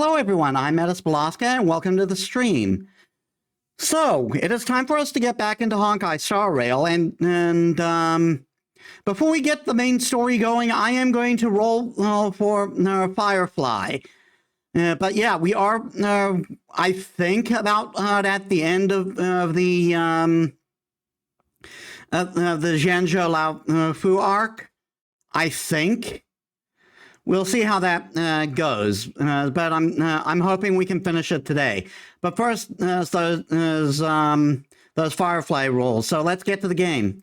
Hello everyone, I'm Metis Balaska and welcome to the stream. So, it is time for us to get back into Honkai Star Rail and before we get the main story going, I am going to roll for Firefly. But yeah, we are, I think, about at the end of the Zhenzhou Lao Fu arc, I think. We'll see how that goes, but I'm hoping we can finish it today. But first, those Firefly rules. So let's get to the game.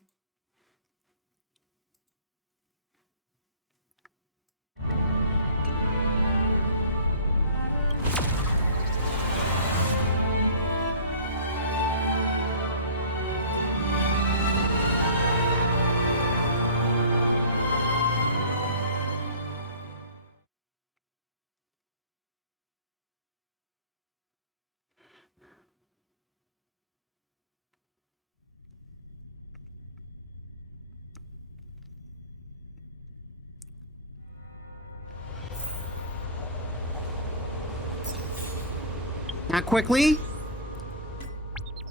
Now quickly,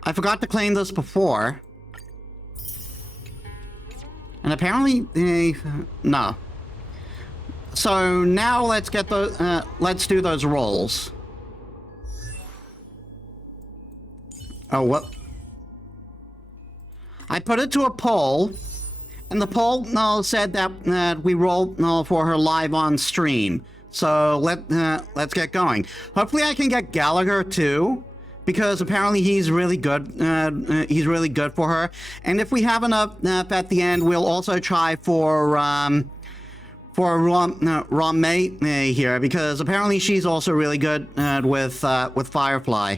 I forgot to claim this before. And apparently, no. So now let's get let's do those rolls. Oh, what? I put it to a poll, and the poll said that we roll for her live on stream. So let's get going. Hopefully I can get Gallagher too, because apparently he's really good. He's really good for her. And if we have enough at the end, we'll also try for Ron-Mei here, because apparently she's also really good with Firefly.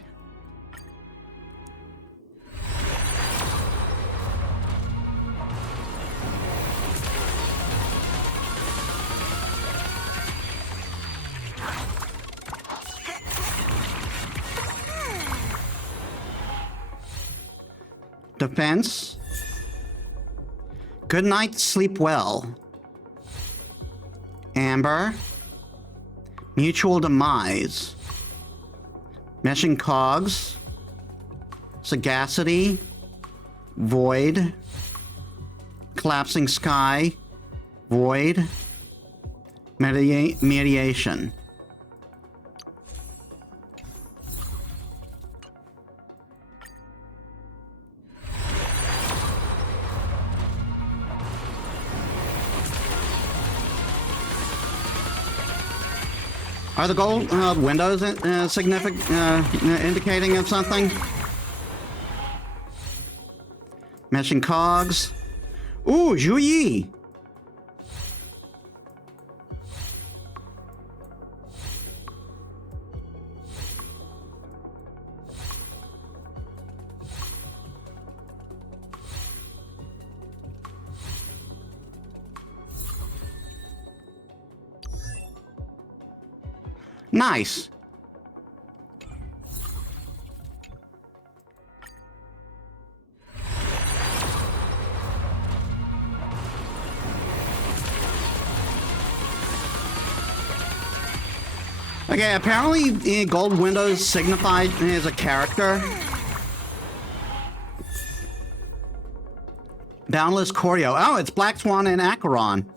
Defense. Good night, sleep well. Amber. Mutual demise. Meshing cogs. Sagacity. Void. Collapsing sky. Void. Mediation. Are the gold windows significant, indicating of something? Meshing cogs. Ooh, Zhu Yi. Nice. Okay, apparently gold windows signify as a character. Boundless Choreo. Oh, it's Black Swan and Acheron.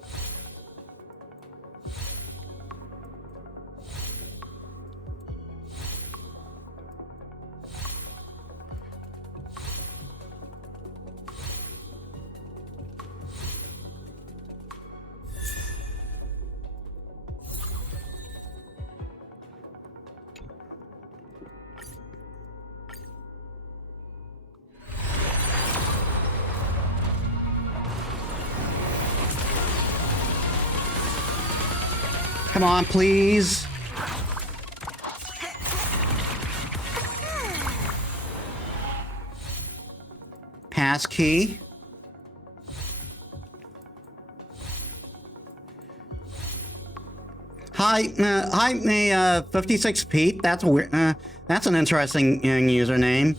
Come on, please. Pass key. Hi, 56 Pete. That's weird. That's an interesting username.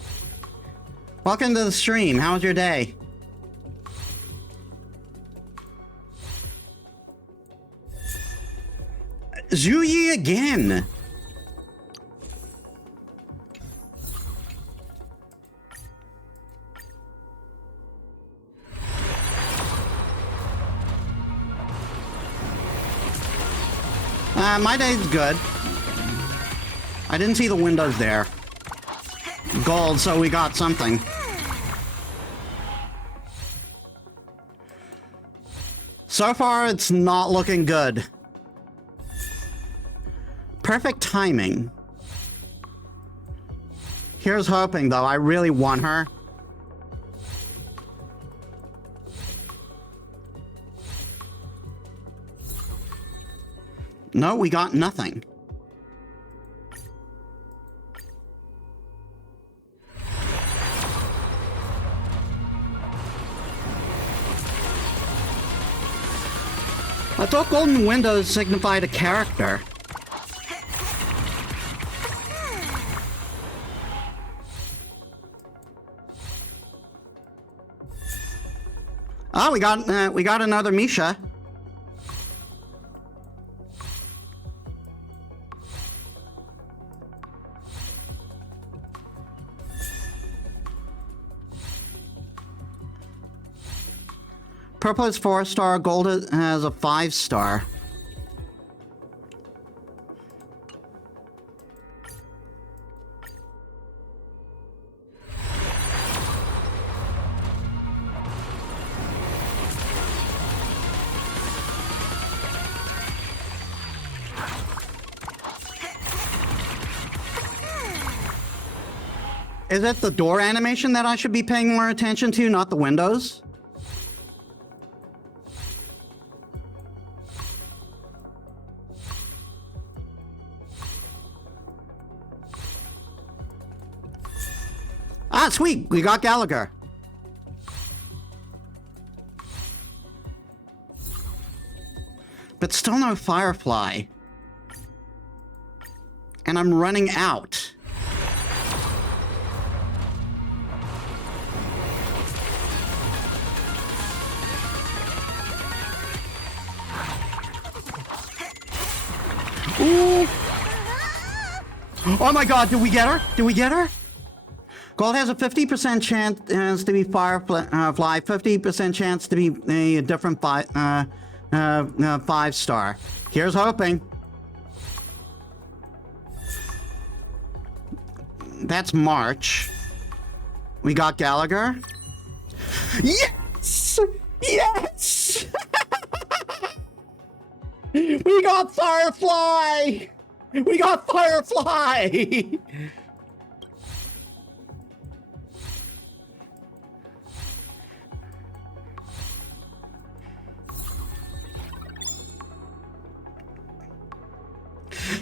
Welcome to the stream. How was your day? Zhu Yi again. My day's good. I didn't see the windows there. Gold, so we got something. So far, it's not looking good. Perfect timing. Here's hoping, though. I really want her. No, we got nothing. I thought golden windows signified a character. Oh, we got another Misha. Purple is 4-star, gold has a 5-star. Is it the door animation that I should be paying more attention to, not the windows? Ah, sweet! We got Gallagher. But still no Firefly. And I'm running out. Ooh. Oh my god, did we get her? Did we get her? Gold has a 50% chance to be Firefly, 50% chance to be a different 5-star. Here's hoping. That's March. We got Gallagher. Yes! Yes! We got Firefly! We got Firefly!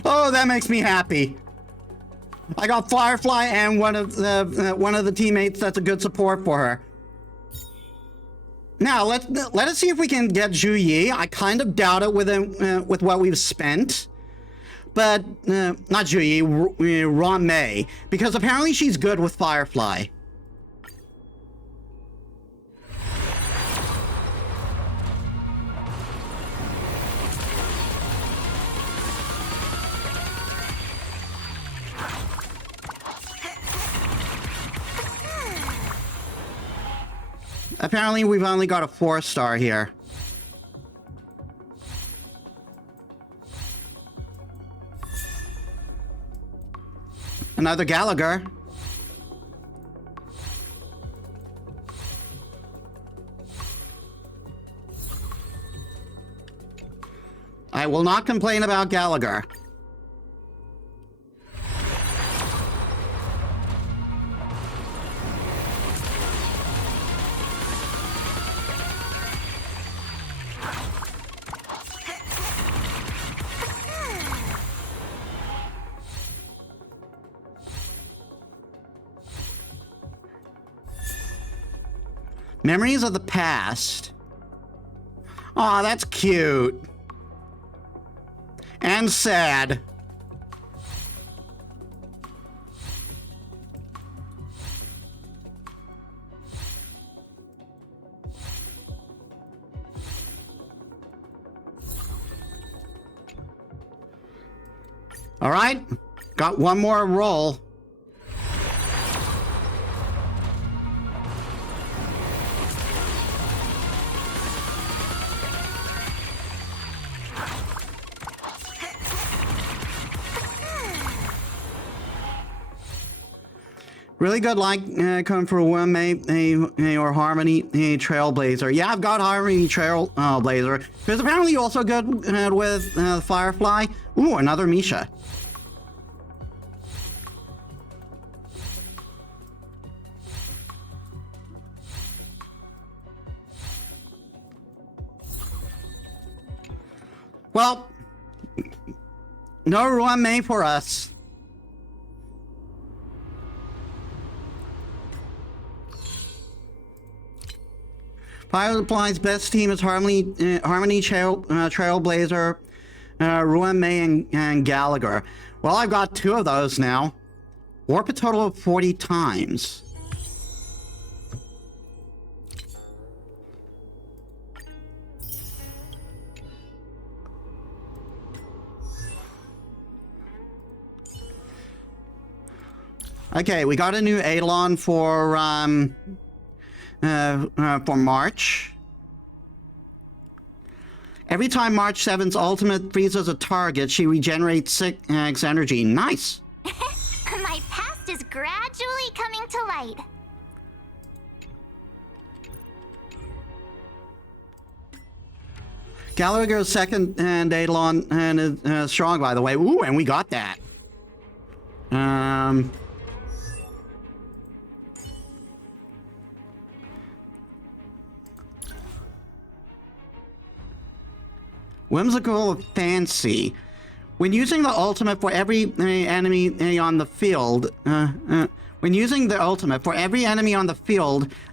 Oh, that makes me happy. I got Firefly and one of the teammates that's a good support for her. Now let us see if we can get Zhu Yi. I kind of doubt it with what we've spent, but not Zhu Yi, Ron Mei, because apparently she's good with Firefly. Apparently, we've only got a 4-star here. Another Gallagher. I will not complain about Gallagher. Memories of the past. Aw, that's cute. And sad. All right, got one more roll. Really good, like, coming for a or Harmony Trailblazer. Yeah, I've got Harmony Trailblazer. There's apparently also good with Firefly. Ooh, another Misha. Well, no Ruan Mei for us. Firefly's best team is Harmony Trailblazer, Ruan Mei, and Gallagher. Well, I've got 2 of those now. Warp a total of 40 times. Okay, we got a new Eidolon for March. Every time March 7's ultimate freezes a target, she regenerates 6 energy. Nice! My past is gradually coming to light. Gallagher's second and Eidolon and is strong, by the way. Ooh, and we got that. Whimsical Fancy. When using the ultimate for every enemy on the field,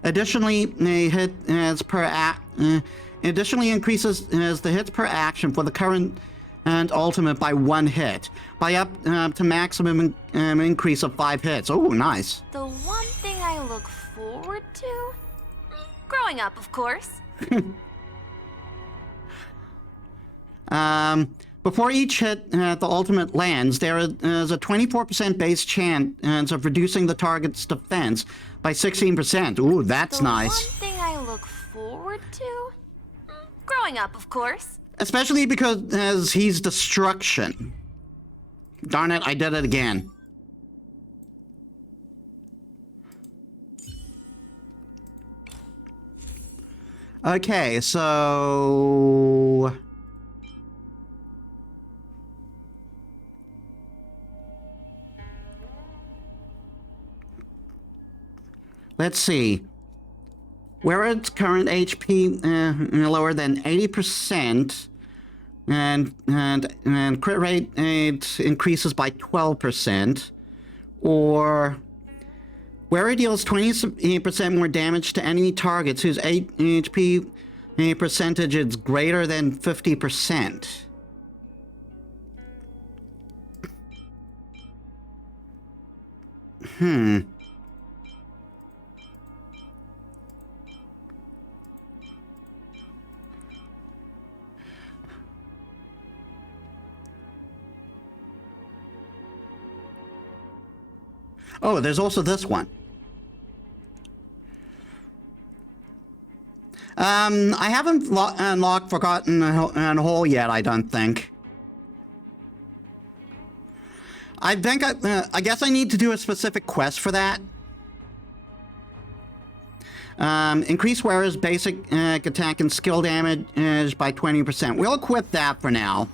additionally additionally increases the hits per action for the current and ultimate by 1 hit, by up to maximum increase of 5 hits. Oh, nice. The one thing I look forward to? Growing up, of course. Before each hit the ultimate lands, there is a 24% base chance of reducing the target's defense by 16%. Ooh, that's nice. The one thing I look forward to? Growing up, of course. Especially because he's destruction. Darn it, I did it again. Okay, so... let's see. Where its current HP lower than 80%, and crit rate it increases by 12%, or where it deals 20% more damage to enemy targets whose HP percentage is greater than 50%. Oh, there's also this one. I haven't unlocked Forgotten Hole yet, I don't think. I guess I need to do a specific quest for that. Increase wearer's basic attack and skill damage by 20%. We'll equip that for now.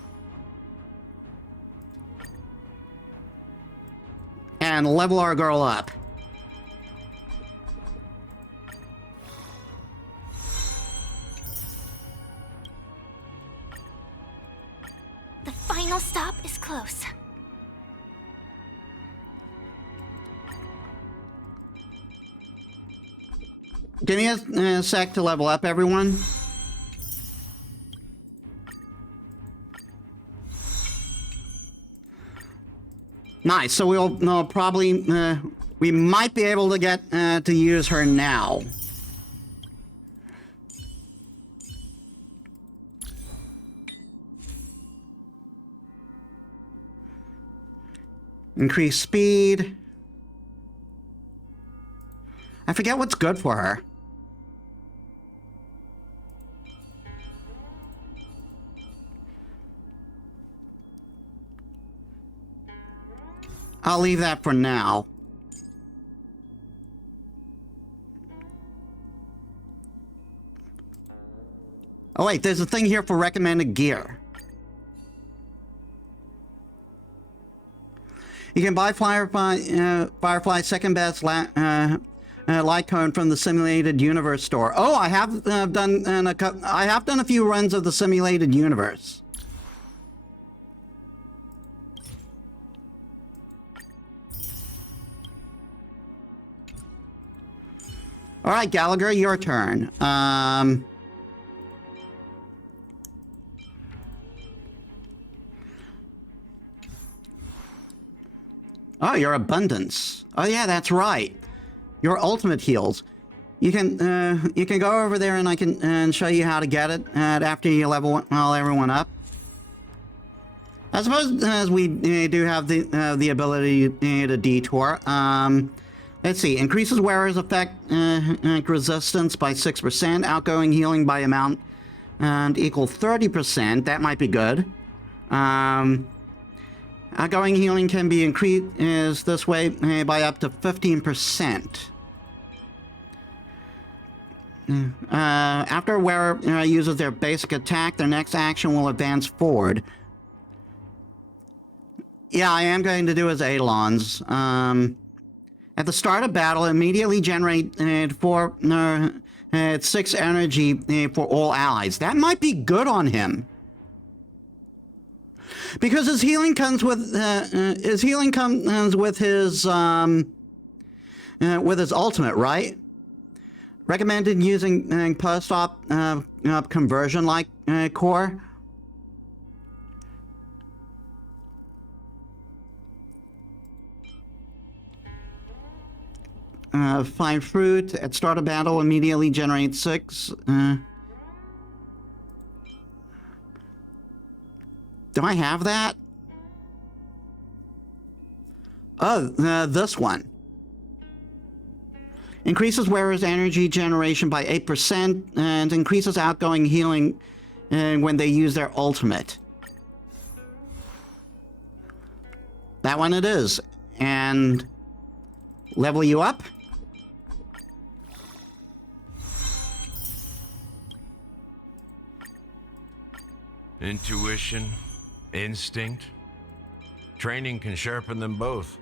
And level our girl up. The final stop is close. Give me a sec to level up, everyone. Nice, so we'll probably, we might be able to get to use her now. Increase speed. I forget what's good for her. I'll leave that for now. Oh wait, there's a thing here for recommended gear. You can buy Firefly's second best light cone from the Simulated Universe store. Oh, I have done a few runs of the Simulated Universe. All right, Gallagher, your turn. Oh, your abundance. Oh yeah, that's right. Your ultimate heals. You can go over there and I can show you how to get it after you level everyone up. I suppose as we do have the ability to detour. Let's see. Increases wearer's effect resistance by 6%. Outgoing healing by amount and equal 30%. That might be good. Outgoing healing can be increased this way by up to 15%. After a wearer uses their basic attack, their next action will advance forward. Yeah, I am going to do as Eidolon's. At the start of battle, immediately generate 6 energy for all allies. That might be good on him. Because his healing comes with his ultimate, right? Recommended using post-op conversion like core. Find fruit at start of battle, immediately generate 6. Do I have that? Oh, this one. Increases wearer's energy generation by 8% and increases outgoing healing when they use their ultimate. That one it is. And level you up. Intuition, instinct. Training can sharpen them both.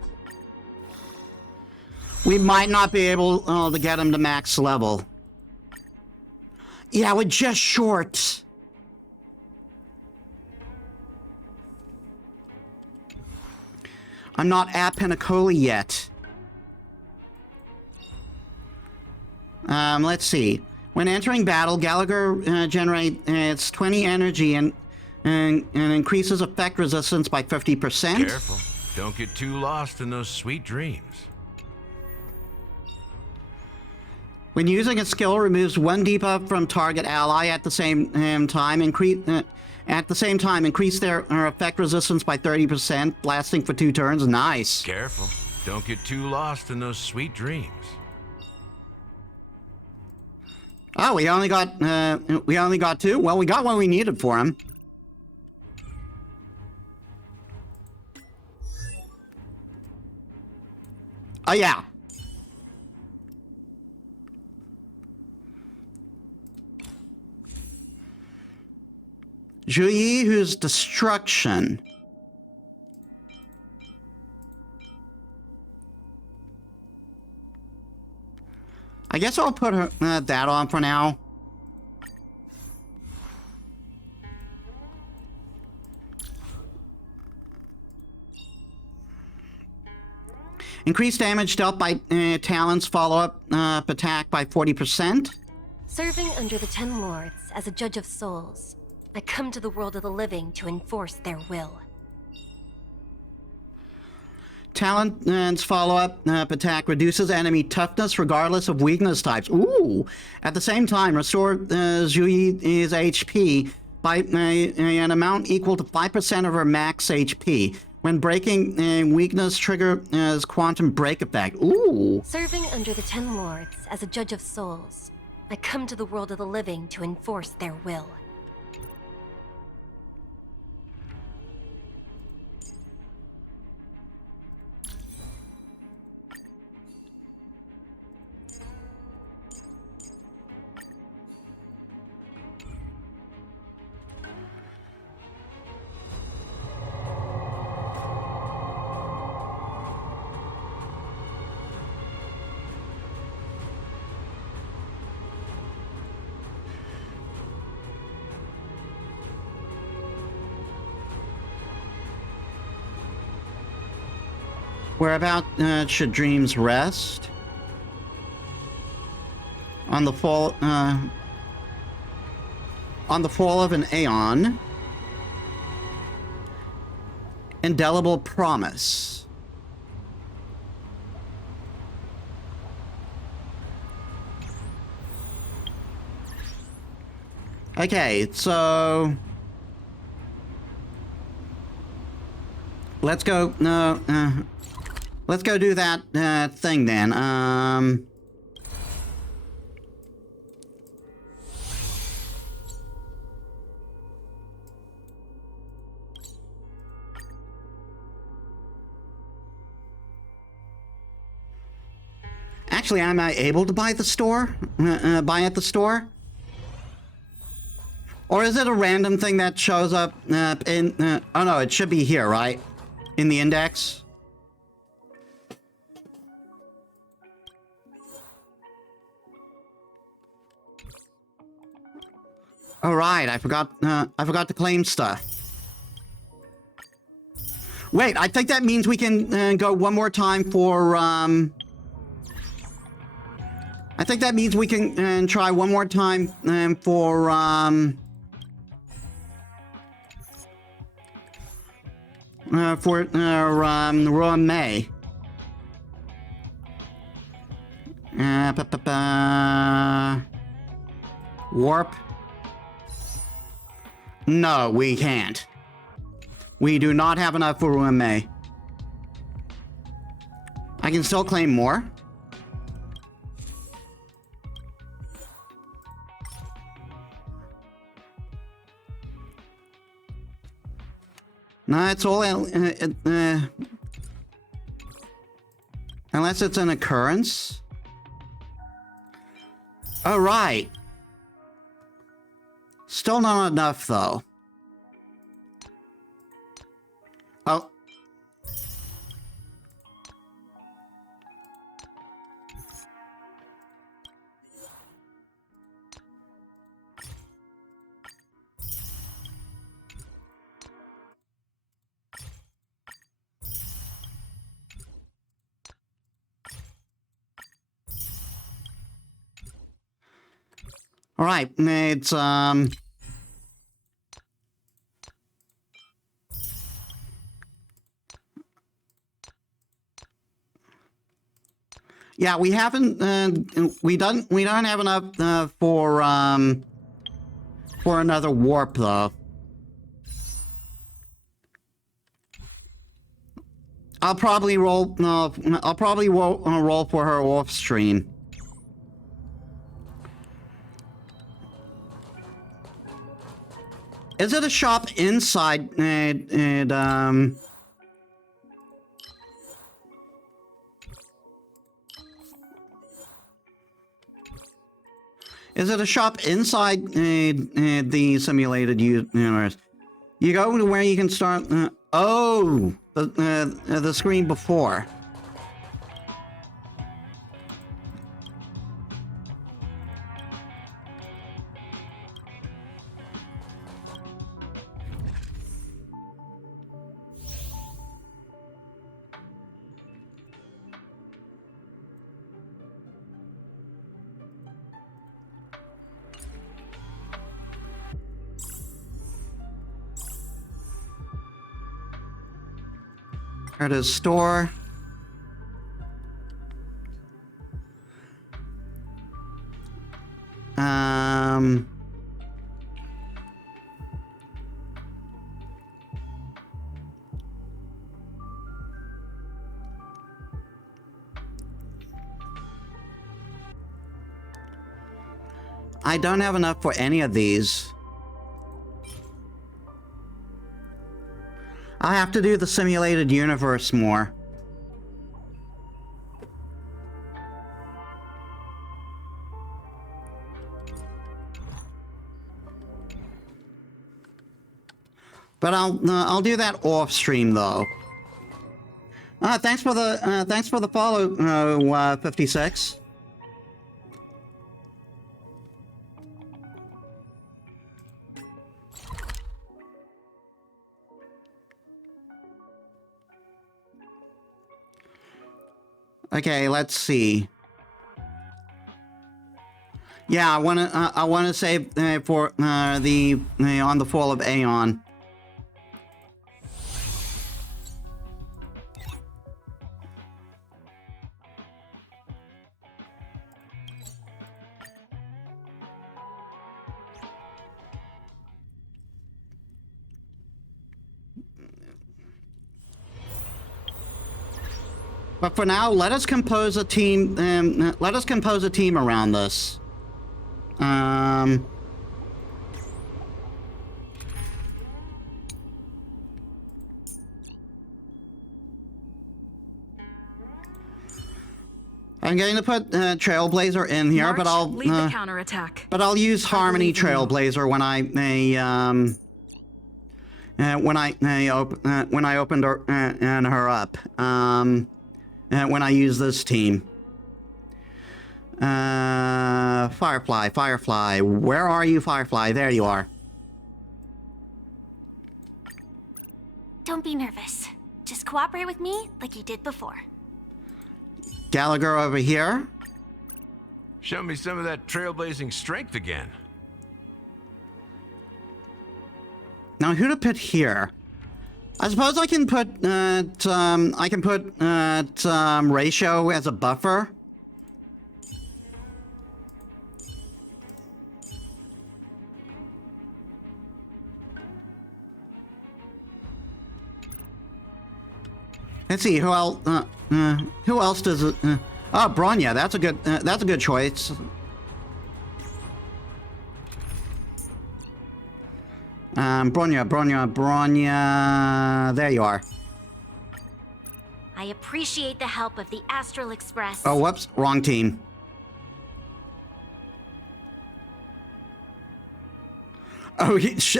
We might not be able to get him to max level. Yeah, we're just short. I'm not at Pinnacola yet. Let's see. When entering battle, Gallagher generates 20 energy and increases effect resistance by 50%. Careful. Don't get too lost in those sweet dreams. When using a skill, removes 1 debuff from target ally at the same time. Increase their effect resistance by 30%, lasting for 2 turns. Nice. Careful. Don't get too lost in those sweet dreams. Oh, we only got 2. Well, we got what we needed for him. Oh yeah. Juyi, who's destruction. I guess I'll put her, that on for now. Increased damage dealt by Talon's follow-up attack by 40%. Serving under the 10 Lords as a judge of souls, I come to the world of the living to enforce their will. Talon's follow-up attack reduces enemy toughness regardless of weakness types. Ooh! At the same time, restore Juyi's HP by an amount equal to 5% of her max HP. When breaking weakness, trigger as quantum break effect. Ooh! Serving under the 10 Lords as a judge of souls, I come to the world of the living to enforce their will. Whereabout should dreams rest? On the fall of an aeon. Indelible promise. Okay, so let's go. Let's go do that thing then. Actually, am I able to buy the store? Buy at the store? Or is it a random thing that shows up in... oh no, it should be here, right? In the index? Oh right, I forgot to claim stuff. Wait, I think that means we can go one more time for... I think that means we can try one more time for Ruin May. Warp. No, we can't. We do not have enough for Ruin May. I can still claim more. No, it's all... unless it's an occurrence. Oh, right. Still not enough, though. Oh. All right, it's yeah, we haven't we don't have enough for another warp though. I'll probably roll roll for her off stream. Is it a shop inside is it a shop inside the simulated universe? You go to where you can start. Oh, the screen before. At his store. I don't have enough for any of these. I'll have to do the simulated universe more. But I'll do that off stream though. Thanks for the follow, 56. Okay, let's see. Yeah, I wanna save for the on the fall of Aeon. But for now, let us compose a team. Let us compose a team around this. I'm going to put Trailblazer in here, March, but I'll lead the counterattack. but I'll use Harmony believe in you. Trailblazer when I opened her up. When I use this team. Firefly, where are you, Firefly? There you are. Don't be nervous. Just cooperate with me like you did before. Gallagher over here. Show me some of that trailblazing strength again. Now, who to put here? I suppose I can put Ratio as a buffer. Let's see who else. Who else does it? Oh, Bronya. That's a good choice. Bronya. There you are. I appreciate the help of the Astral Express. Oh, whoops. Wrong team. Oh,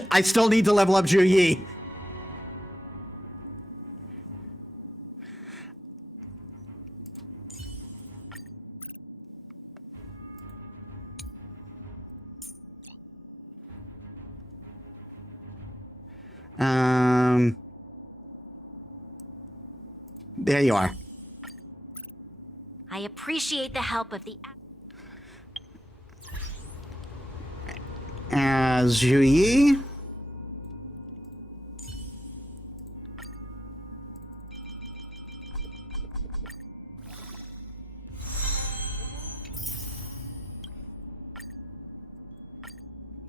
I still need to level up Zhu Yi. There you are. I appreciate the help of the... Zhu Yi.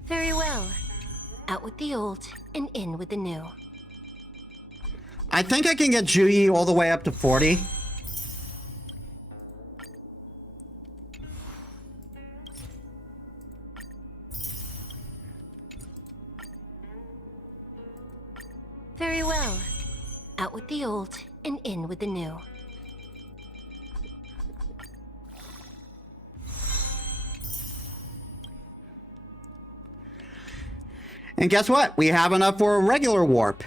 Very well. Out with the old and in with the new. I think I can get Zhu Yi all the way up to 40. Very well. Out with the old and in with the new. And guess what? We have enough for a regular warp.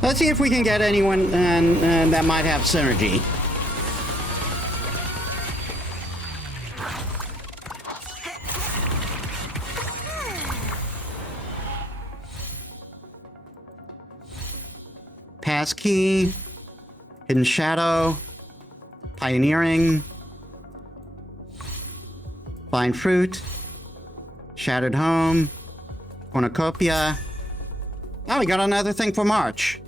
Let's see if we can get anyone that might have synergy. Passkey, Hidden Shadow, Pioneering, Fine Fruit, Shattered Home, Cornucopia. Oh, we got another thing for March.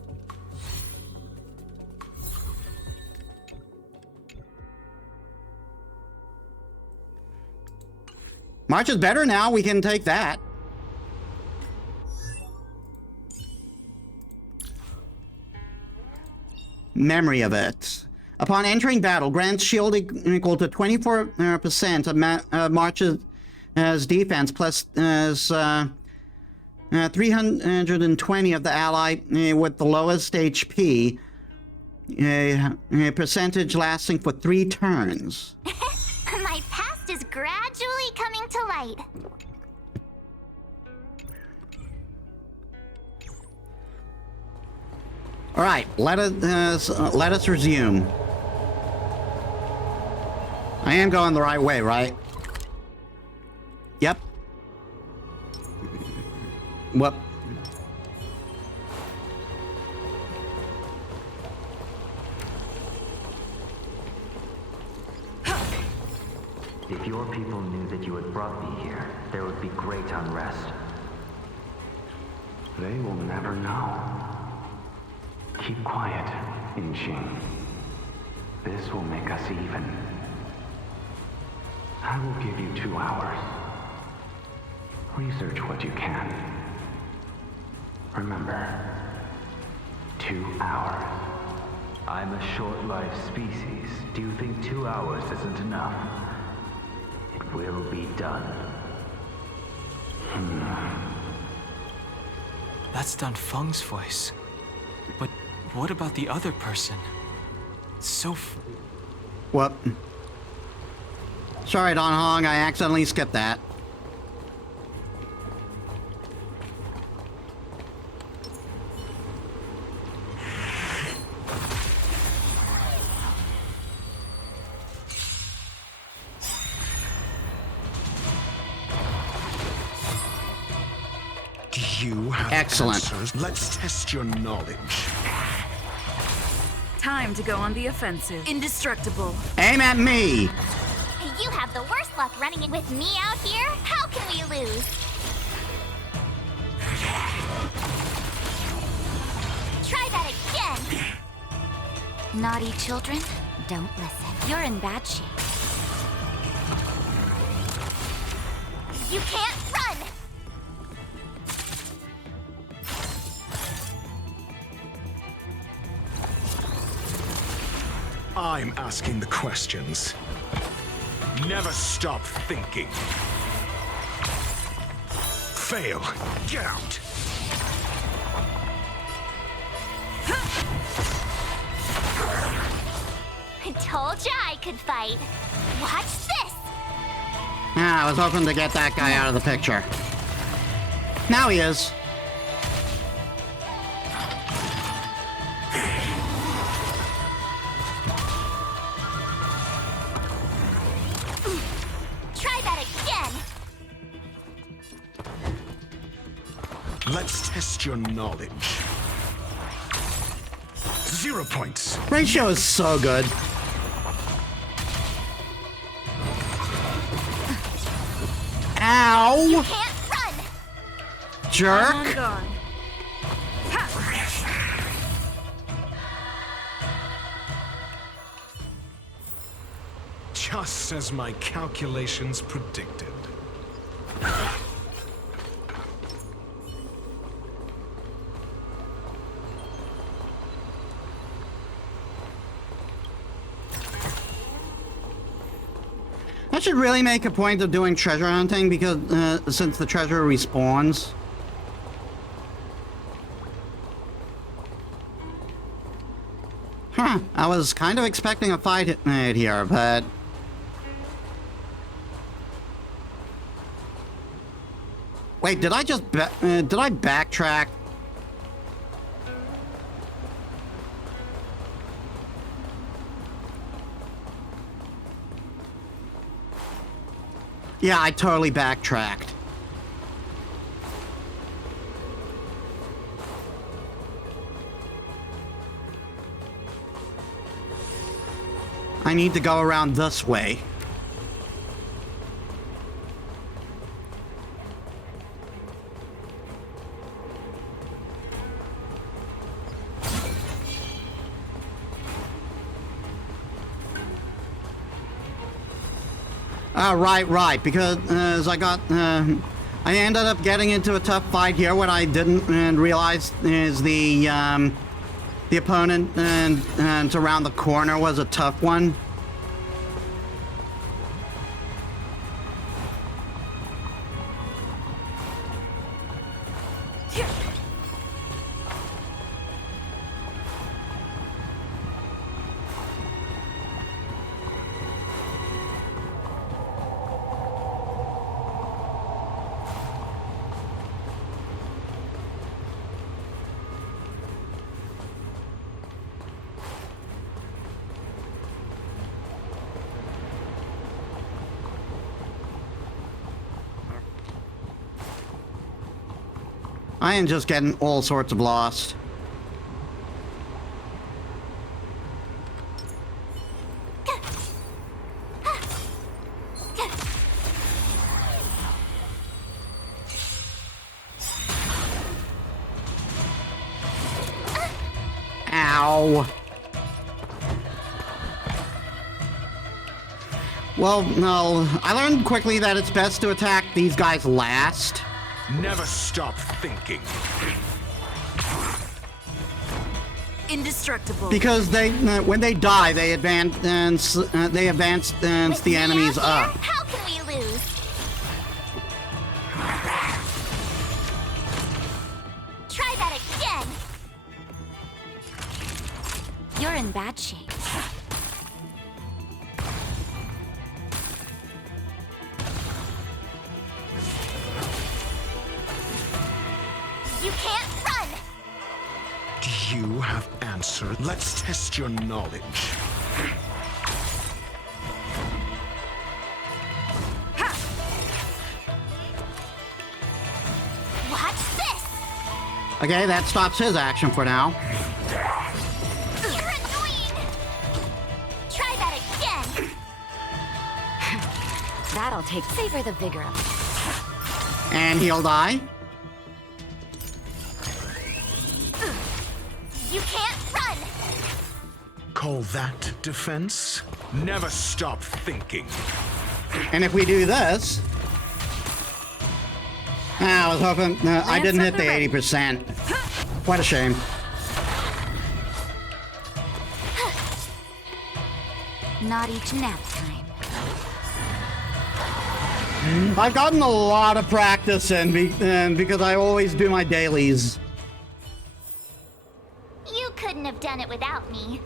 March is better now, we can take that. Memory of it. Upon entering battle, grants shield equal to 24% of March's defense plus 320 of the ally with the lowest HP. A percentage lasting for 3 turns. My past is gradually coming to light. All right, let us resume. I am going the right way, right? Yep. If your people knew that you had brought me here, there would be great unrest. They will never know. Keep quiet, Inxing. This will make us even. I will give you 2 hours. Research what you can. Remember, 2 hours. I'm a short-lived species. Do you think 2 hours isn't enough? It will be done. That's Dan Feng's voice. But what about the other person? What? Sorry, Don Hong, I accidentally skipped that. Do you have Excellent. answers? Let's test your knowledge. Time to go on the offensive. Indestructible. Aim at me! You have the worst luck running in with me out here. How can we lose? Try that again. Naughty children, don't listen. You're in bad shape. You can't run! I'm asking the questions. Never stop thinking. Fail. Get out. I told ya I could fight. Watch this! Ah, I was hoping to get that guy out of the picture. Now he is. Try that again. Let's test your knowledge. 0 points. Ratio is so good. Ow! Can't run. On Jerk! guard. Just as my calculations predicted. I should really make a point of doing treasure hunting because since the treasure respawns. Huh, I was kind of expecting a fight here, but... Wait, did I just did I backtrack? Yeah, I totally backtracked. I need to go around this way. Right, because I ended up getting into a tough fight here. What I didn't realize is the opponent and around the corner was a tough one. I am just getting all sorts of lost. Ow. Well, no. I learned quickly that it's best to attack these guys last. Never stop thinking. Indestructible. Because they, when they die, they advance the enemies up. How can we lose? Try that again. You're in bad shape. You can't run. Do you have answer? Let's test your knowledge. Watch this. Okay, that stops his action for now. You're annoying. Try that again. That'll take savor the vigor of it. And he'll die. You can't run. Call that defense? Never stop thinking. And if we do this... I was hoping... I didn't hit the 80%. What a shame. Not each nap time. I've gotten a lot of practice in because I always do my dailies. You couldn't have done it without me.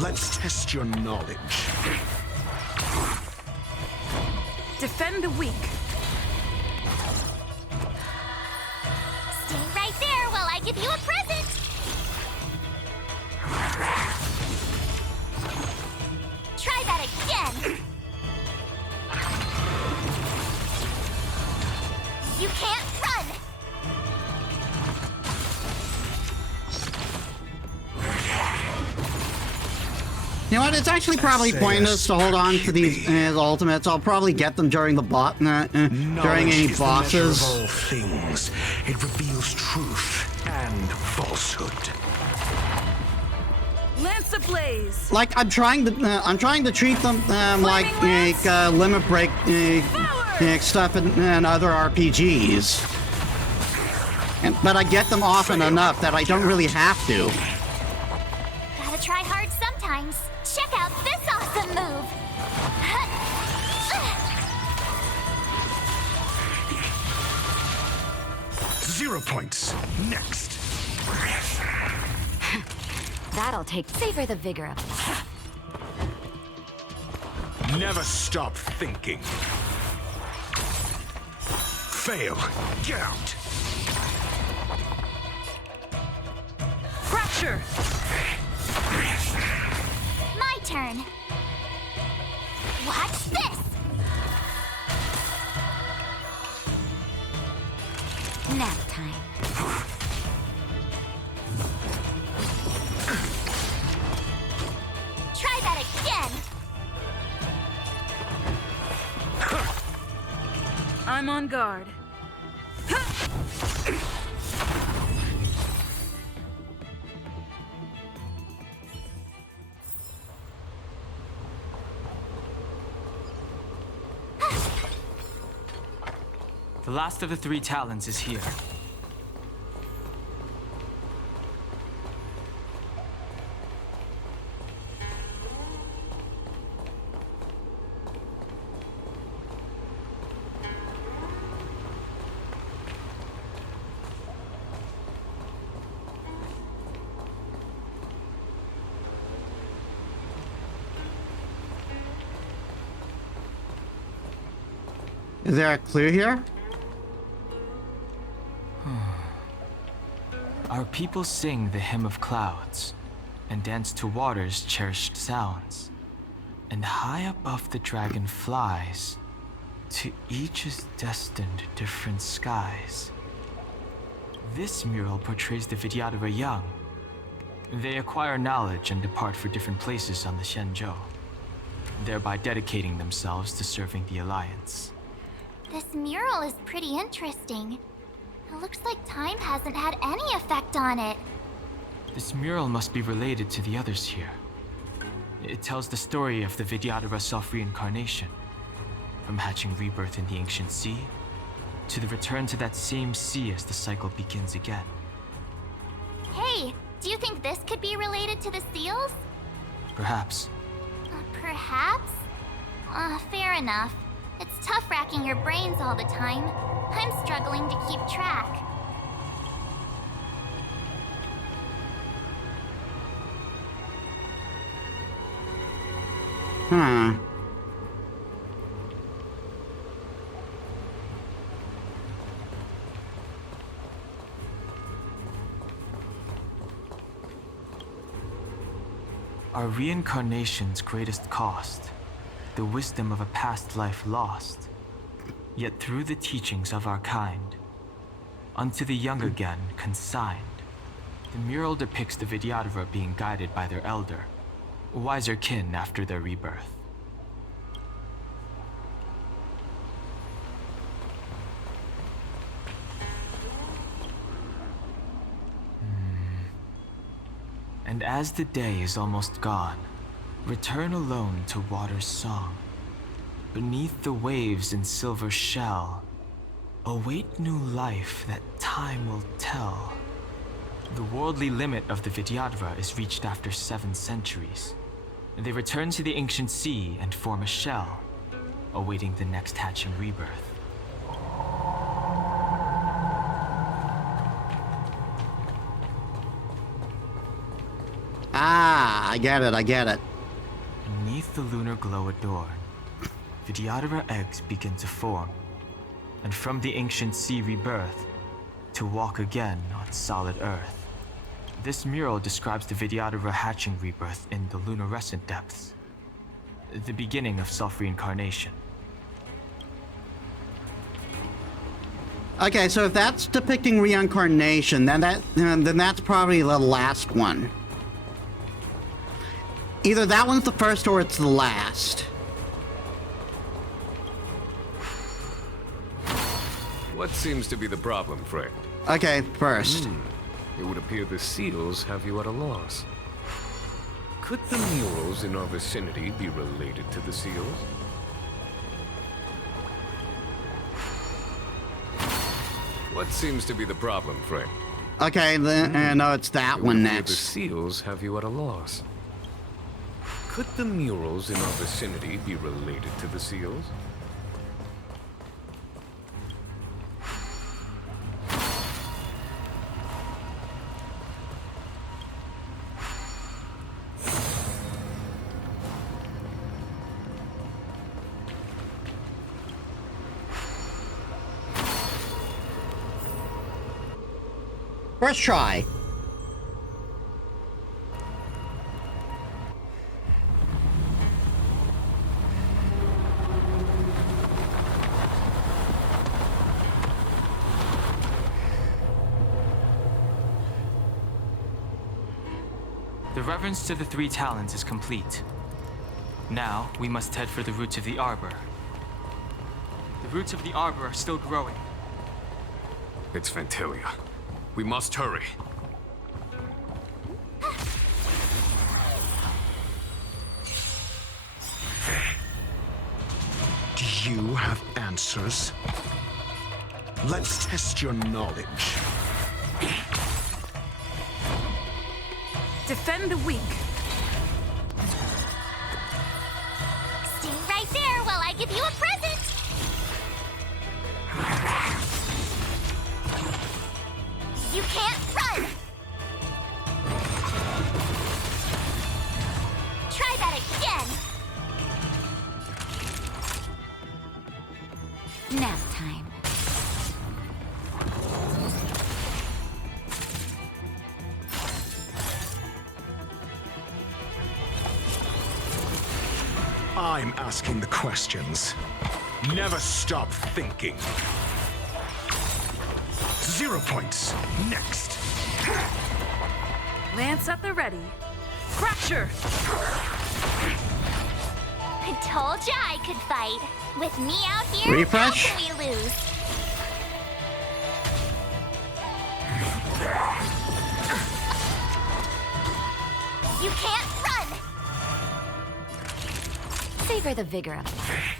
Let's test your knowledge. Defend the weak. Stay right there while I give you a present. Try that again. You can't run. You know what? It's actually probably pointless to hold on to these ultimates. I'll probably get them during the during any bosses. Knowledge is the measure of all things. It reveals truth and falsehood. Lance ablaze. Like I'm trying to treat them like limit break stuff in other RPGs, but I get them often enough that I don't really have to. Gotta try hard sometimes. Check out this awesome move. 0 points. Next. That'll take savor the vigor of it. Never stop thinking. Fail. Get out. Fracture. My turn. Watch this. Nap time. Try that again. I'm on guard. The last of the 3 talons is here. Is there a clue here? Our people sing the hymn of clouds and dance to water's cherished sounds. And high above the dragon flies, to each is destined different skies. This mural portrays the Vidyadhara young. They acquire knowledge and depart for different places on the Shenzhou, thereby dedicating themselves to serving the Alliance. This mural is pretty interesting. It looks like time hasn't had any effect on it. This mural must be related to the others here. It tells the story of the Vidyadhara self-reincarnation, from hatching rebirth in the ancient sea, to the return to that same sea as the cycle begins again. Hey, do you think this could be related to the seals? Perhaps. Perhaps? Fair enough. It's tough racking your brains all the time. I'm struggling to keep track. Our reincarnation's greatest cost, the wisdom of a past life lost, yet through the teachings of our kind, unto the young again consigned. The mural depicts the Vidyadhara being guided by their elder, wiser kin after their rebirth. And as the day is almost gone, return alone to water's song. Beneath the waves in silver shell, await new life that time will tell. The worldly limit of the Vidyadhara is reached after 7 centuries. They return to the ancient sea and form a shell, awaiting the next hatching rebirth. Ah, I get it. Beneath the lunar glow adorned, Vidyadhara eggs begin to form, and from the ancient sea rebirth, to walk again on solid earth. This mural describes the Vidyadhara hatching rebirth in the lunarescent depths, the beginning of self-reincarnation. Okay, so if that's depicting reincarnation, then that's probably the last one. Either that one's the first or it's the last. What seems to be the problem, friend? Okay, first. It would appear the seals have you at a loss. Could the murals in our vicinity be related to the seals? What seems to be the problem, friend? Okay, then no, it's that one The next. seals have you at a loss. Could the murals in our vicinity be related to the seals? First try. The reverence to the 3 talons is complete. Now, we must head for the roots of the arbor. The roots of the arbor are still growing. It's Fantalia. We must hurry. Do you have answers? Let's test your knowledge. Defend the weak. Stay right there while I give you a present! You can't run! Try that again! Nap time. I'm asking the questions. Never stop thinking. 0 points. Next. Lance at the ready. Fracture! I told ya I could fight. With me out here, Refresh. how can we lose? You can't run! Savor the vigor of life.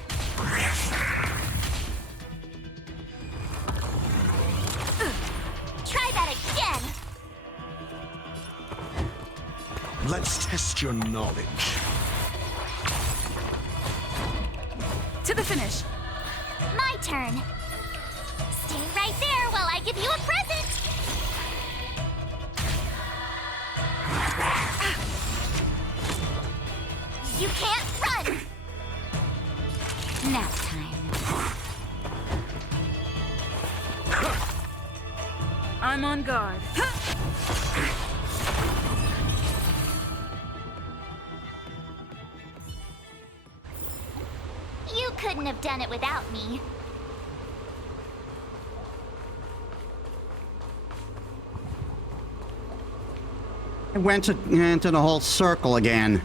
Try that again! Let's test your knowledge. To the finish. My turn. Stay right there while I give you a present! You can't run! Nap time. I'm on guard. You couldn't have done it without me. I went into the whole circle again.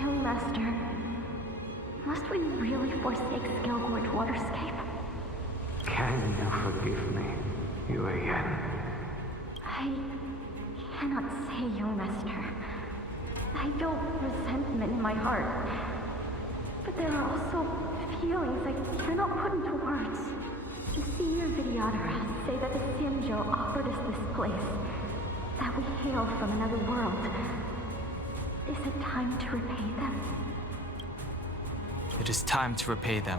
Young Master, must we really forsake Skelgorge Waterscape? Can you forgive me, Yuan? I cannot say, Young Master. I feel resentment in my heart. But there are also feelings I cannot put into words. The senior Vidyadhara say that the Sinjo offered us this place, that we hail from another world. Is it time to repay them? It is time to repay them.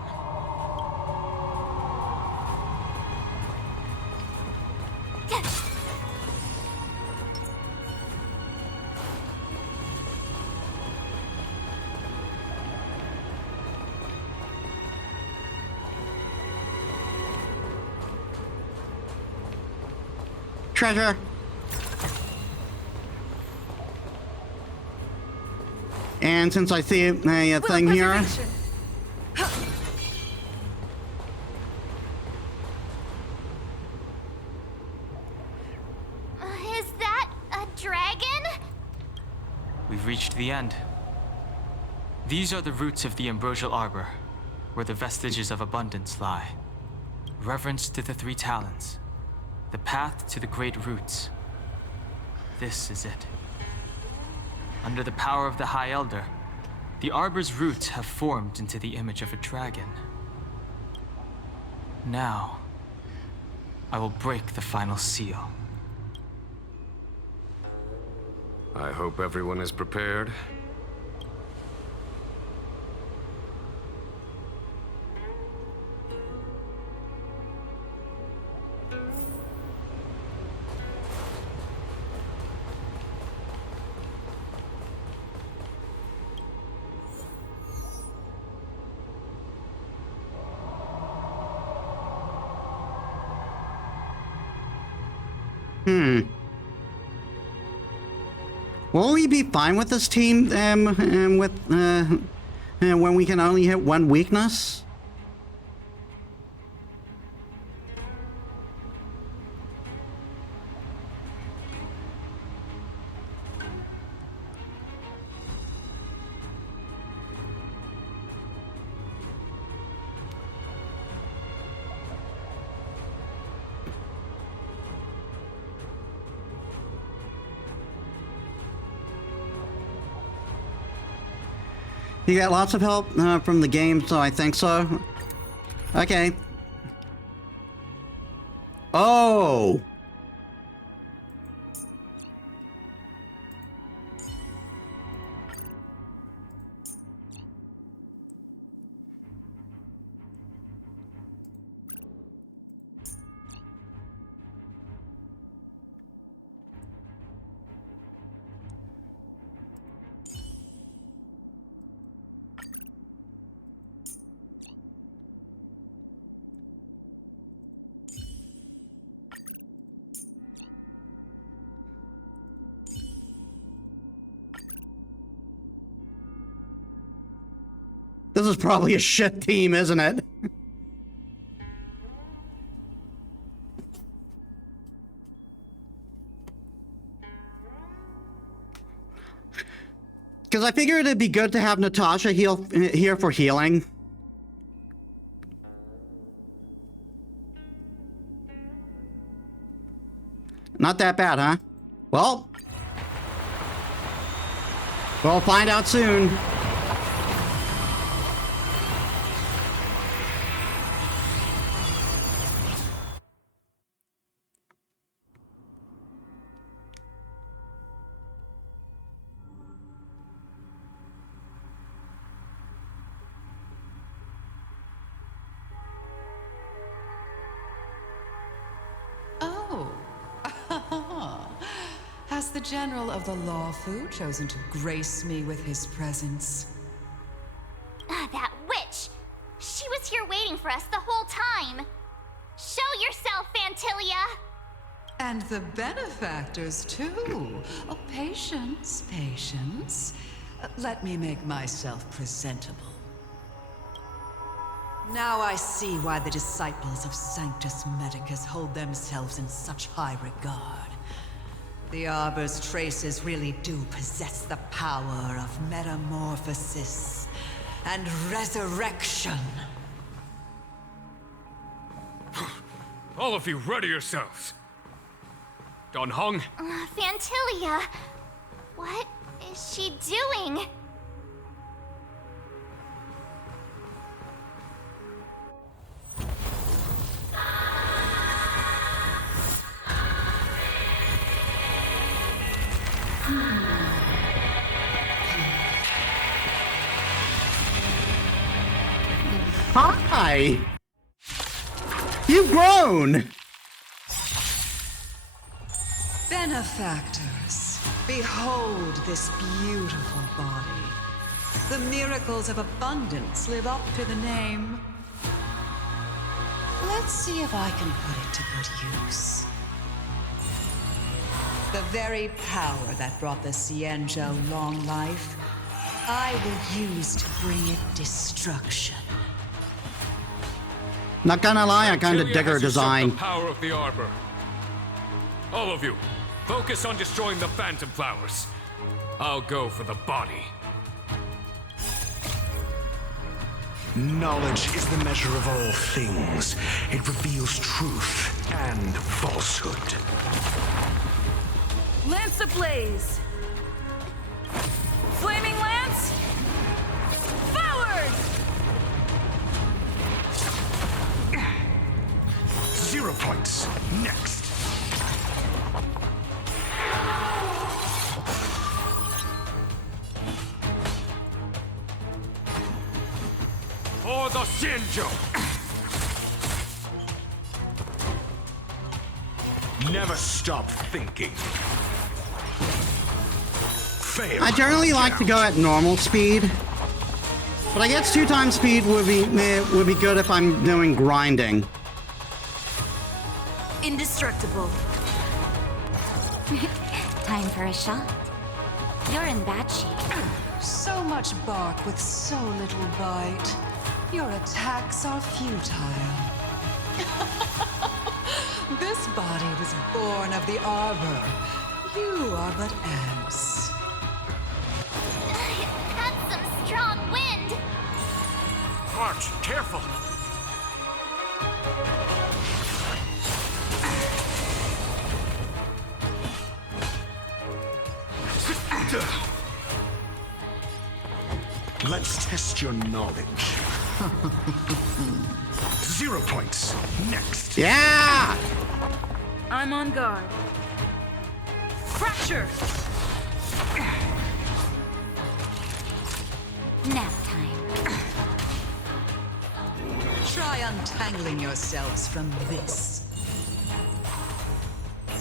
Treasure. And since I see a thing here, Is that a dragon? We've reached the end. These are the roots of the Ambrosial Arbor, where the vestiges of abundance lie. Reverence to the three talons. The path to the great roots. This is it. Under the power of the High Elder, the Arbor's roots have formed into the image of a dragon. Now, I will break the final seal. I hope everyone is prepared. Will we be fine with this team when we can only hit one weakness? You got lots of help from the game, so I think so. Okay. Oh! This is probably a shit team, isn't it? Because I figured it'd be good to have Natasha here for healing. Not that bad, huh? Well, we'll find out soon. Has the General of the Lawfu chosen to grace me with his presence? That witch! She was here waiting for us the whole time! Show yourself, Fantilia! And the benefactors, too. Oh, patience, patience. Let me make myself presentable. Now I see why the disciples of Sanctus Medicus hold themselves in such high regard. The Arbor's traces really do possess the power of metamorphosis and resurrection. All of you, ready yourselves. Don Hong? Fantilia! What is she doing? Hi! You've grown! Benefactors, behold this beautiful body. The miracles of abundance live up to the name. Let's see if I can put it to good use. The very power that brought the Cienjo long life, I will use to bring it destruction. Not gonna lie, I kinda dig her design. The power of the Arbor. All of you, focus on destroying the Phantom Flowers. I'll go for the body. Knowledge is the measure of all things. It reveals truth and falsehood. Lance ablaze! Flaming lance! Forward! 0 points. Next. For the Shinjo! Never stop thinking. Fail. I generally like to go at normal speed, but I guess 2 times speed would be good if I'm doing grinding. Indestructible. Time for a shot. You're in bad shape. So much bark with so little bite. Your attacks are futile. This body was born of the Arbor. You are but ants. That's some strong wind! March, careful! Let's test your knowledge. 0 points. Next. Yeah! I'm on guard. Fracture! Nap time. Try untangling yourselves from this.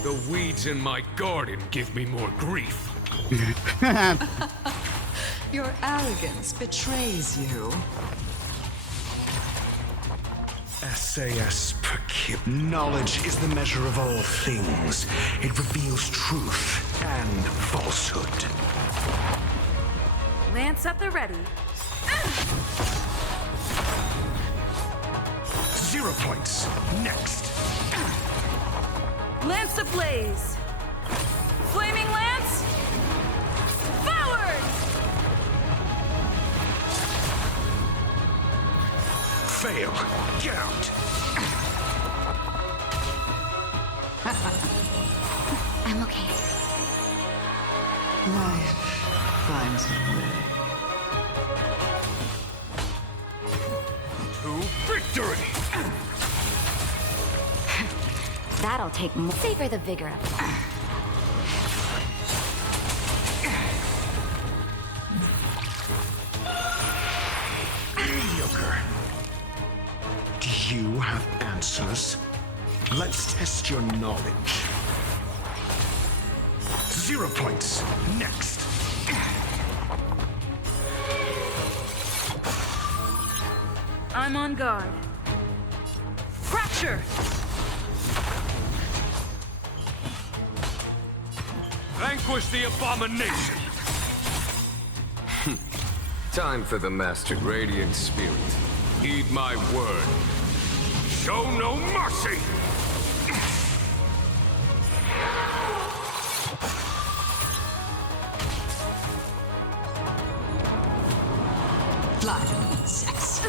The weeds in my garden give me more grief. Your arrogance betrays you. SAS per kip. Knowledge is the measure of all things. It reveals truth and falsehood. Lance at the ready. 0 points. Next. Lance ablaze. Flaming lance. Forward! Fail. Get out. I'm okay. Life finds a way. To victory! That'll take more. Savor the vigor of it. Mediocre. Do you have answers? Let's test your knowledge. 0 points. Next. I'm on guard. Fracture! Vanquish the abomination! Time for the Mastered Radiant Spirit. Heed my word. Show no mercy! Fly, insects.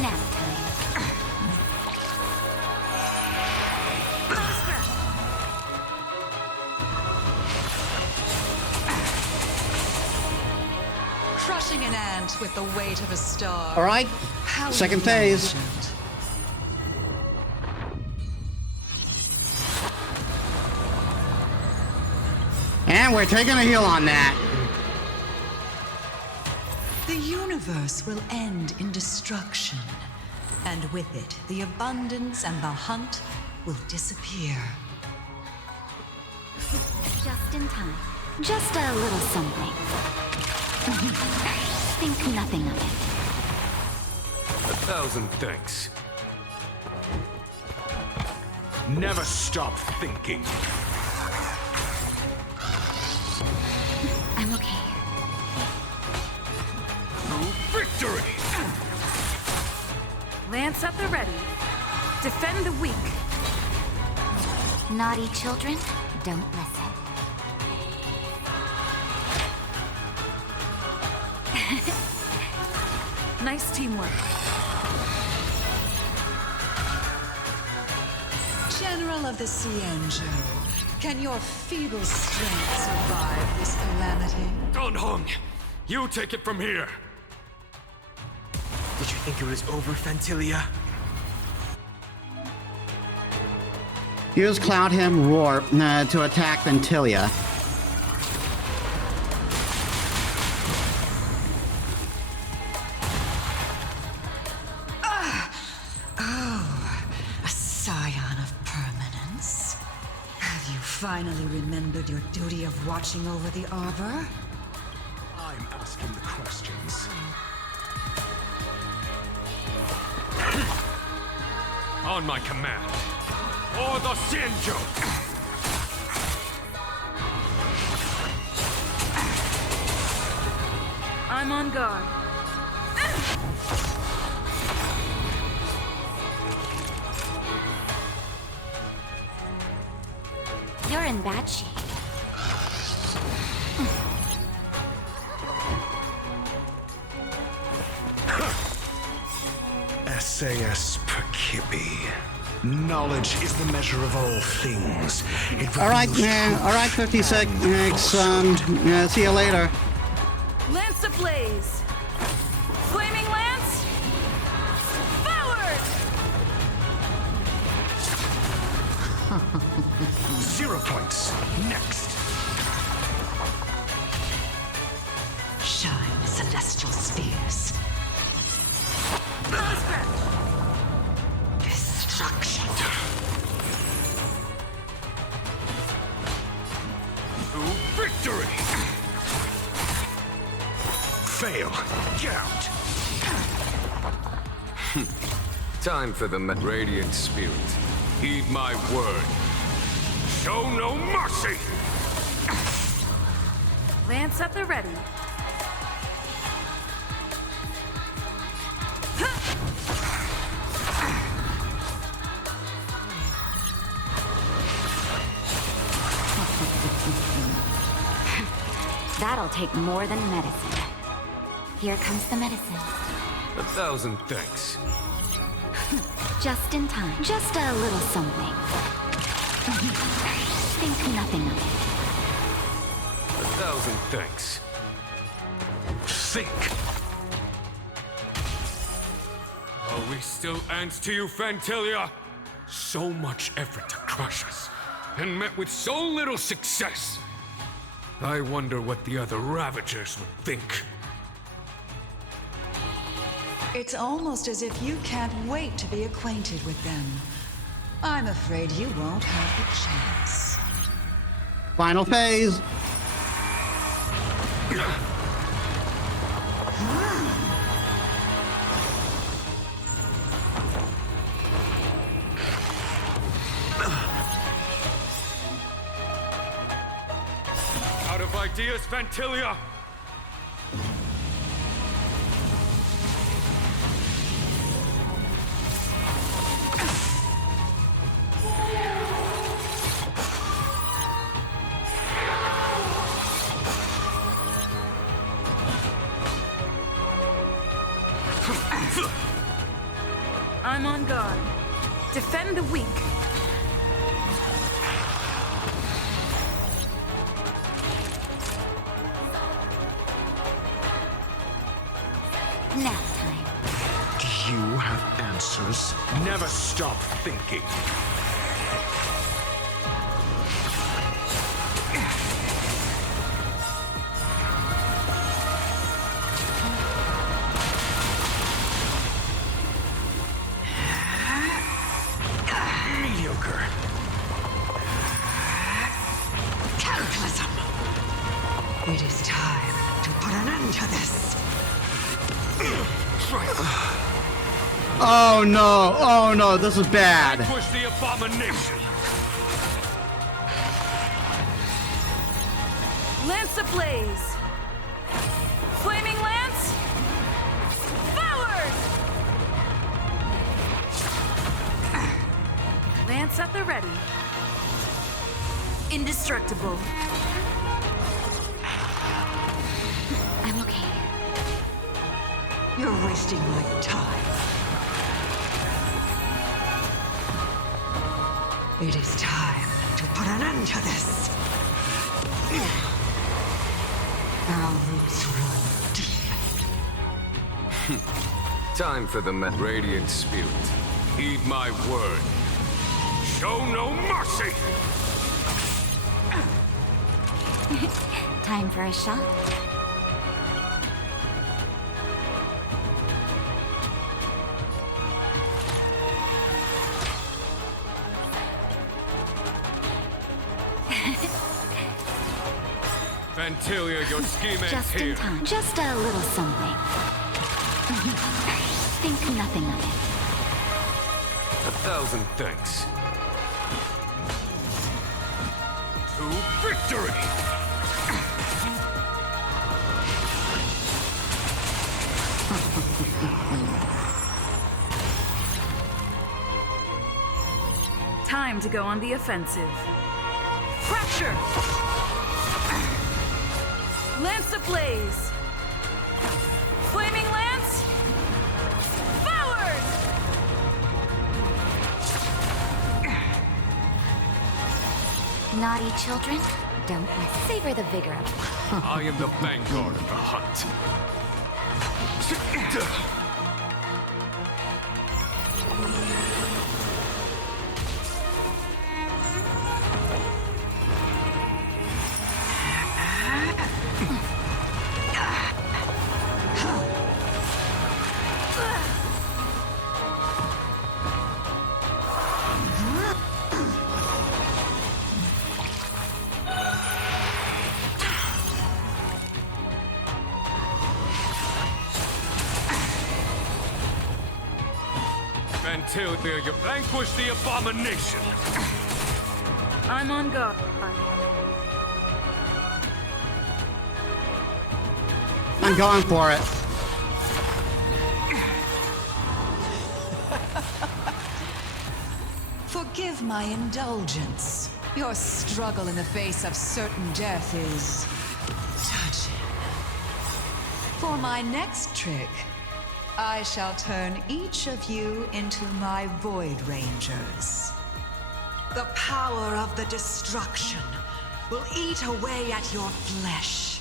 Nap time. Crushing an ant with the weight of a star. All right, How second phase. indulgent. And we're taking a heal on that. The universe will end in destruction, and with it, the abundance and the hunt will disappear. Just in time. Just a little something. Think nothing of it. 1,000 thanks. Never stop thinking. I'm okay. To victory! Lance at the ready. Defend the weak. Naughty children, don't listen. Nice teamwork. General of the Cienjo, can your feeble strength survive this calamity? Don Hung, you take it from here. Did you think it was over, Fantilia? Use Cloud Him Roar to attack Ventilia. A scion of permanence. Have you finally remembered your duty of watching over the arbor? I'm asking the questions. On my command. Or the Sinjo! I'm on guard. You're in bad shape. SAS per Kippy. Knowledge is the measure of all things. It All right, reveals man. truth All right, 56. and falsehood. See you later. Lance ablaze! Flaming lance! Forward! 0 points. Next. Shine, celestial spheres. Destruction. To victory! Fail. Get out. Time for the radiant spirit. Heed my word. Show no mercy! Lance at the ready. That'll take more than medicine. Here comes the medicine. 1,000 thanks. Just in time. Just a little something. Think nothing of it. 1,000 thanks. Think. Are we still ants to you, Fantilia? So much effort to crush us, and met with so little success. I wonder what the other Ravagers would think. It's almost as if you can't wait to be acquainted with them. I'm afraid you won't have the chance. Final phase. Out of ideas, Fantilia? I'm on guard. Defend the weak. Nap time. Do you have answers? Never stop thinking. Mediocre. Cataclysm! It is time to put an end to this. Oh no! Oh no! This is bad. Push the abomination. Lance ablaze! Flaming lance! Forward! Lance at the ready. Indestructible. I'm okay. You're wasting my time. It is time to put an end to this. Our roots run deep. Time for the radiant spirit. Heed my word. Show no mercy! Time for a shot. Fantilia, your scheme ends Just here. in time. Just a little something. Think nothing of it. 1,000 thanks. To victory! Time to go on the offensive. Fracture! Lance ablaze! Flaming lance! Forward! Naughty children? Don't let's savor the vigor of I am the vanguard of the hunt. Until you vanquish the abomination. I'm on guard. I'm going for it. Forgive my indulgence. Your struggle in the face of certain death is touching. For my next trick, I shall turn each of you into my Void Rangers. The power of the destruction will eat away at your flesh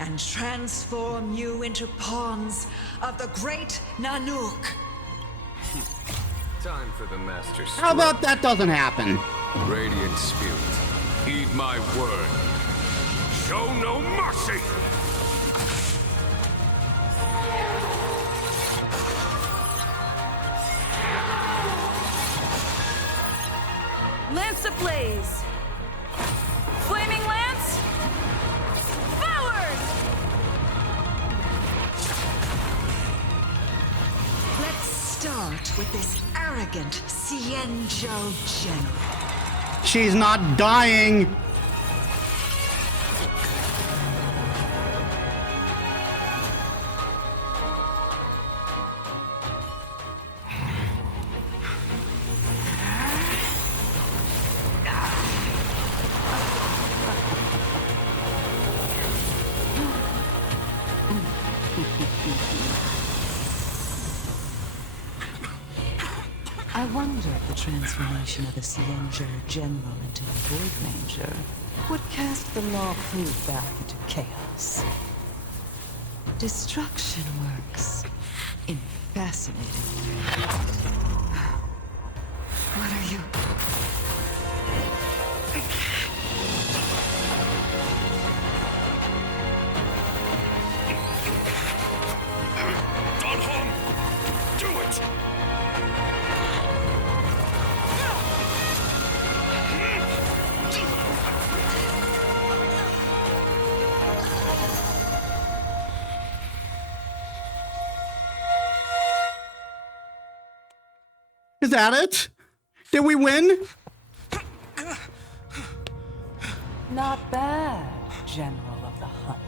and transform you into pawns of the great Nanook. Time for the Master How about that doesn't happen? Radiant Spirit, heed my word. Show no mercy! Lance ablaze! Flaming lance! Forward! Let's start with this arrogant Xianzhou general. She's not dying. I wonder if the transformation of the Xianzhou general into a Void Ranger would cast the law proof back into chaos. Destruction works in fascinating ways. What are you? Don't harm! Do it! Is that it? Did we win? Not bad, General of the Hunt.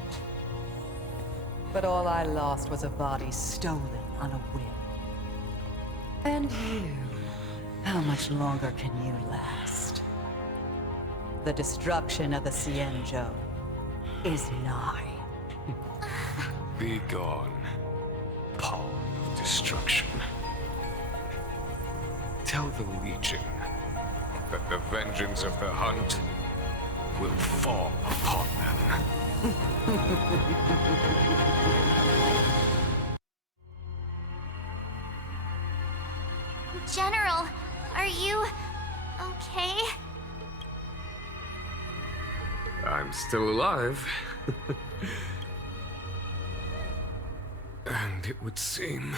But all I lost was a body stolen on a whim. And you, how much longer can you last? The destruction of the Xianzhou is nigh. Be gone, pawn of destruction. Tell the Legion that the vengeance of the hunt will fall upon them. General, are you okay? I'm still alive. And it would seem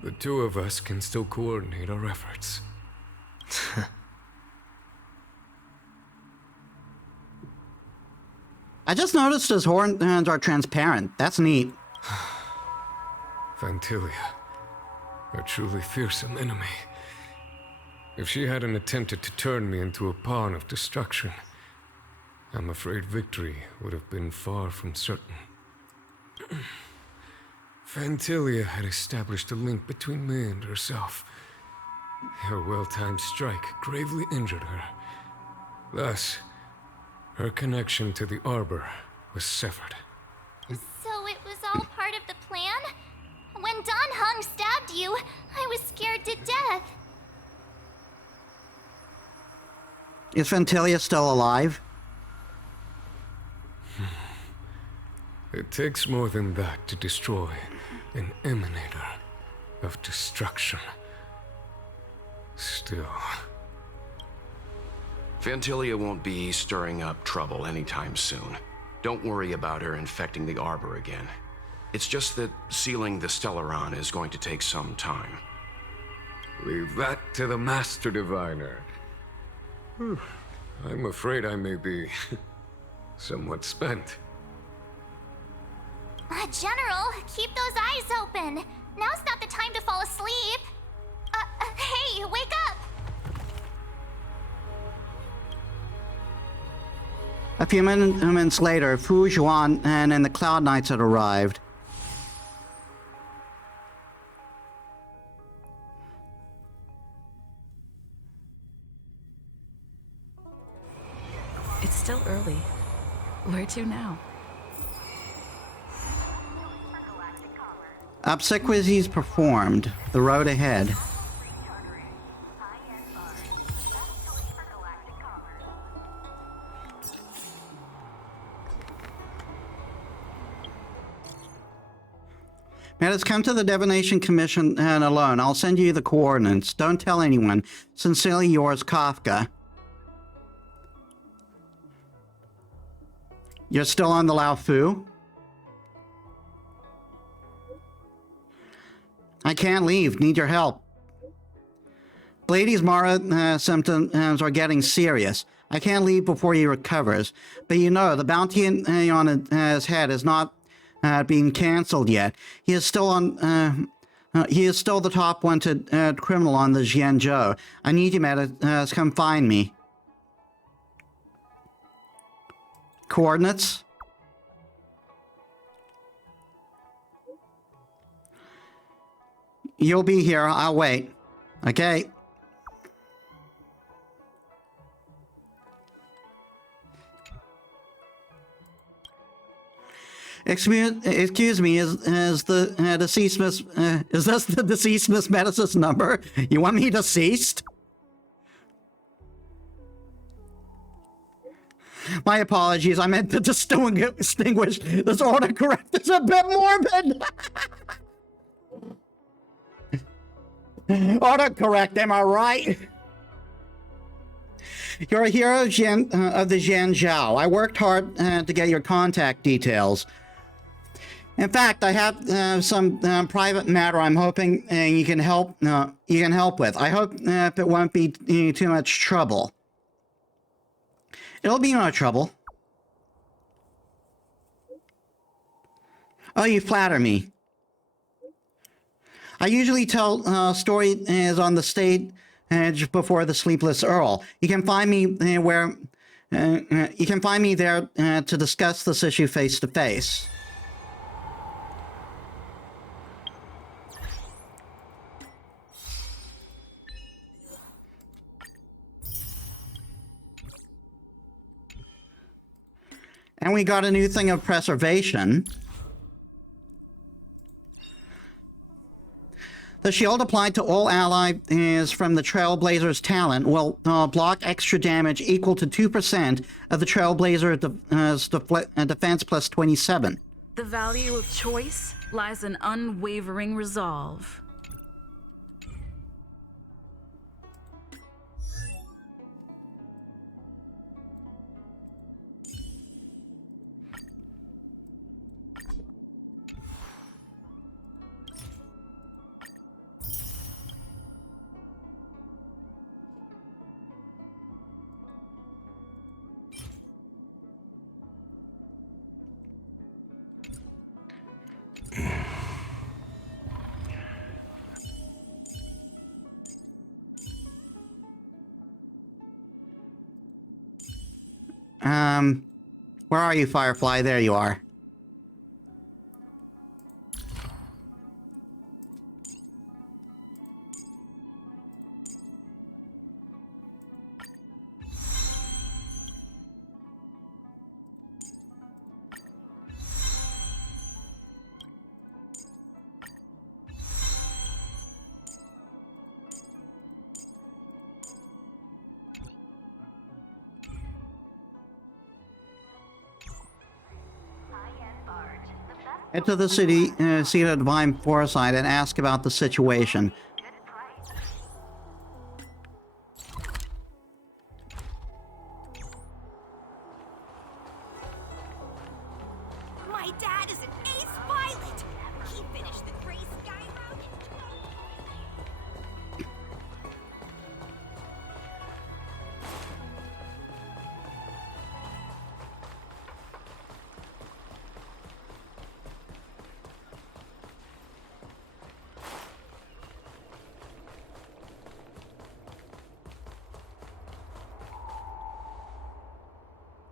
the two of us can still coordinate our efforts. I just noticed his horns are transparent. That's neat. Fantilia, a truly fearsome enemy. If she hadn't attempted to turn me into a pawn of destruction, I'm afraid victory would have been far from certain. Fantilia had established a link between me and herself. Her well-timed strike gravely injured her. Thus, her connection to the Arbor was severed. So it was all part of the plan? When Don Hung stabbed you, I was scared to death. Is Ventilia still alive? It takes more than that to destroy an emanator of destruction. Still. Ventilia won't be stirring up trouble anytime soon. Don't worry about her infecting the Arbor again. It's just that sealing the Stellaron is going to take some time. Leave that to the Master Diviner. I'm afraid I may be somewhat spent. General, keep those eyes open. Now's not the time to fall asleep. Hey, wake up! A few minutes later, Fu Zhuan and the Cloud Knights had arrived. It's still early. Where to now? Obsequies performed. The road ahead. Metis, come to the Divination Commission and alone. I'll send you the coordinates. Don't tell anyone. Sincerely yours, Kafka. You're still on the Lao Fu? I can't leave. Need your help. Blady's Mara symptoms are getting serious. I can't leave before he recovers. But you know, the bounty on his head is not being cancelled yet. He is still on. He is still the top wanted criminal on the Jianzhou. I need you, Metis. Come find me. Coordinates? You'll be here. I'll wait. Okay. Excuse me, is the deceased Miss is this the deceased Miss Metis' number? You want me deceased? My apologies. I meant to distinguish this autocorrect is a bit morbid. Autocorrect, am I right? You're a hero of the Jianzhou. I worked hard to get your contact details. In fact, I have some private matter I'm hoping you can help with. I hope it won't be too much trouble. It'll be no trouble. Oh, you flatter me. I usually tell stories on the stage before the Sleepless Earl. You can find me there to discuss this issue face to face. And we got a new thing of preservation. The shield applied to all allies from the Trailblazer's talent will block extra damage equal to 2% of the Trailblazer's defense plus 27. The value of choice lies in unwavering resolve. Where are you, Firefly? There you are. Head to the city, seat of Divine Foresight, and ask about the situation. My dad is an ace pilot. He finished the Gray Sky Route in 12.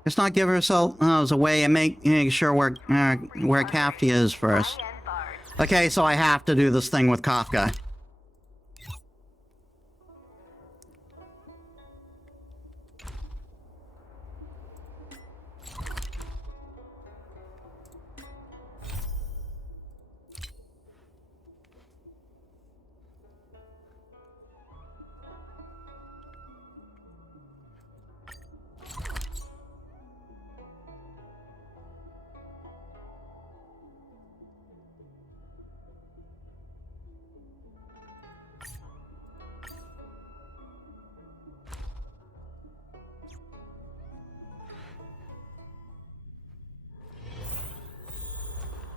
Let's not give ourselves away and make sure where Kafka is first. Okay, so I have to do this thing with Kafka.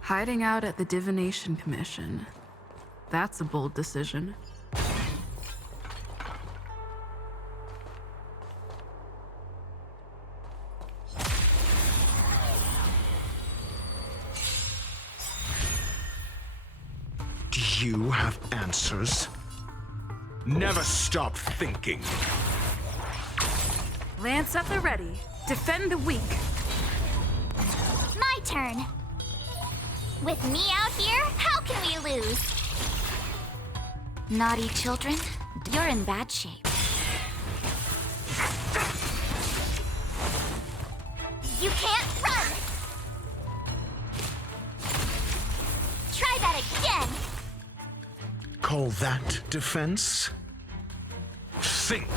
Hiding out at the Divination Commission. That's a bold decision. Do you have answers? Never stop thinking. Lance at the ready. Defend the weak. My turn. With me out here, how can we lose? Naughty children, you're in bad shape. You can't run! Try that again! Call that defense? Think!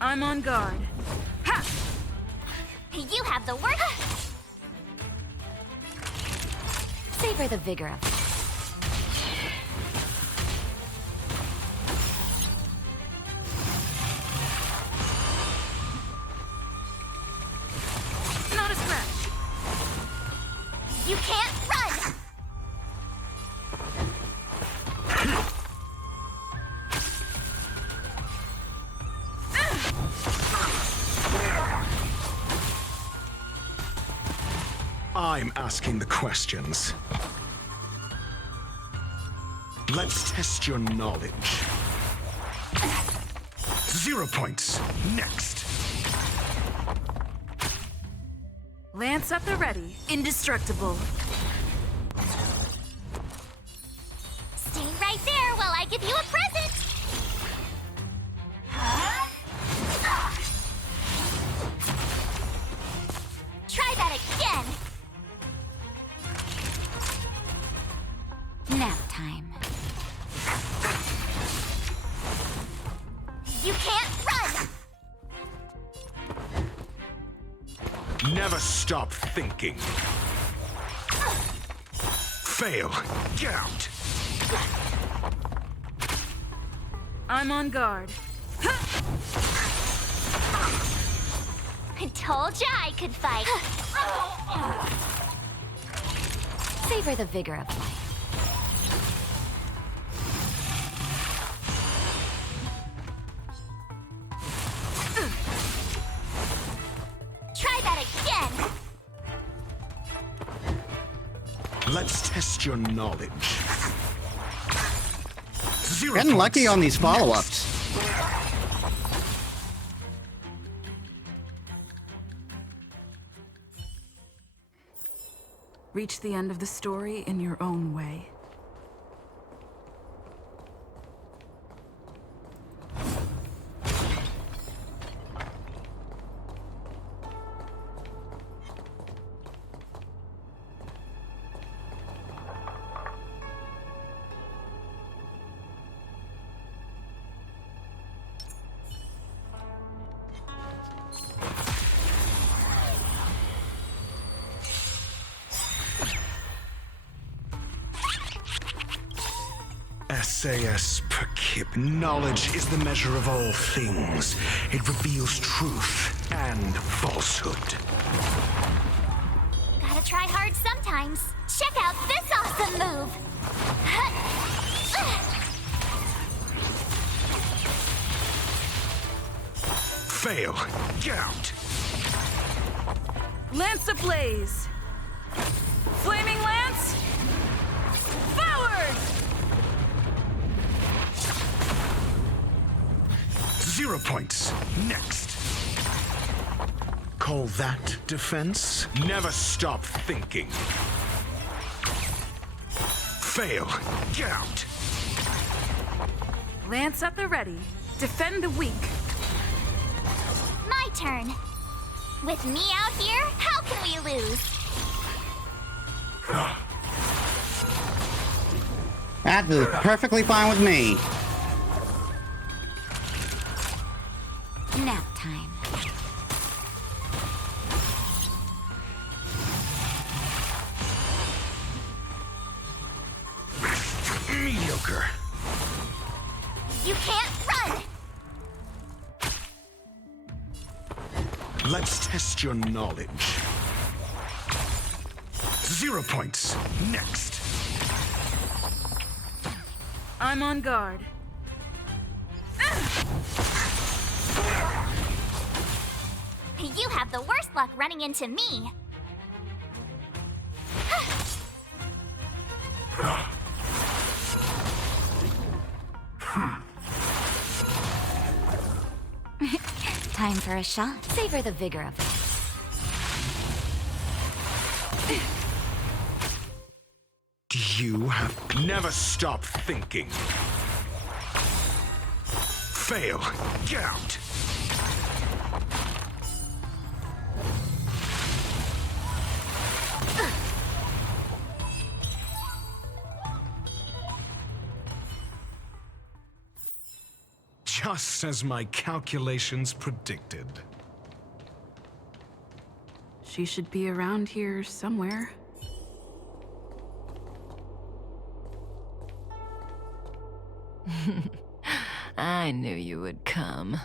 I'm on guard. Ha! You have the worst. Savor the vigor of it. Not a scratch. You can't run! I'm asking the questions. Let's test your knowledge. 0 points. Next. Lance at the ready. Indestructible. Stay right there while I give you a present! Try that again! Nap time. You can't run! Never stop thinking. Fail. Get out. I'm on guard. I told ya I could fight. Savor the vigor of life. Try that again! Let's test your knowledge. 0 Getting points. lucky on these follow-ups. Reach the end of the story in your own way. Sayas per kip. Knowledge is the measure of all things. It reveals truth and falsehood. Gotta try hard sometimes. Check out this awesome move! Fail. Get out. Lance ablaze! Flaming lance! Forward! 0 points. Next. Call that defense? Never stop thinking. Fail. Get out. Lance at the ready. Defend the weak. My turn. With me out here, how can we lose? That is perfectly fine with me. Nap time. Mediocre. You can't run! Let's test your knowledge. 0 points. Next. I'm on guard. You have the worst luck running into me. Time for a shot. Savor the vigor of it. Do you have... Never stop thinking. Fail. Get out. Just as my calculations predicted. She should be around here somewhere. I knew you would come.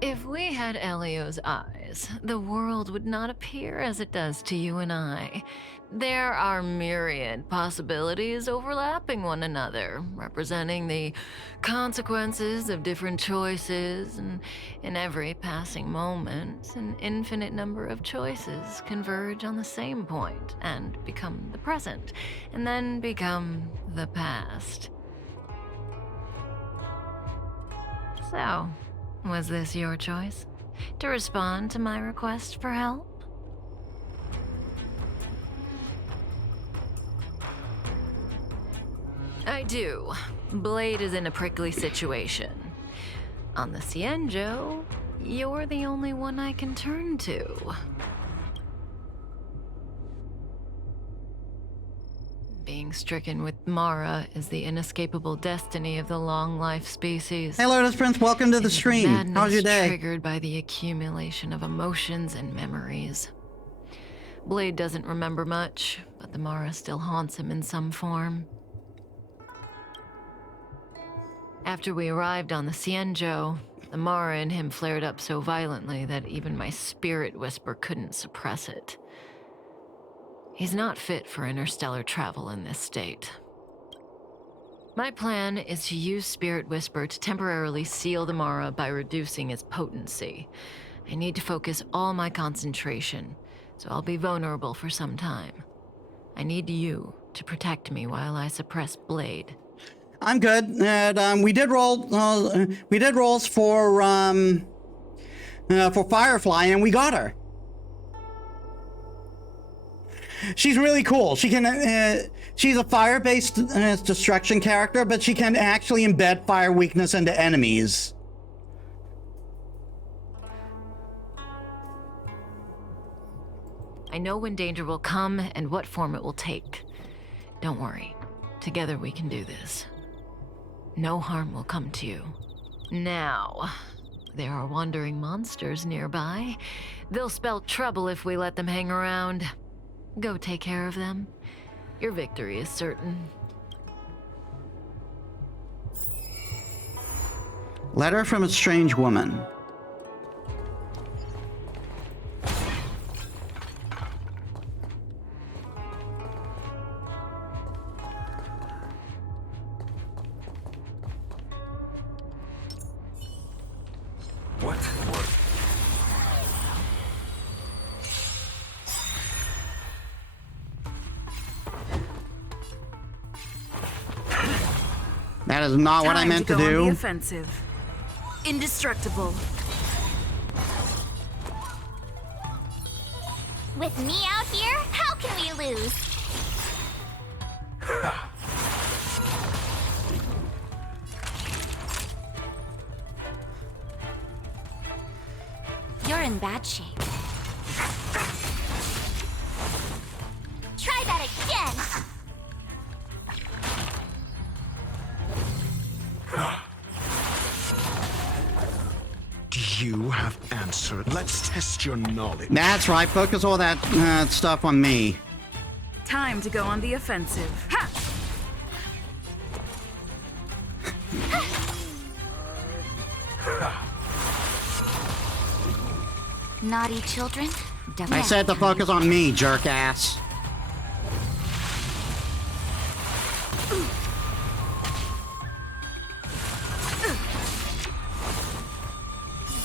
If we had Elio's eyes, the world would not appear as it does to you and I. There are myriad possibilities overlapping one another, representing the consequences of different choices, and in every passing moment, an infinite number of choices converge on the same point and become the present, and then become the past. So, was this your choice? To respond to my request for help? I do. Blade is in a prickly situation. On the Cienjo, you're the only one I can turn to. Being stricken with Mara is the inescapable destiny of the long-life species. Hey, Lotus Prince, welcome to the It is a stream. How's madness your day? Triggered by the accumulation of emotions and memories. Blade doesn't remember much, but the Mara still haunts him in some form. After we arrived on the Cienjo, the Mara in him flared up so violently that even my spirit whisper couldn't suppress it. He's not fit for interstellar travel in this state. My plan is to use Spirit Whisper to temporarily seal the Mara by reducing its potency. I need to focus all my concentration, so I'll be vulnerable for some time. I need you to protect me while I suppress Blade. I'm good. And we did rolls for Firefly, and we got her. She's really cool. She can. She's a fire-based destruction character, but she can actually embed fire weakness into enemies. I know when danger will come and what form it will take. Don't worry. Together we can do this. No harm will come to you. Now, there are wandering monsters nearby. They'll spell trouble if we let them hang around. Go take care of them. Your victory is certain. Letter from a strange woman. What? That is not what I meant to Time to go on do. the offensive. Indestructible. With me out here, how can we lose? You're in bad shape. Try that again! Do you have answer? Let's test your knowledge. That's right, focus all that stuff on me. Time to go on the offensive. Ha! Naughty children? I said to focus on me, jerk ass.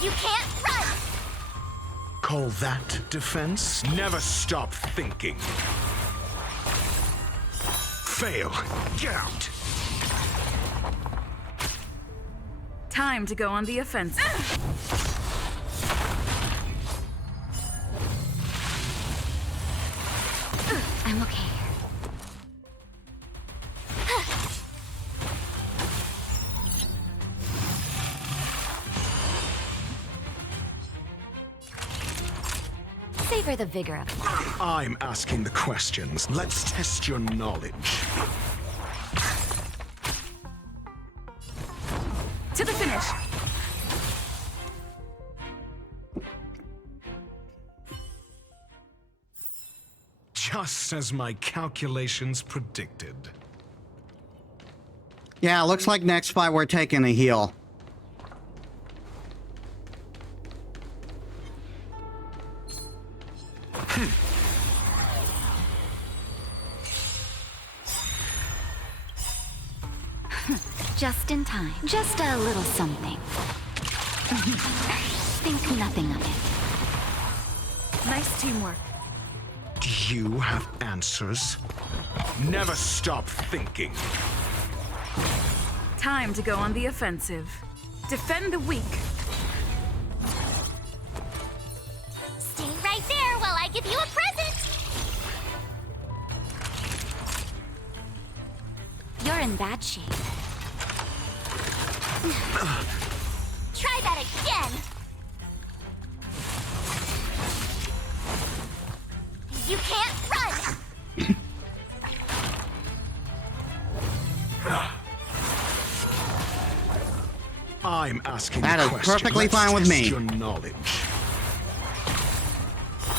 You can't run! Call that defense? Never stop thinking. Fail. Get out. Time to go on the offensive. I'm okay. Savor the vigor of it. I'm asking the questions. Let's test your knowledge. To the finish. Just as my calculations predicted. Yeah, looks like next fight we're taking a heal. Just in time. Just a little something. Think nothing of it. Nice teamwork. Do you have answers? Never stop thinking. Time to go on the offensive. Defend the weak. Stay right there while I give you a present! You're in bad shape. Try that again! You can't run! I'm asking That the is question. perfectly Let's fine with test me. your knowledge.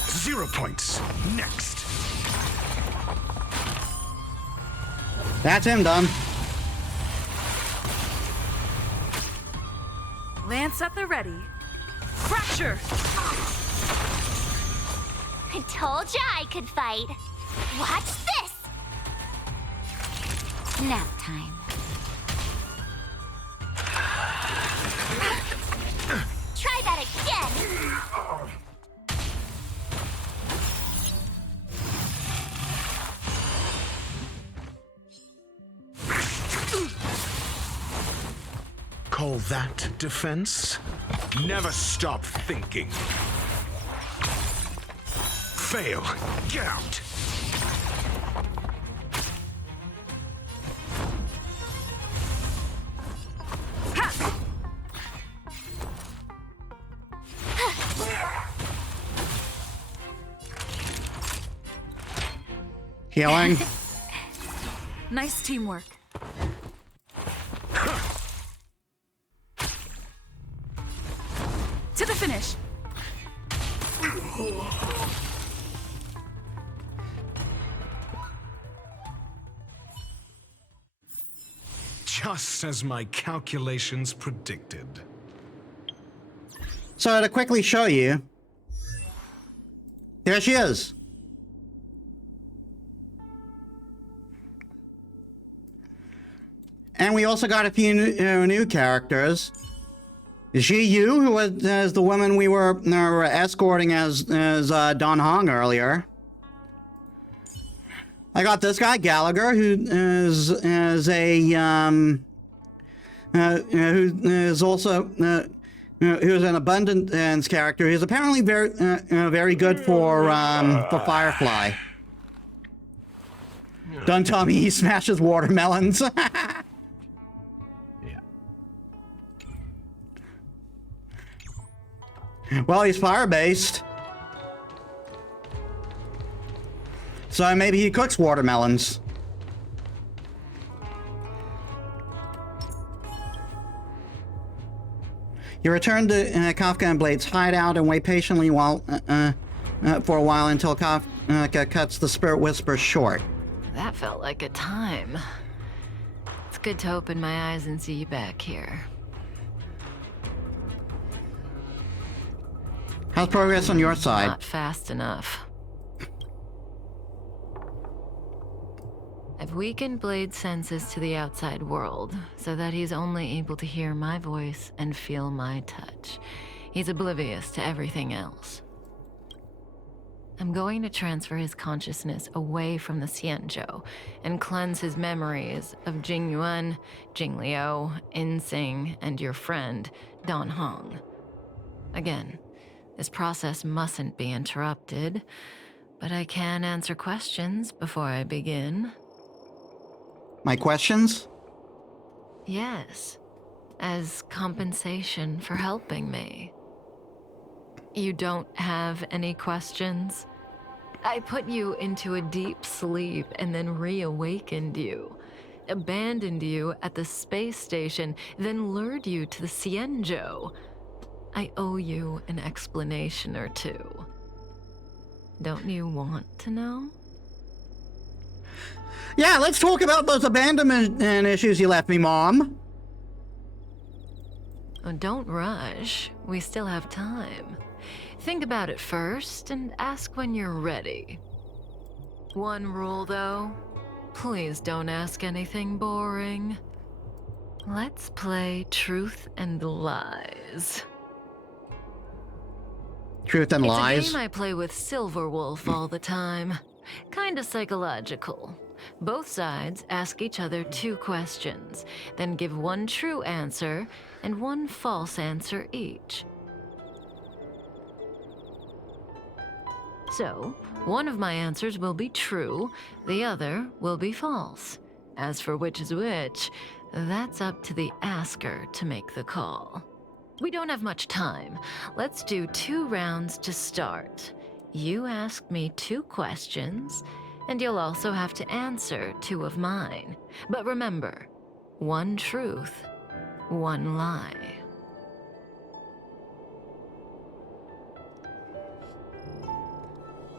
0 points. Next. That's him done. Lance at the ready. Fracture! I told ya I could fight. Watch this! Nap time. Try that again! Call that defense? Never stop thinking. Fail. Get out. Healing. Nice teamwork. To the finish. Just as my calculations predicted. So to quickly show you, there she is. And we also got a few new characters. Ji Yu, who was the woman we were escorting as Don Hong earlier. I got this guy Gallagher, who is also who's an abundance character. He's apparently very good for Firefly. Don't tell me he smashes watermelons. Well, he's fire-based. So maybe he cooks watermelons. You return to Kafka and Blade's hideout and wait patiently for a while until Kafka cuts the Spirit Whisper short. That felt like a time. It's good to open my eyes and see you back here. How's progress on your side? Not fast enough. I've weakened Blade's senses to the outside world, so that he's only able to hear my voice and feel my touch. He's oblivious to everything else. I'm going to transfer his consciousness away from the Xianzhou and cleanse his memories of Jing Yuan, Jing Liu, Insing, and your friend, Don Hong. Again, this process mustn't be interrupted, but I can answer questions before I begin. My questions? Yes, as compensation for helping me. You don't have any questions? I put you into a deep sleep and then reawakened you, abandoned you at the space station, then lured you to the Xianzhou. I owe you an explanation or two. Don't you want to know? Yeah, let's talk about those abandonment issues you left me, Mom. Oh, don't rush. We still have time. Think about it first and ask when you're ready. One rule, though. Please don't ask anything boring. Let's play Truth and Lies. Truth and Lies? It's a game I play with Silverwolf all the time. Kinda psychological. Both sides ask each other 2 questions, then give one true answer and one false answer each. So, one of my answers will be true, the other will be false. As for which is which, that's up to the asker to make the call. We don't have much time. Let's do 2 rounds to start. You ask me 2 questions, and you'll also have to answer 2 of mine. But remember, 1 truth, 1 lie.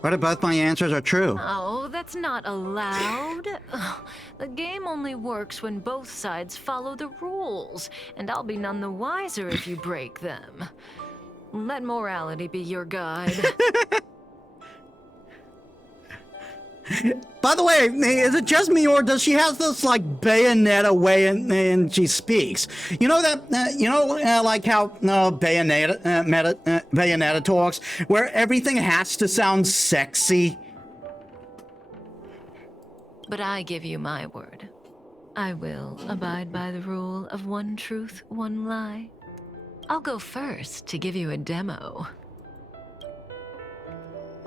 What if both my answers are true? Oh, that's not allowed. The game only works when both sides follow the rules, and I'll be none the wiser if you break them. Let morality be your guide. By the way, is it just me or does she have this like Bayonetta way and she speaks? You know that like how Bayonetta talks, where everything has to sound sexy. But I give you my word. I will abide by the rule of 1 truth, 1 lie. I'll go first to give you a demo.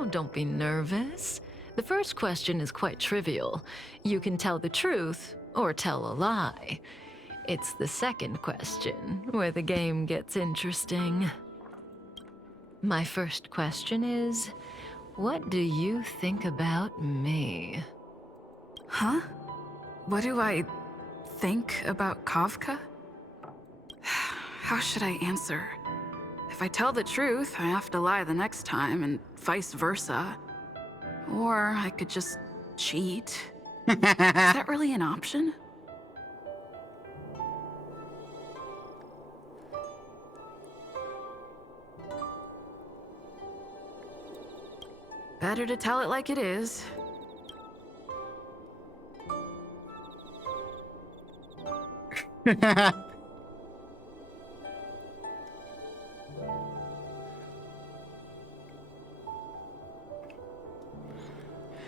Oh, don't be nervous. The first question is quite trivial. You can tell the truth or tell a lie. It's the second question where the game gets interesting. My first question is, what do you think about me? Huh? What do I think about Kafka? How should I answer? If I tell the truth, I have to lie the next time, and vice versa. Or I could just cheat. Is that really an option? Better to tell it like it is.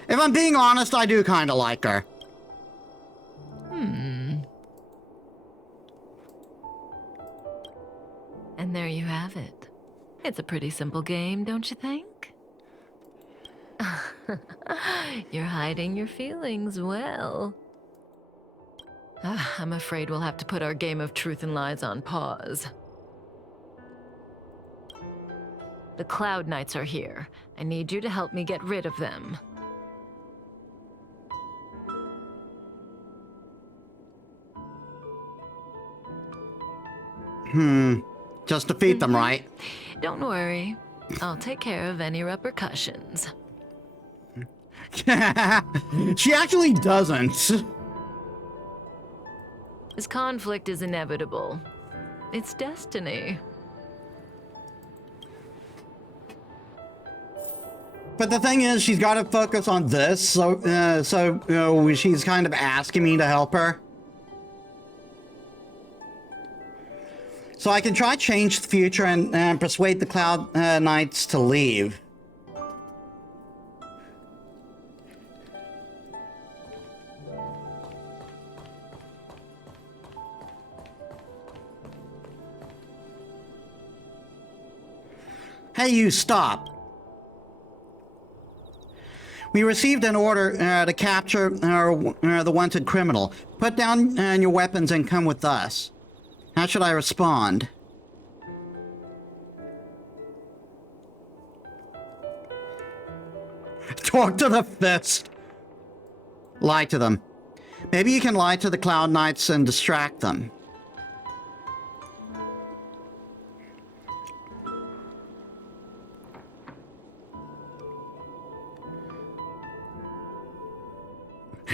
If I'm being honest, I do kind of like her. And there you have it. It's a pretty simple game, don't you think? You're hiding your feelings well. I'm afraid we'll have to put our game of truth and lies on pause. The Cloud Knights are here. I need you to help me get rid of them. Just defeat them, right? Don't worry. I'll take care of any repercussions. She actually doesn't. This conflict is inevitable. It's destiny. But the thing is, she's got to focus on this, so you know, she's kind of asking me to help her. So I can try change the future and persuade the Cloud Knights to leave. Hey, you, stop. We received an order to capture the wanted criminal. Put down your weapons and come with us. How should I respond? Talk to the fist. Lie to them. Maybe you can lie to the Cloud Knights and distract them.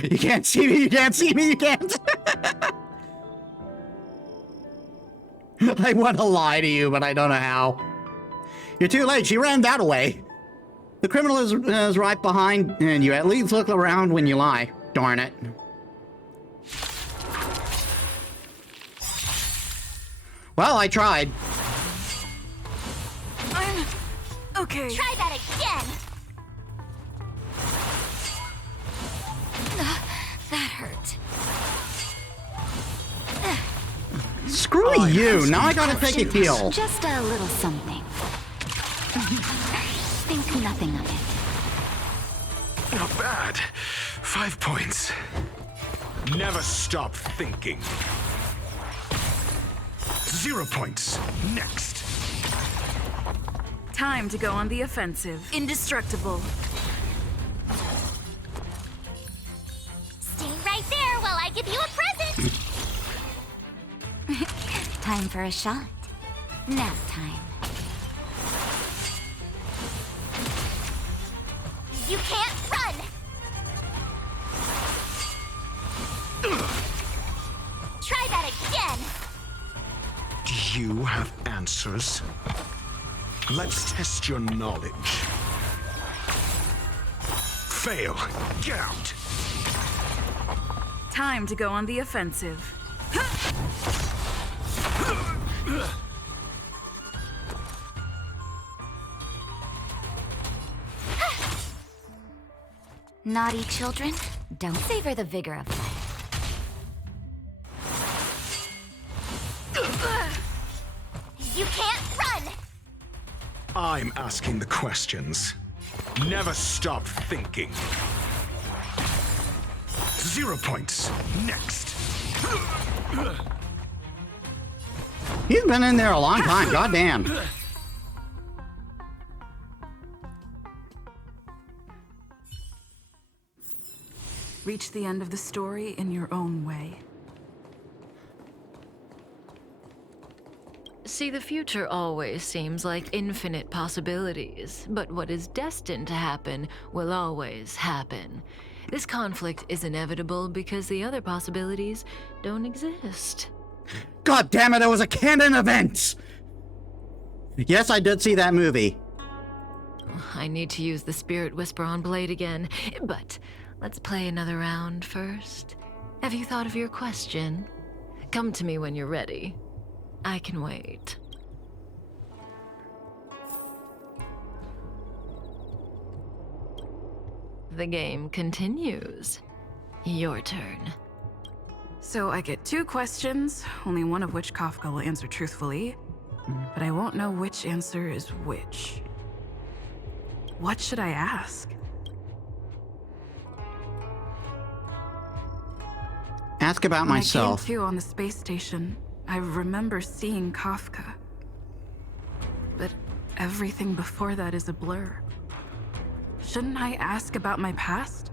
You can't see me, you can't see me, you can't! I want to lie to you, but I don't know how. You're too late, she ran that away. The criminal is right behind you. At least look around when you lie. Darn it. Well, I tried. I'm okay. Try that again! That hurt. Screw you! Now I gotta take a heal. Just a little something. Think nothing of it. Not bad. 5 points. Never stop thinking. 0 points. Next. Time to go on the offensive. Indestructible. Stay right there while I give you a present! Time for a shot. Nap time. You can't run! Try that again! Do you have answers? Let's test your knowledge. Fail. Get out. Time to go on the offensive. Naughty children, don't savor the vigor of life. You can't run! I'm asking the questions. Never stop thinking. 0 points. Next. He's been in there a long time, goddamn. Reach the end of the story in your own way. See, the future always seems like infinite possibilities, but what is destined to happen will always happen. This conflict is inevitable because the other possibilities don't exist. God damn it, it was a canon event! Yes, I did see that movie. I need to use the Spirit Whisper on Blade again, but let's play another round first. Have you thought of your question? Come to me when you're ready. I can wait. The game continues. Your turn. So I get 2 questions, only one of which Kafka will answer truthfully, but I won't know which answer is which. What should I ask? Ask about When myself. I came to on the space station, I remember seeing Kafka. But everything before that is a blur. Shouldn't I ask about my past?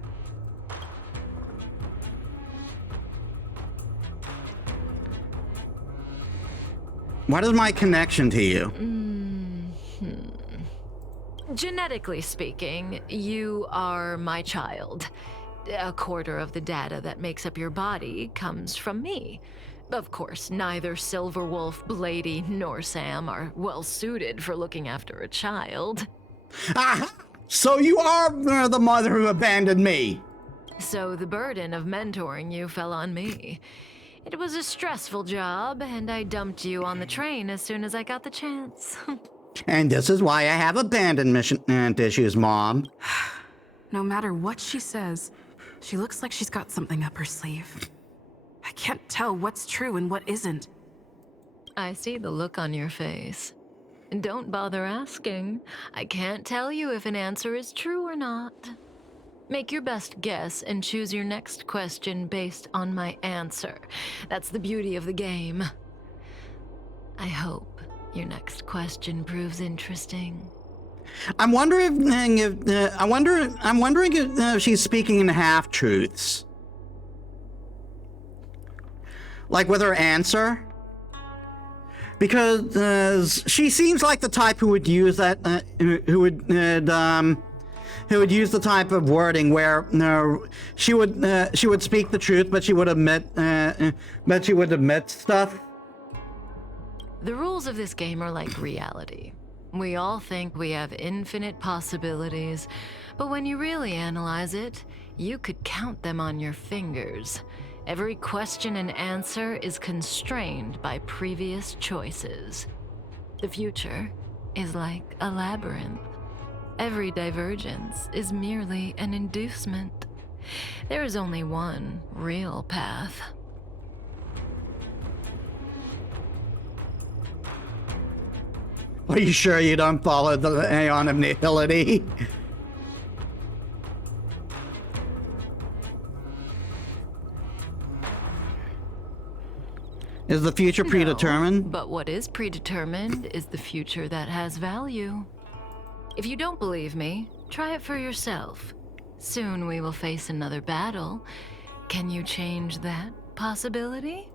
What is my connection to you? Genetically speaking, you are my child. A quarter of the data that makes up your body comes from me. Of course, neither Silverwolf, Blady, nor Sam are well suited for looking after a child. Aha! So you are the mother who abandoned me. So the burden of mentoring you fell on me. It was a stressful job, and I dumped you on the train as soon as I got the chance. And this is why I have abandonment issues, Mom. No matter what she says, she looks like she's got something up her sleeve. I can't tell what's true and what isn't. I see the look on your face. Don't bother asking. I can't tell you if an answer is true or not. Make your best guess and choose your next question based on my answer. That's the beauty of the game. I hope your next question proves interesting. I'm wondering if she's speaking in half-truths. Like with her answer. Because she seems like the type who would use that, who would use the type of wording where she would speak the truth, but she would admit stuff. The rules of this game are like reality. We all think we have infinite possibilities, but when you really analyze it, you could count them on your fingers. Every question and answer is constrained by previous choices. The future is like a labyrinth. Every divergence is merely an inducement. There is only one real path. Are you sure you don't follow the Aeon of Nihility? Is the future predetermined? No, but what is predetermined is the future that has value. If you don't believe me, try it for yourself. Soon we will face another battle. Can you change that possibility?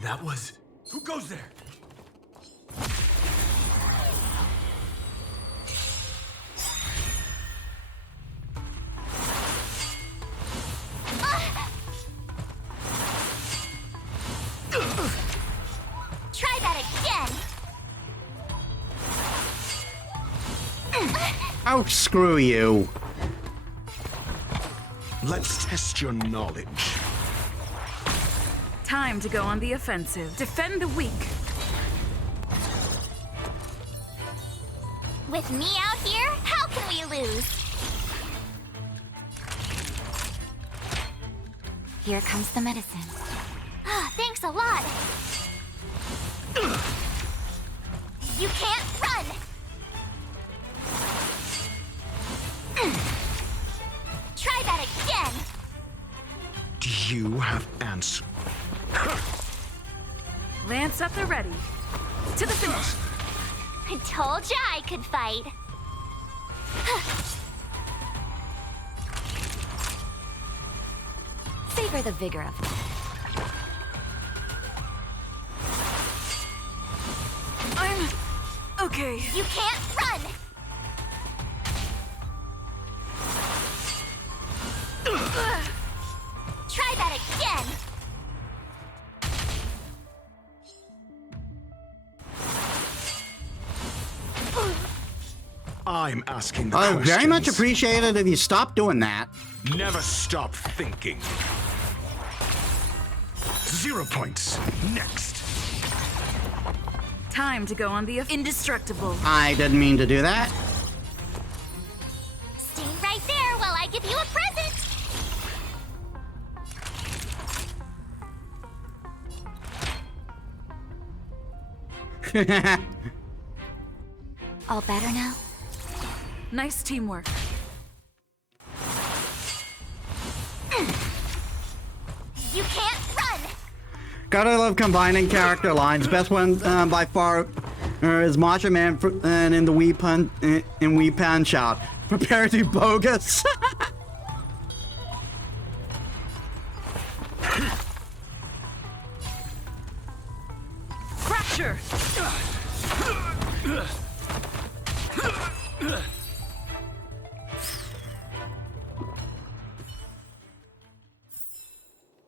That was... Who goes there? Try that again! Oh, screw you. Let's test your knowledge. Time to go on the offensive. Defend the weak. With me out here, how can we lose? Here comes the medicine. Ah, thanks a lot. You can't run! Try that again! Do you have answered? Lance at the ready. To the finish. I told ya I could fight. Savor the vigor of life. I'm okay. You can't run! Try that again! I'm asking the I questions. very much appreciate it if you stop doing that. Never stop thinking. 0 points. Next. Time to go on the indestructible. I didn't mean to do that. Stay right there while I give you a present! All better now? Nice teamwork. You can't run! Gotta love combining character lines. Best one by far is Macho Man and in the Wii Punch Out. Prepare to bogus. Fracture!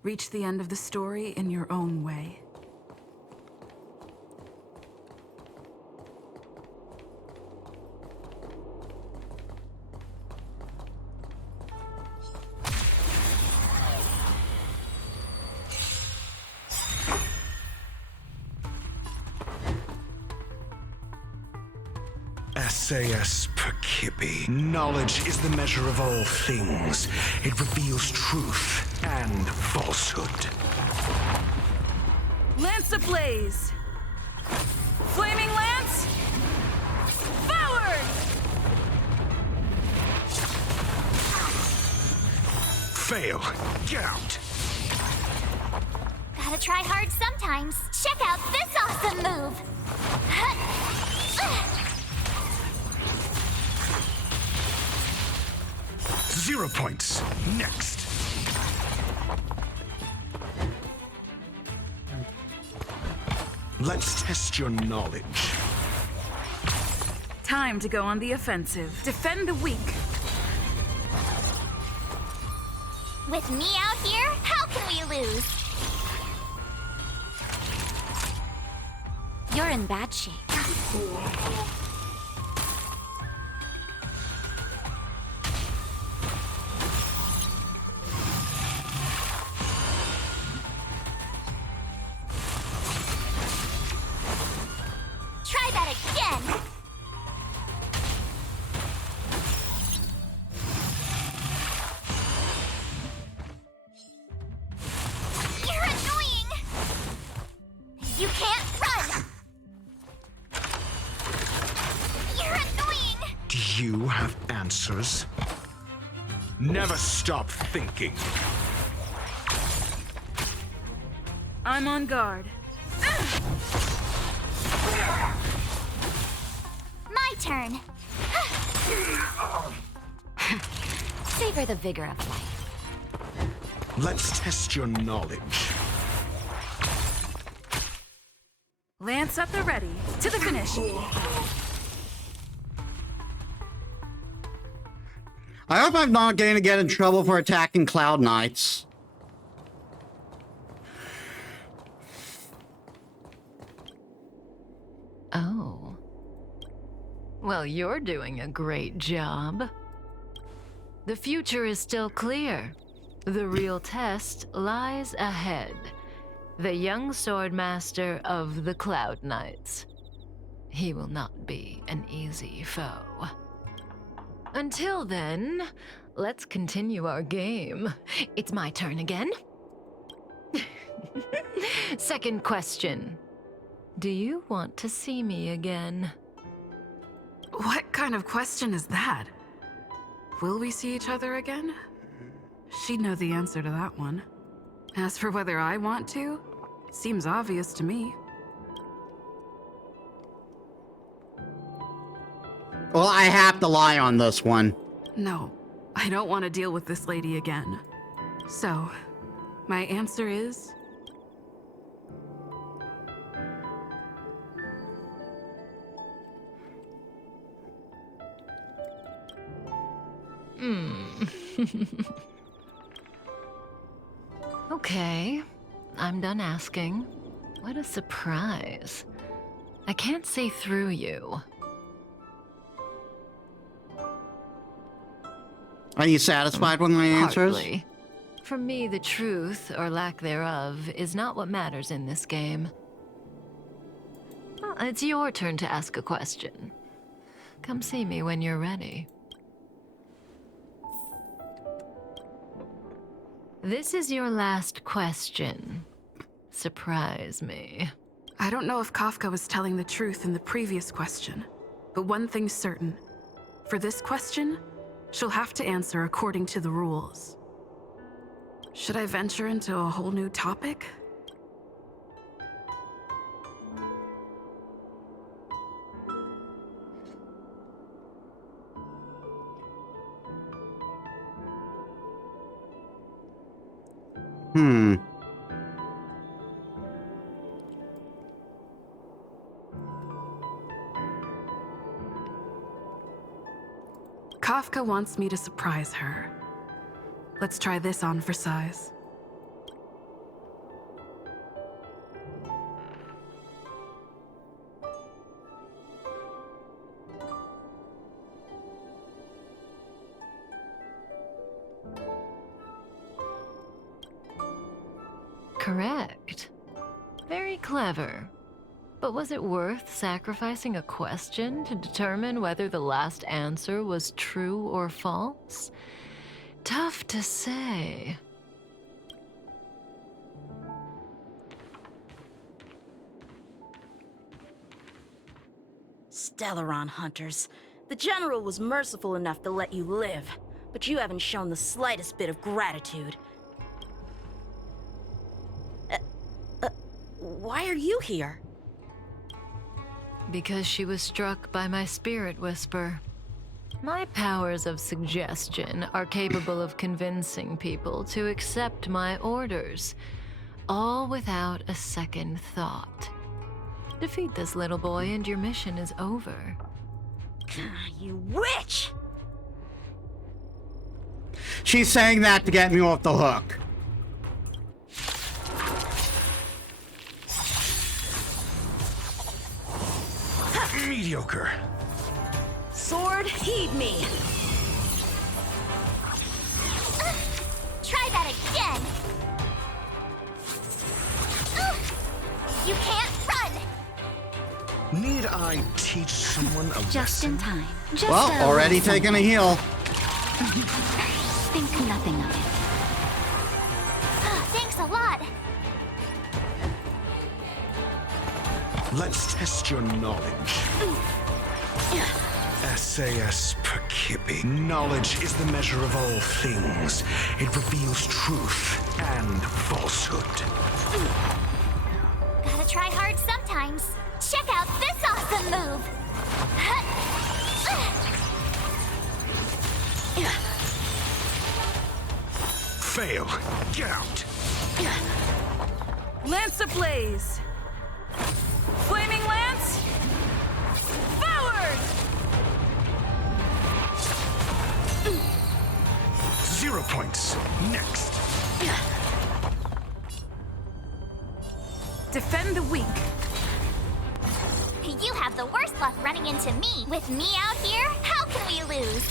Reach the end of the story in your own way. SAS Perkipi. Knowledge is the measure of all things. It reveals truth and falsehood. Lance ablaze! Flaming lance! Forward! Fail. Get out. Gotta try hard sometimes. Check out this awesome move! 0 points. Next. Let's test your knowledge. Time to go on the offensive. Defend the weak. With me out here, how can we lose? You're in bad shape. Try that again! You're annoying! You can't run! You're annoying! Do you have answers? Never stop thinking. I'm on guard. My turn. Savor the vigor of life. Let's test your knowledge. Lance at the ready. To the finish. I hope I'm not going to get in trouble for attacking Cloud Knights. Oh. Well, you're doing a great job. The future is still clear. The real test lies ahead. The young swordmaster of the Cloud Knights. He will not be an easy foe. Until then, let's continue our game. It's my turn again. Second question. Do you want to see me again? What kind of question is that? Will we see each other again? She'd know the answer to that one. As for whether I want to, seems obvious to me. Well, I have to lie on this one. No, I don't want to deal with this lady again. So, my answer is... Okay, I'm done asking. What a surprise. I can't see through you. Are you satisfied with my answers? Hardly. For me, the truth, or lack thereof, is not what matters in this game. Well, it's your turn to ask a question. Come see me when you're ready. This is your last question. Surprise me. I don't know if Kafka was telling the truth in the previous question, but one thing's certain. For this question, she'll have to answer according to the rules. Should I venture into a whole new topic? Kafka wants me to surprise her. Let's try this on for size. Correct. Very clever. But was it worth sacrificing a question to determine whether the last answer was true or false? Tough to say. Stellaron hunters. The General was merciful enough to let you live, but you haven't shown the slightest bit of gratitude. Why are you here? Because she was struck by my spirit whisper. My powers of suggestion are capable of convincing people to accept my orders, all without a second thought. Defeat this little boy and your mission is over. You witch! She's saying that to get me off the hook. Mediocre. Sword, heed me! Try that again! You can't run! Need I teach someone a Just in lesson? time. Well, already taking a heal. Think nothing of it. Thanks a lot. Let's test your knowledge. SAS Perkibi. Knowledge is the measure of all things. It reveals truth and falsehood. Gotta try hard sometimes. Check out this awesome move! Fail. Get out. Lance ablaze! Flaming Lance! Forward! 0 points. Next. Defend the weak. You have the worst luck running into me. With me out here, how can we lose?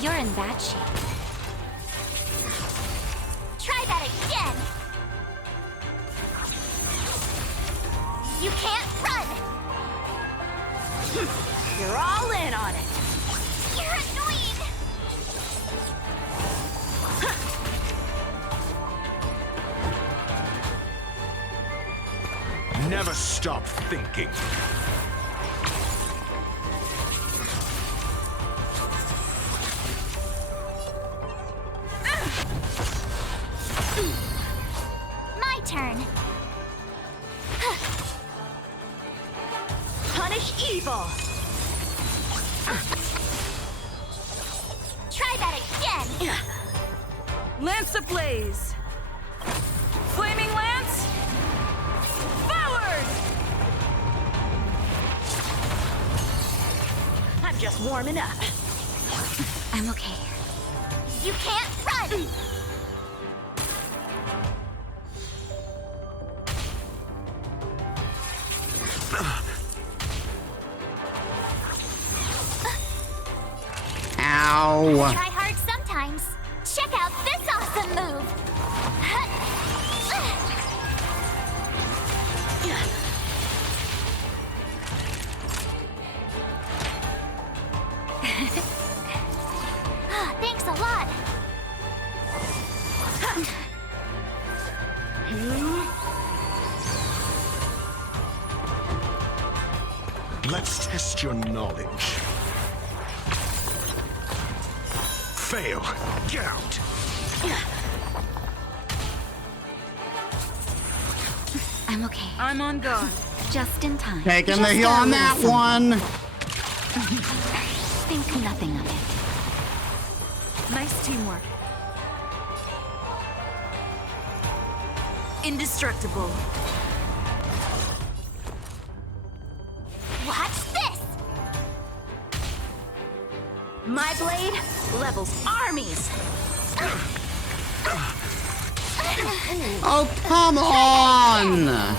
You're in bad shape. Try that again! You can't run! You're all in on it! You're annoying! Never stop thinking. Punish evil! Try that again! Lance ablaze! Flaming lance! Forward! I'm just warming up. I'm okay. You can't run! Ow. Try hard sometimes. Check out this awesome move! Thanks a lot. Let's test your knowledge. Fail. Get out. I'm okay. I'm on guard. Just in time. Taking the heel on that one. Think nothing of it. Nice teamwork. Indestructible. Watch this! My blade levels armies. Oh, come on!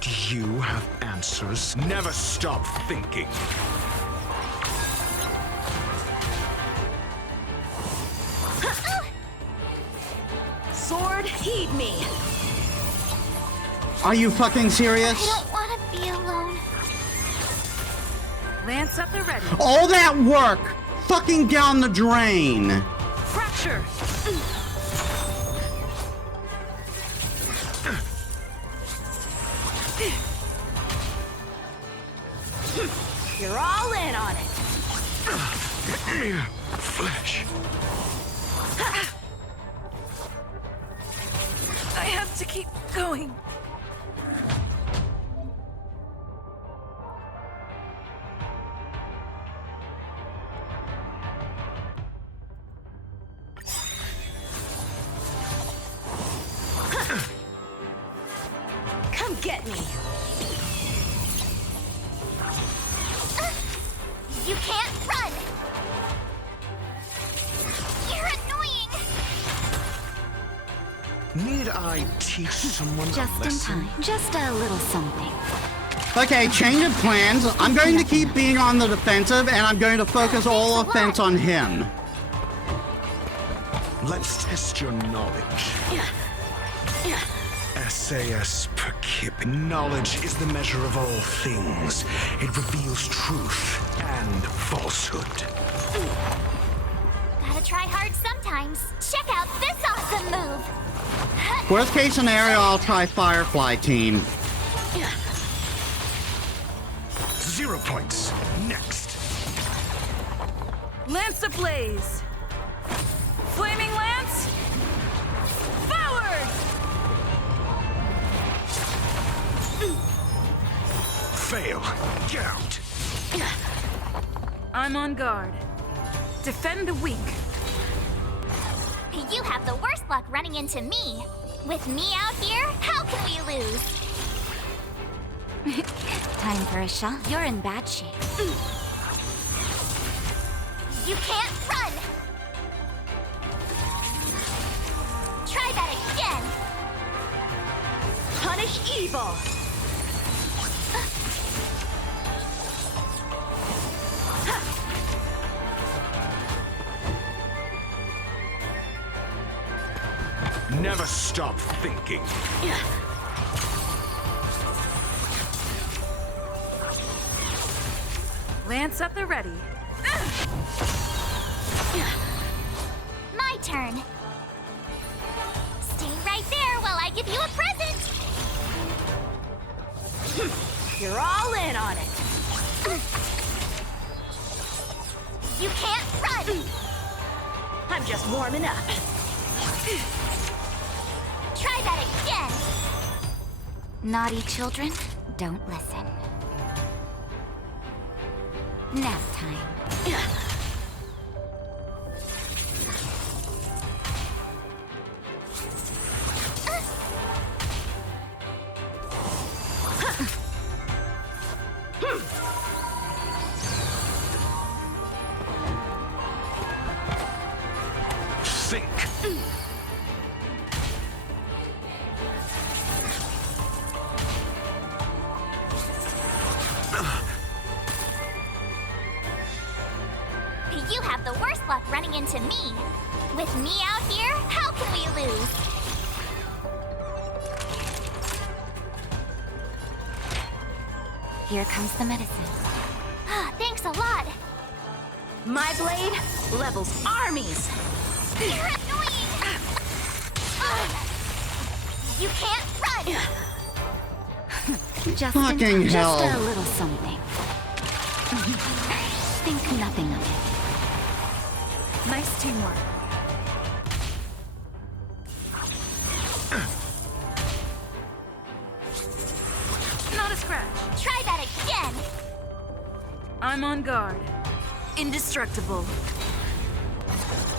Do you have answers? Never stop thinking. Sword, heed me. Are you fucking serious? I don't want to be alone. Lance at the ready. All that work fucking down the drain. Fracture. You're all in on it. Flesh. I have to keep going. Come get me. You can't run! You're annoying! Need I teach someone a Just in lesson? time. Just a little something. Okay, change of plans. I'm going to keep being on the defensive, and I'm going to focus all offense on him. Let's test your knowledge. SAS per kip. Knowledge is the measure of all things. It reveals truth and falsehood. Gotta try hard sometimes. Check out this awesome move! Worst case scenario, I'll try Firefly team. 0 points. Next. Lance ablaze. Flaming lance. Forward. Fail. Get out. I'm on guard. Defend the weak. You have the worst luck running into me. With me out here, how can we lose? Time for a shot. You're in bad shape. You can't run! Try that again! Punish evil. Never stop thinking. Lance at the ready. My turn. Stay right there while I give you a present. You're all in on it. You can't run. I'm just warming up. Try that again. Naughty children, don't listen. Nap time. Think. You have the worst luck running into me. With me out here, how can we lose? Here comes the medicine. Thanks a lot. My blade levels armies. You're annoying. You can't run. Fucking hell. Just a little something. Think nothing of it. Nice teamwork. Not a scratch. Try that again. I'm on guard. Indestructible.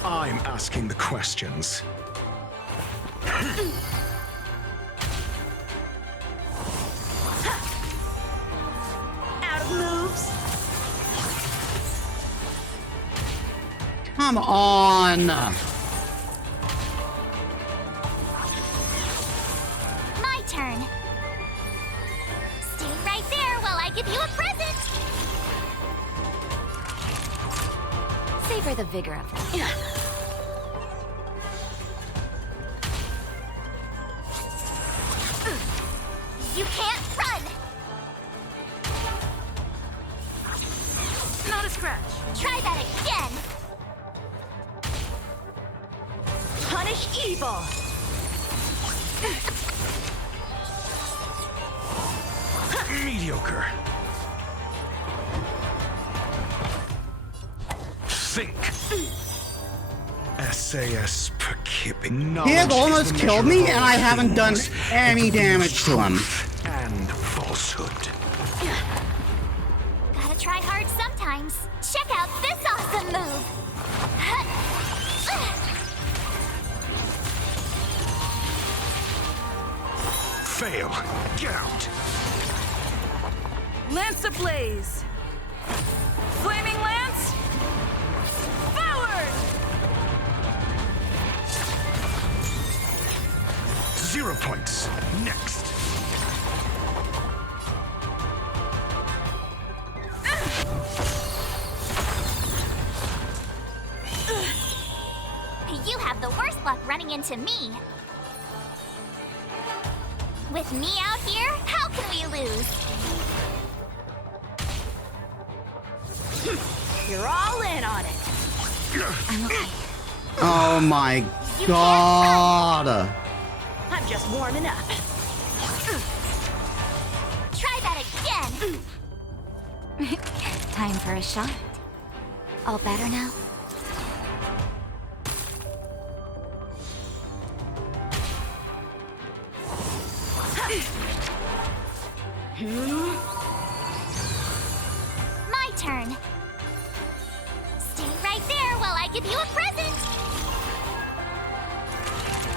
I'm asking the questions. Out of moves. Come on. My turn. Stay right there while I give you a present. Savor the vigor of it. You can't run. Not a scratch. Try that again. Punish evil. Mediocre. Think. SAS Perkipin. He has almost killed me, and I haven't done any damage to him. And falsehood. Gotta try hard sometimes. Check out this awesome move. Fail. Get out. Lance ablaze. Flaming lance. Forward. 0 points. Next. You have the worst luck running into me. With me out here, how can we lose? You're all in on it. I'm okay. Oh my god. I'm just warming up. Try that again. Time for a shot. All better now? My turn. Stay right there while I give you a present.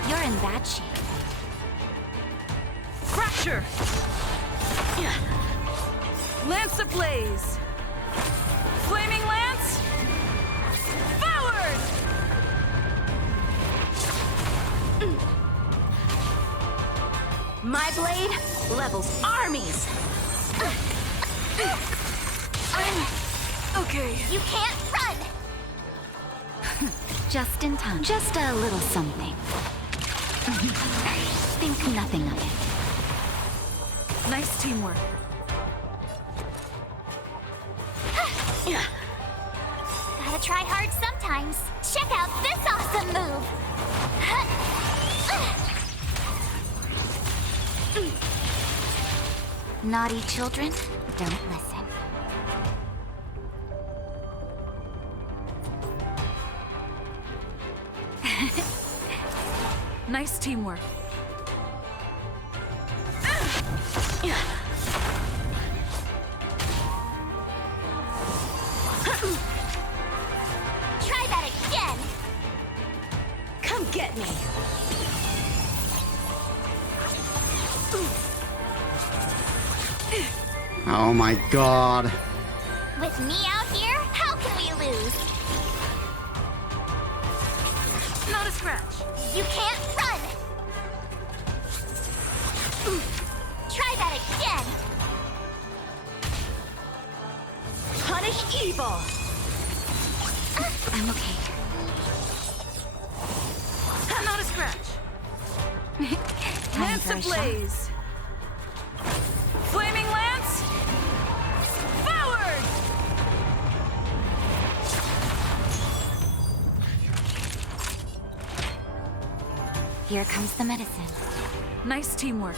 You're in bad shape. Fracture. Lance ablaze. Flaming lance. Forward. My blade levels armies. Okay. You can't run. Just in time. Just a little something. Think nothing of it. Nice teamwork. Gotta try hard sometimes. Check out this awesome move. Naughty children, don't listen. Nice teamwork. Try that again! Come get me! Oh my god. With me out here, how can we lose? Not a scratch. You can't run! Try that again! Punish evil! I'm okay. Not a scratch. Lance ablaze! Flaming lance! Forward! Here comes the medicine. Nice teamwork.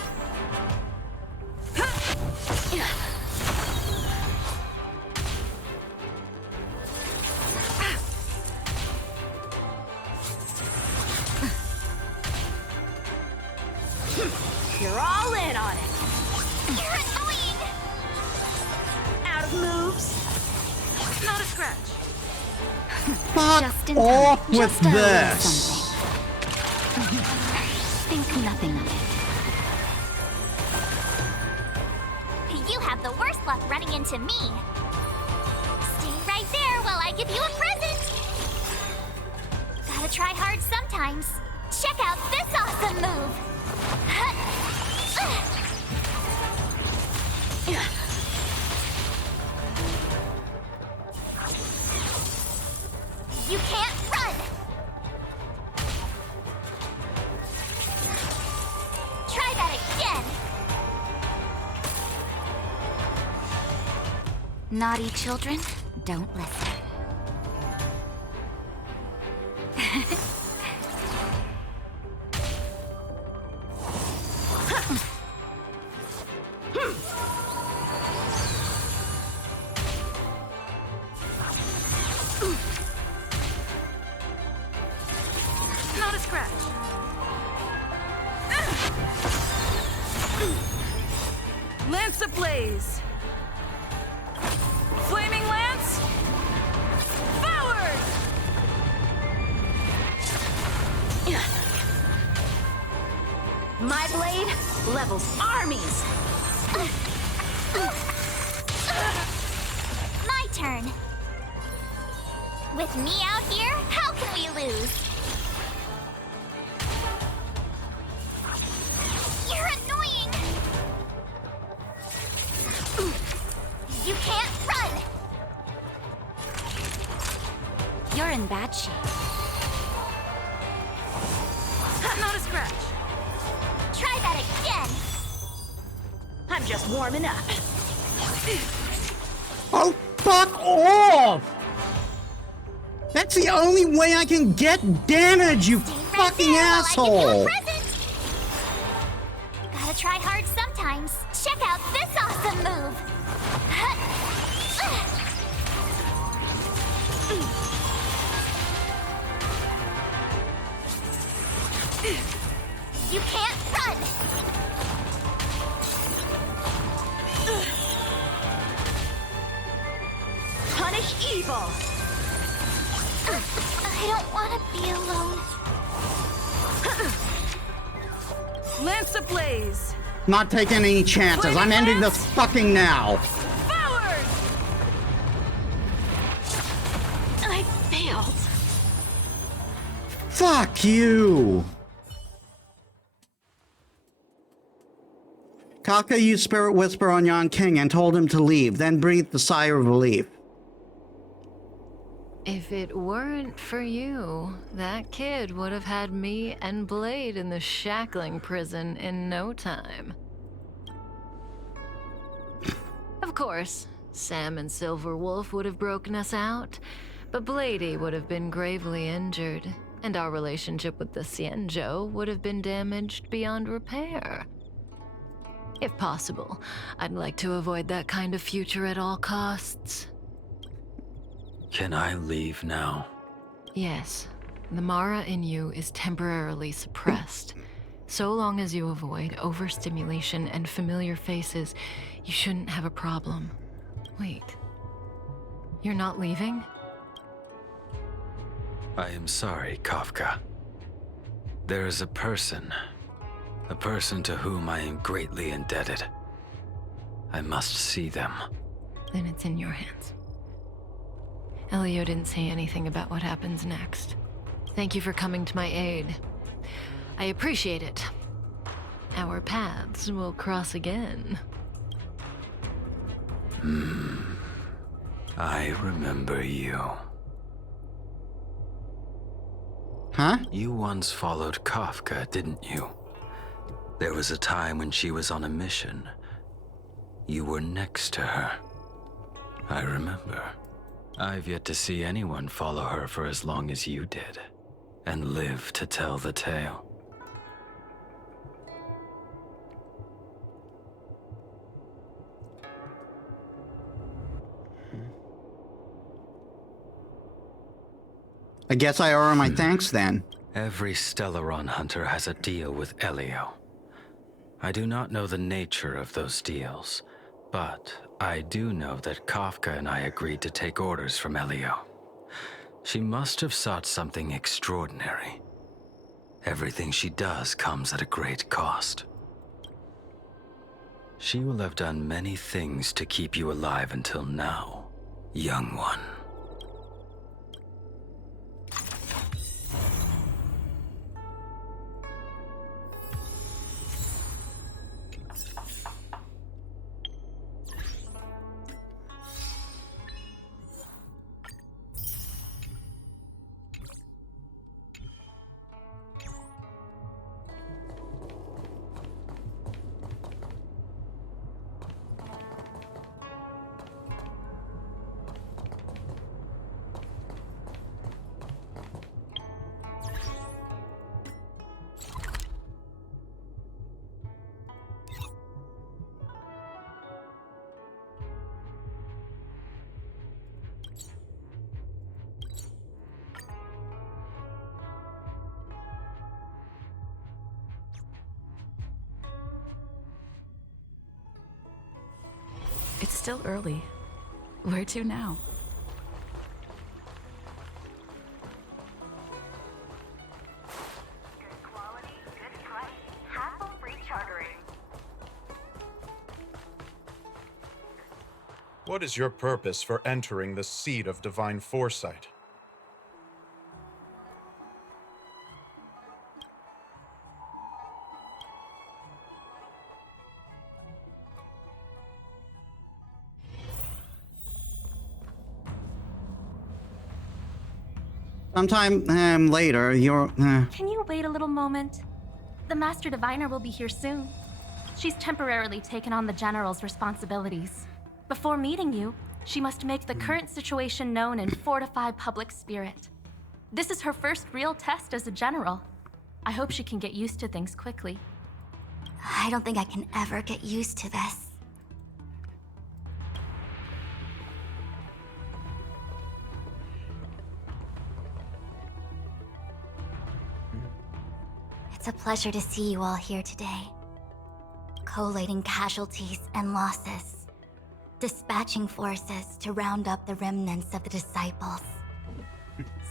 You're all in on it. You're annoying! Out of moves. Not a scratch. Fuck Just in off time. with Just a little this. something. Think nothing of it. You have the worst luck running into me. Stay right there while I give you a present. Gotta try hard sometimes. Check out this awesome move. You can't run! Try that again! Naughty children, don't listen. Not a scratch. Lance ablaze. Flaming lance. Forward. My blade levels armies. My turn. With me out here, how can we lose? You're annoying! You can't run! You're in bad shape. Not a scratch. Try that again! I'm just warming up. Oh, fuck off! That's the only way I can get damage, you fucking asshole! Gotta try hard sometimes. Check out this awesome move! You can't run! Punish evil! I don't want to be alone. Lance ablaze! Not taking any chances. I'm ending this fucking now. Forward! I failed. Fuck you! Kafka used Spirit Whisper on Yon King and told him to leave, then breathed a sigh of relief. If it weren't for you, that kid would have had me and Blade in the shackling prison in no time. Of course, Sam and Silverwolf would have broken us out, but Bladey would have been gravely injured, and our relationship with the Cienjo would have been damaged beyond repair. If possible, I'd like to avoid that kind of future at all costs. Can I leave now? Yes, the Mara in you is temporarily suppressed. So long as you avoid overstimulation and familiar faces, you shouldn't have a problem. Wait. You're not leaving? I am sorry, Kafka. There is a person to whom I am greatly indebted. I must see them. Then it's in your hands. Elio didn't say anything about what happens next. Thank you for coming to my aid. I appreciate it. Our paths will cross again. I remember you. Huh? You once followed Kafka, didn't you? There was a time when she was on a mission. You were next to her. I remember. I've yet to see anyone follow her for as long as you did, and live to tell the tale. I guess I owe her my thanks then. Every Stellaron hunter has a deal with Elio. I do not know the nature of those deals, but I do know that Kafka and I agreed to take orders from Elio. She must have sought something extraordinary. Everything she does comes at a great cost. She will have done many things to keep you alive until now, young one. It's still early. Where to now? Good quality, good price, hassle-free chartering. What is your purpose for entering the seat of divine foresight? Sometime later, you're... Can you wait a little moment? The Master Diviner will be here soon. She's temporarily taken on the General's responsibilities. Before meeting you, she must make the current situation known and fortify public spirit. This is her first real test as a General. I hope she can get used to things quickly. I don't think I can ever get used to this. It's a pleasure to see you all here today. Collating casualties and losses. Dispatching forces to round up the remnants of the disciples.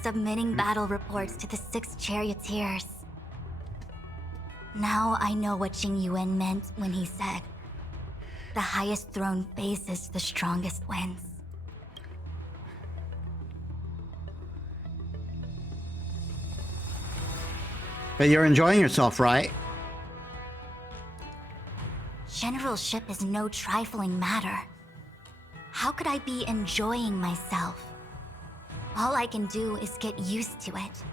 Submitting battle reports to the 6 charioteers. Now I know what Jing Yuan meant when he said, "The highest throne faces the strongest wins." But you're enjoying yourself, right? Generalship is no trifling matter. How could I be enjoying myself? All I can do is get used to it.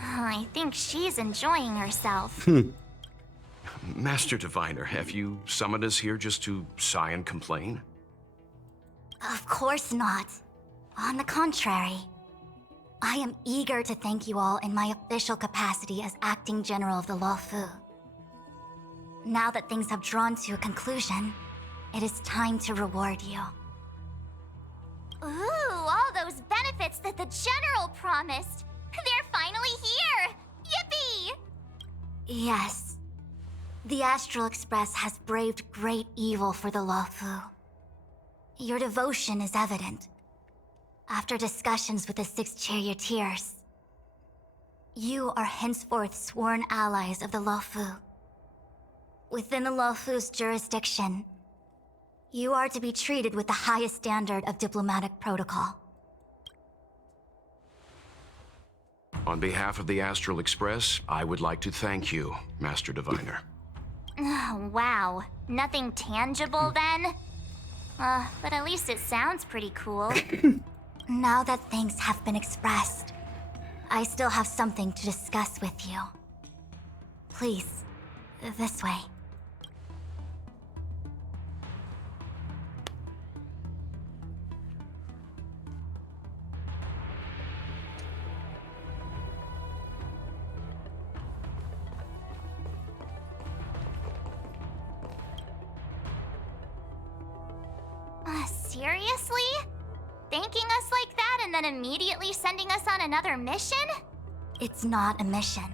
I think she's enjoying herself. Master Diviner, have you summoned us here just to sigh and complain? Of course not. On the contrary. I am eager to thank you all in my official capacity as Acting General of the Luofu. Now that things have drawn to a conclusion, it is time to reward you. Ooh, all those benefits that the General promised. They're finally here! Yippee! Yes. The Astral Express has braved great evil for the Lawfu. Your devotion is evident. After discussions with the 6 charioteers, you are henceforth sworn allies of the Lawfu. Within the Lawfu's jurisdiction, you are to be treated with the highest standard of diplomatic protocol. On behalf of the Astral Express, I would like to thank you, Master Diviner. Wow. Nothing tangible then? But at least it sounds pretty cool. Now that thanks have been expressed, I still have something to discuss with you. Please, this way. Seriously? Thanking us like that and then immediately sending us on another mission? It's not a mission.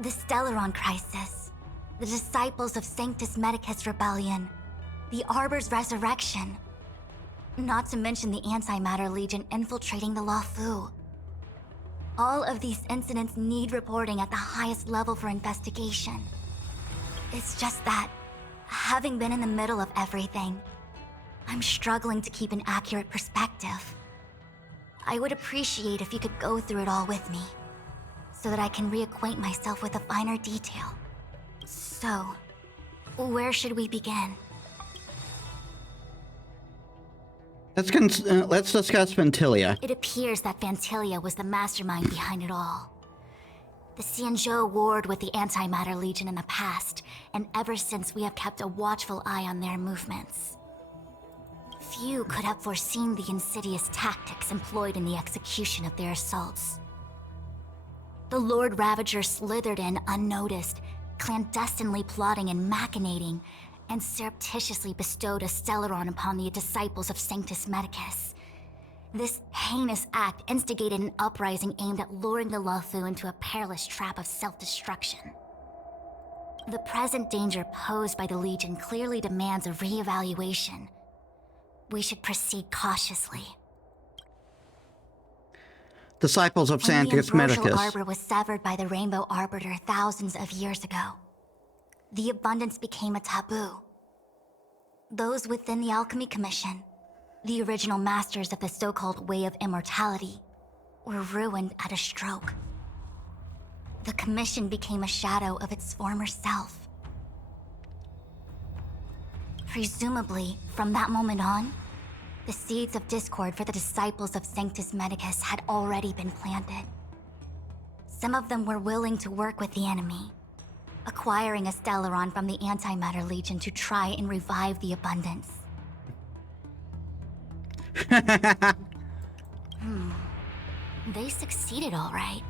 The Stellaron Crisis, the Disciples of Sanctus Medicus Rebellion, the Arbor's resurrection. Not to mention the Antimatter Legion infiltrating the Lawfu. All of these incidents need reporting at the highest level for investigation. It's just that, having been in the middle of everything, I'm struggling to keep an accurate perspective. I would appreciate if you could go through it all with me, so that I can reacquaint myself with a finer detail. So, where should we begin? Let's discuss Ventilia. It appears that Vantilia was the mastermind behind it all. The Xianzhou warred with the Antimatter Legion in the past, and ever since we have kept a watchful eye on their movements. Few could have foreseen the insidious tactics employed in the execution of their assaults. The Lord Ravager slithered in unnoticed, clandestinely plotting and machinating, and surreptitiously bestowed a Stellaron upon the disciples of Sanctus Medicus. This heinous act instigated an uprising aimed at luring the Lawfu into a perilous trap of self-destruction. The present danger posed by the Legion clearly demands a re-evaluation. We should proceed cautiously. Disciples of Sanctus When the Medicus. Arbor was severed by the Rainbow Arbiter thousands of years ago, the abundance became a taboo. Those within the Alchemy Commission, the original masters of the so-called Way of Immortality, were ruined at a stroke. The Commission became a shadow of its former self. Presumably, from that moment on, the seeds of discord for the disciples of Sanctus Medicus had already been planted. Some of them were willing to work with the enemy, acquiring a Stellaron from the Antimatter Legion to try and revive the abundance. They succeeded all right.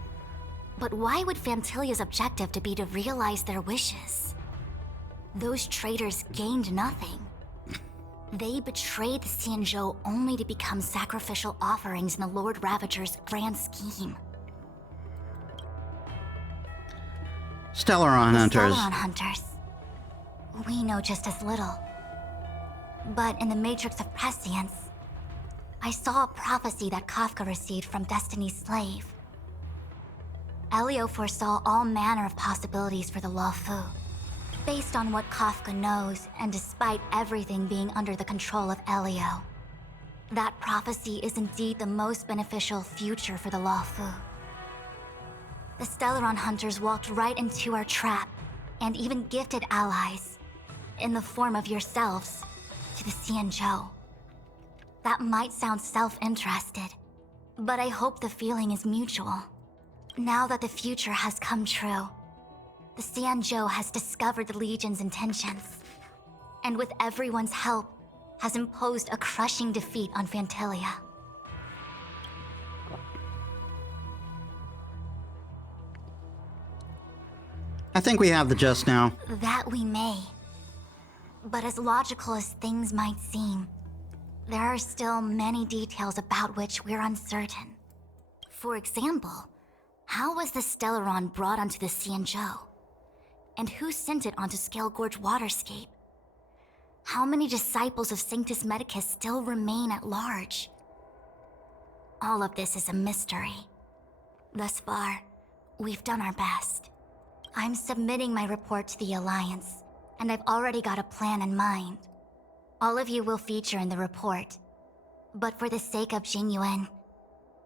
But why would Fantilia's objective to be to realize their wishes? Those traitors gained nothing. They betrayed the Xianzhou only to become sacrificial offerings in the Lord Ravager's grand scheme. Stellaron Hunters. Stellaron Hunters. We know just as little. But in the Matrix of Prescience, I saw a prophecy that Kafka received from Destiny's slave. Elio foresaw all manner of possibilities for the Lawfu. Based on what Kafka knows, and despite everything being under the control of Elio, that prophecy is indeed the most beneficial future for the Lawfu. The Stellaron Hunters walked right into our trap, and even gifted allies, in the form of yourselves, to the Xianzhou. That might sound self-interested, but I hope the feeling is mutual. Now that the future has come true, the Xianzhou has discovered the Legion's intentions, and with everyone's help, has imposed a crushing defeat on Fantilia. I think we have the gist now. That we may. But as logical as things might seem, there are still many details about which we're uncertain. For example, how was the Stellaron brought onto the Xianzhou? And who sent it onto Scale Gorge Waterscape? How many disciples of Sanctus Medicus still remain at large? All of this is a mystery. Thus far, we've done our best. I'm submitting my report to the Alliance, and I've already got a plan in mind. All of you will feature in the report. But for the sake of Jingyuan,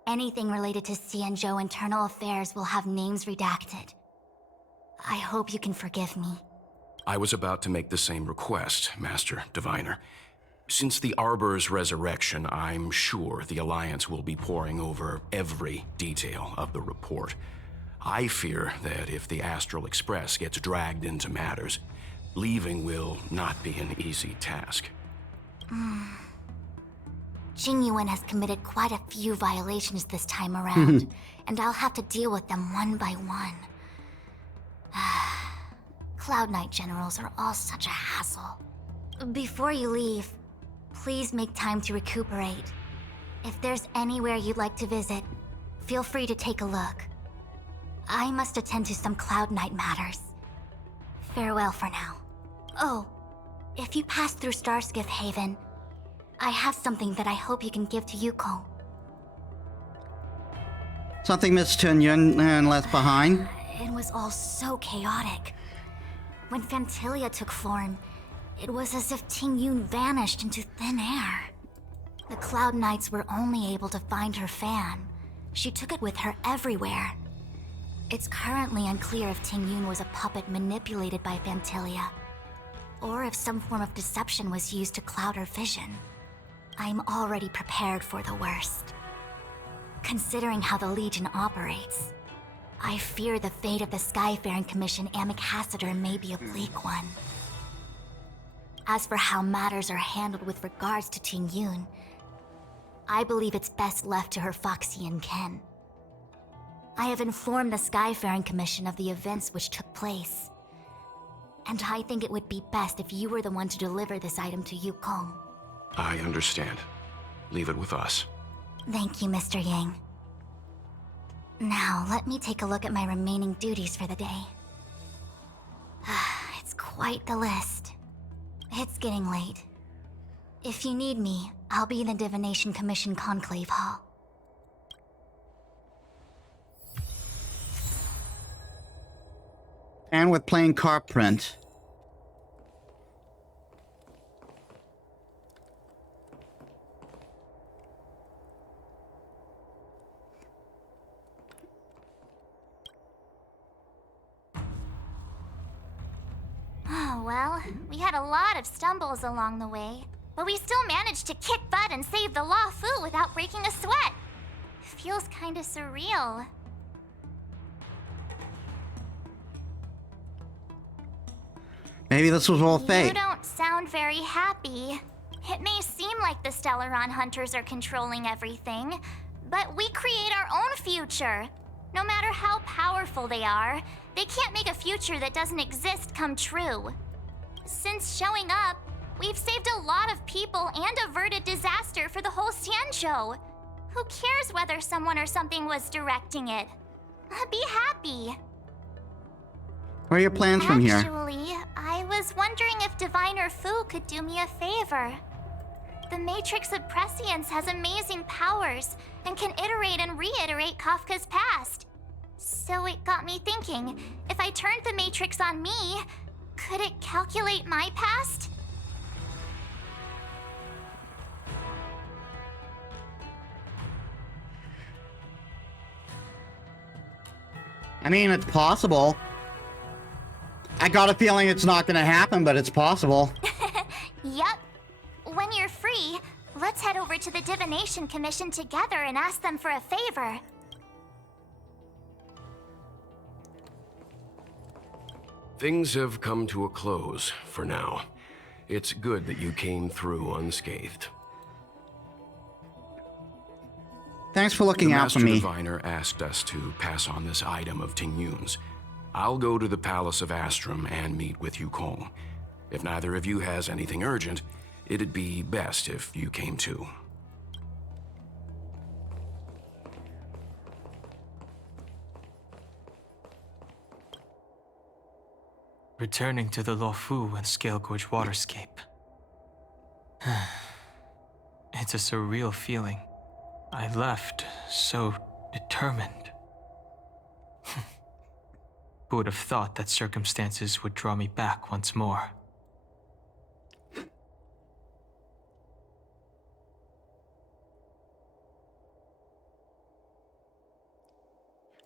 anything related to Xianzhou internal affairs will have names redacted. I hope you can forgive me. I was about to make the same request, Master Diviner. Since the Arbor's resurrection, I'm sure the Alliance will be poring over every detail of the report. I fear that if the Astral Express gets dragged into matters, leaving will not be an easy task. Jingyuan has committed quite a few violations this time around, and I'll have to deal with them one by one. Cloud Knight generals are all such a hassle. Before you leave, please make time to recuperate. If there's anywhere you'd like to visit, feel free to take a look. I must attend to some Cloud Knight matters. Farewell for now. Oh, if you pass through Starskiff Haven, I have something that I hope you can give to Yukong. Something Miss Tingyun left behind? It was all so chaotic. When Phantilia took form, it was as if Tingyun vanished into thin air. The Cloud Knights were only able to find her fan. She took it with her everywhere. It's currently unclear if Tingyun was a puppet manipulated by Phantilia, or if some form of deception was used to cloud her vision. I'm already prepared for the worst. Considering how the Legion operates, I fear the fate of the Skyfaring Commission Ambassador may be a bleak one. As for how matters are handled with regards to Tingyun, I believe it's best left to her Foxian ken. I have informed the Skyfaring Commission of the events which took place, and I think it would be best if you were the one to deliver this item to Yukong. I understand. Leave it with us. Thank you, Mr. Yang. Now, let me take a look at my remaining duties for the day. It's quite the list. It's getting late. If you need me, I'll be in the Divination Commission Conclave Hall. And with plain car print. Oh, well, we had a lot of stumbles along the way, but we still managed to kick butt and save the Law Fu without breaking a sweat. Feels kinda surreal. Maybe this was all fate. You don't sound very happy. It may seem like the Stellaron Hunters are controlling everything, but we create our own future. No matter how powerful they are, they can't make a future that doesn't exist come true. Since showing up, we've saved a lot of people and averted disaster for the whole Xianzhou. Who cares whether someone or something was directing it? Be happy. What are your plans from here? Actually, I was wondering if Diviner Fu could do me a favor. The Matrix of Prescience has amazing powers and can iterate and reiterate Kafka's past. So it got me thinking, if I turned the Matrix on me, could it calculate my past? I mean, it's possible. I got a feeling it's not gonna happen, but it's possible. Yup. When you're free, let's head over to the Divination Commission together and ask them for a favor. Things have come to a close for now. It's good that you came through unscathed. Thanks for looking out for me. The Master Diviner asked us to pass on this item of Tingyun's. I'll go to the Palace of Astrum and meet with Yukong. If neither of you has anything urgent, it'd be best if you came too. Returning to the Luofu and Scale Gorge waterscape. It's a surreal feeling. I left so determined. Who would have thought that circumstances would draw me back once more?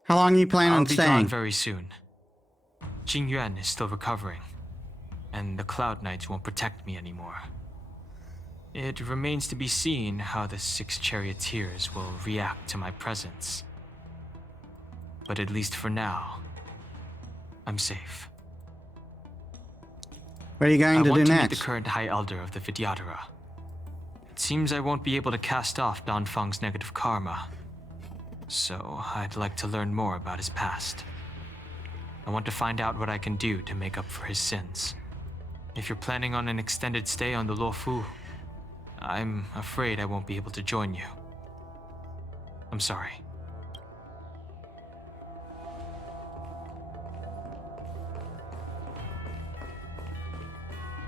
How long are you planning on staying? I'll be gone very soon. Jing-Yuan is still recovering, and the Cloud Knights won't protect me anymore. It remains to be seen how the 6 charioteers will react to my presence. But at least for now, I'm safe. What are you going to do I want to meet next? the current High Elder of the Vidyadhara. It seems I won't be able to cast off Danfeng's negative karma, so I'd like to learn more about his past. I want to find out what I can do to make up for his sins. If you're planning on an extended stay on the Luofu, I'm afraid I won't be able to join you. I'm sorry.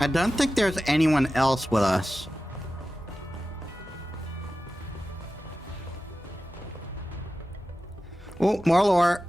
I don't think there's anyone else with us. Oh, more lore.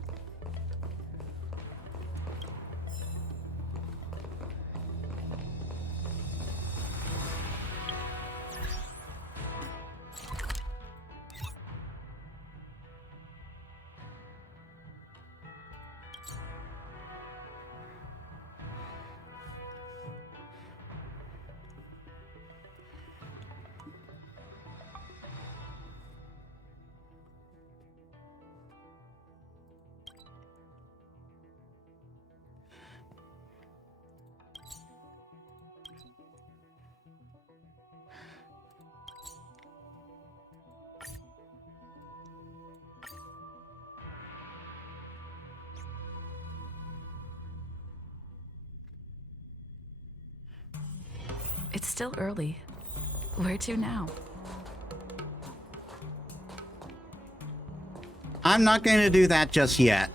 It's still early. Where to now? I'm not going to do that just yet.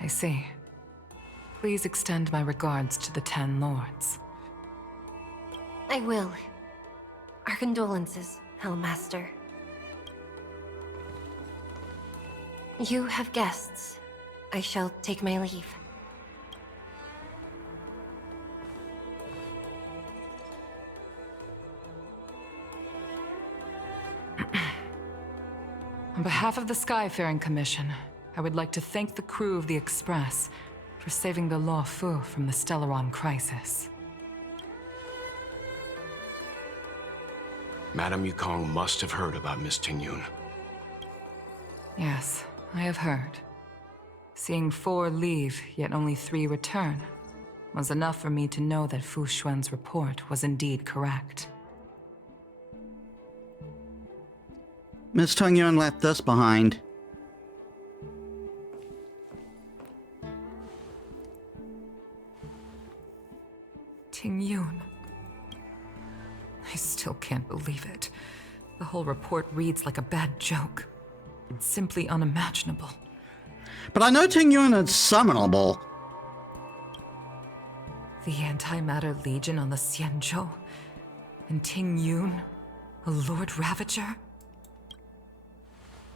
I see. Please extend my regards to the 10 lords. I will. Our condolences, Hellmaster. You have guests. I shall take my leave. On behalf of the Skyfaring Commission, I would like to thank the crew of the Express for saving the Luofu from the Stellaron crisis. Madame Yukong must have heard about Miss Tingyun. Yes, I have heard. Seeing 4 leave, yet only 3 return, was enough for me to know that Fu Xuan's report was indeed correct. Miss Tungyun left this behind. Tingyun. I still can't believe it. The whole report reads like a bad joke. It's simply unimaginable. But I know Tingyun is summonable. The Antimatter Legion on the Xianzhou? And Tingyun, a Lord Ravager?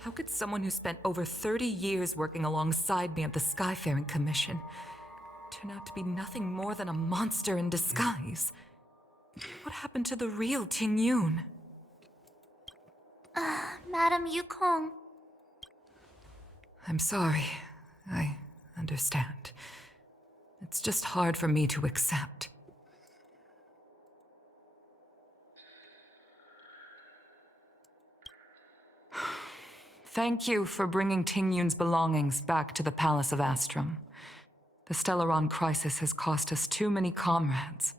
How could someone who spent over 30 years working alongside me at the Skyfaring Commission turn out to be nothing more than a monster in disguise? What happened to the real Tingyun? Madam Yukong. I'm sorry. I understand. It's just hard for me to accept. Thank you for bringing Tingyun's belongings back to the Palace of Astrum. The Stellaron crisis has cost us too many comrades.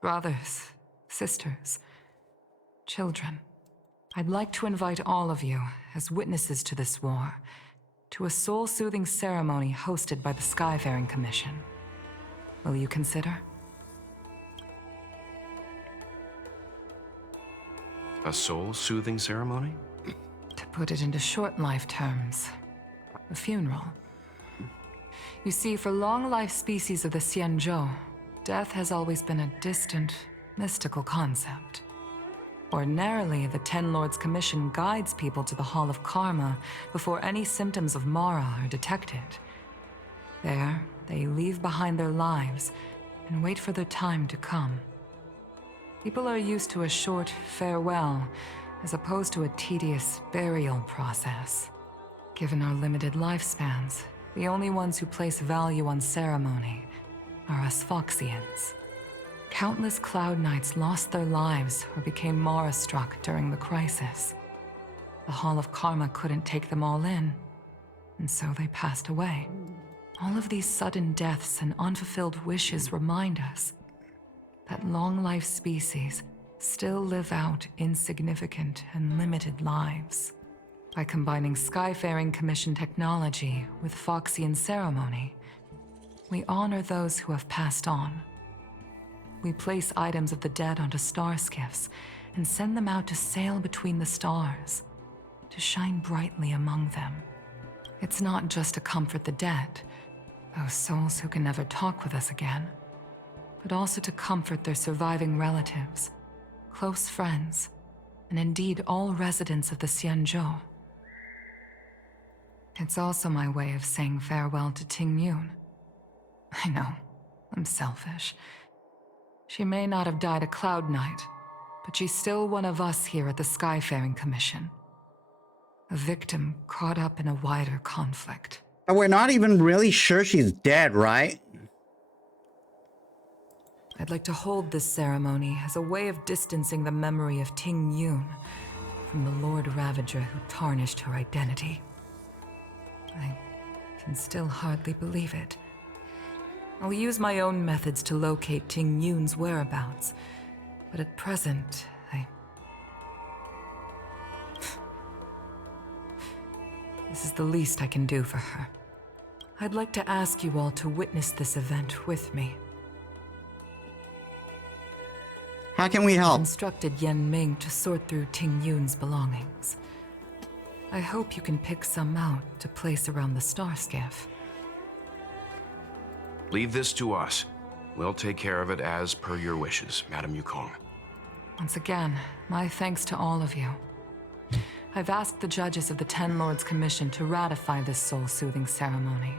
Brothers sisters, children. I'd like to invite all of you, as witnesses to this war, to a soul-soothing ceremony hosted by the Skyfaring Commission. Will you consider? A soul-soothing ceremony? To put it into short life terms, a funeral. You see, for long-life species of the Xianzhou, death has always been a distant, mystical concept. Ordinarily, the Ten Lords Commission guides people to the Hall of Karma before any symptoms of Mara are detected. There, they leave behind their lives and wait for their time to come. People are used to a short farewell as opposed to a tedious burial process. Given our limited lifespans, the only ones who place value on ceremony are us Foxians. Countless Cloud Knights lost their lives or became Mara-struck during the crisis. The Hall of Karma couldn't take them all in, and so they passed away. All of these sudden deaths and unfulfilled wishes remind us that long-life species still live out insignificant and limited lives. By combining Skyfaring Commission technology with Foxian ceremony, we honor those who have passed on. We place items of the dead onto star skiffs and send them out to sail between the stars, to shine brightly among them. It's not just to comfort the dead, those souls who can never talk with us again, but also to comfort their surviving relatives, close friends, and indeed all residents of the Xianzhou. It's also my way of saying farewell to Ting Yun. I know, I'm selfish. She may not have died a Cloud Knight, but she's still one of us here at the Skyfaring Commission. A victim caught up in a wider conflict. And we're not even really sure she's dead, right? I'd like to hold this ceremony as a way of distancing the memory of Ting Yun from the Lord Ravager who tarnished her identity. I can still hardly believe it. I'll use my own methods to locate Ting Yun's whereabouts, but at present, This is the least I can do for her. I'd like to ask you all to witness this event with me. How can we help? I've instructed Yen Ming to sort through Ting Yun's belongings. I hope you can pick some out to place around the star skiff. Leave this to us. We'll take care of it as per your wishes, Madame Yukong. Once again, my thanks to all of you. I've asked the judges of the Ten Lords Commission to ratify this soul-soothing ceremony,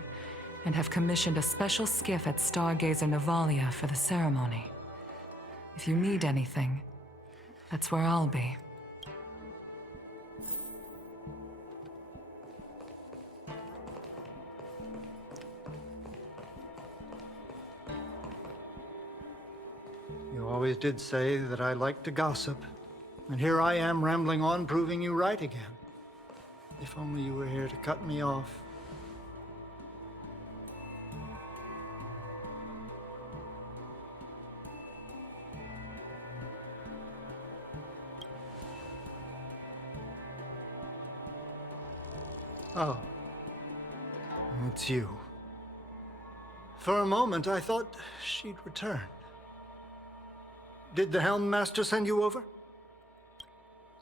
and have commissioned a special skiff at Stargazer Navalia for the ceremony. If you need anything, that's where I'll be. You always did say that I like to gossip, and here I am rambling on, proving you right again. If only you were here to cut me off. Oh, it's you. For a moment, I thought she'd returned. Did the Helm Master send you over?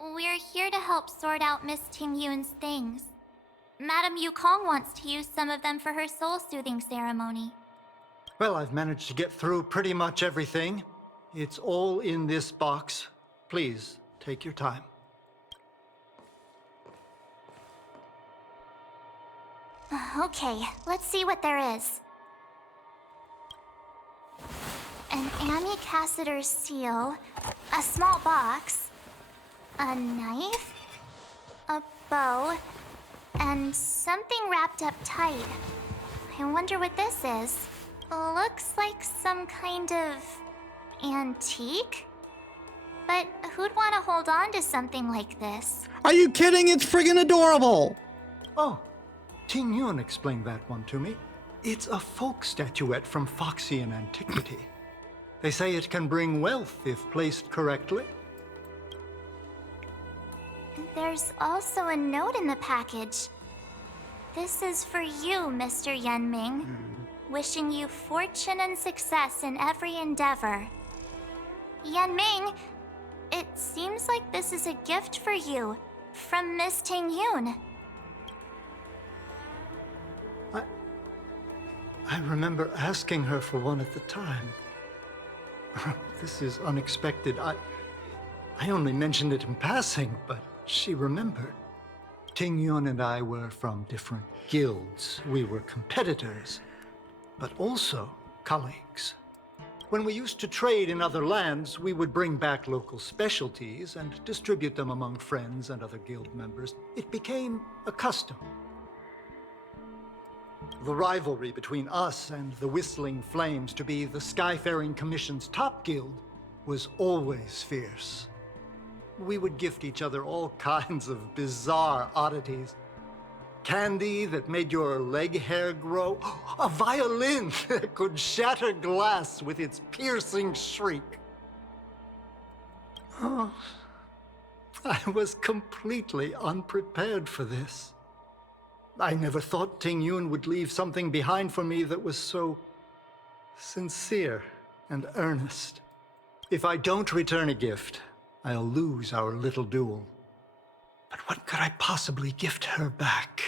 We're here to help sort out Miss Ting Yun's things. Madame Yukong wants to use some of them for her soul-soothing ceremony. Well, I've managed to get through pretty much everything. It's all in this box. Please, take your time. Okay, let's see what there is. An Amicassator's seal, a small box, a knife, a bow, and something wrapped up tight. I wonder what this is. Looks like some kind of antique? But who'd want to hold on to something like this? Are you kidding? It's friggin' adorable! Oh, Ting Yun explained that one to me. It's a folk statuette from Foxian antiquity. They say it can bring wealth if placed correctly. There's also a note in the package. This is for you, Mr. Yenming. Wishing you fortune and success in every endeavor. Yenming, it seems like this is a gift for you from Miss Ting-Yun. I remember asking her for one at the time. This is unexpected. I only mentioned it in passing, but she remembered. Ting-Yun and I were from different guilds. We were competitors, but also colleagues. When we used to trade in other lands, we would bring back local specialties and distribute them among friends and other guild members. It became a custom. The rivalry between us and the Whistling Flames, to be the Skyfaring Commission's top guild, was always fierce. We would gift each other all kinds of bizarre oddities. Candy that made your leg hair grow. A violin that could shatter glass with its piercing shriek. Oh, I was completely unprepared for this. I never thought Ting-Yun would leave something behind for me that was so sincere and earnest. If I don't return a gift, I'll lose our little duel. But what could I possibly gift her back?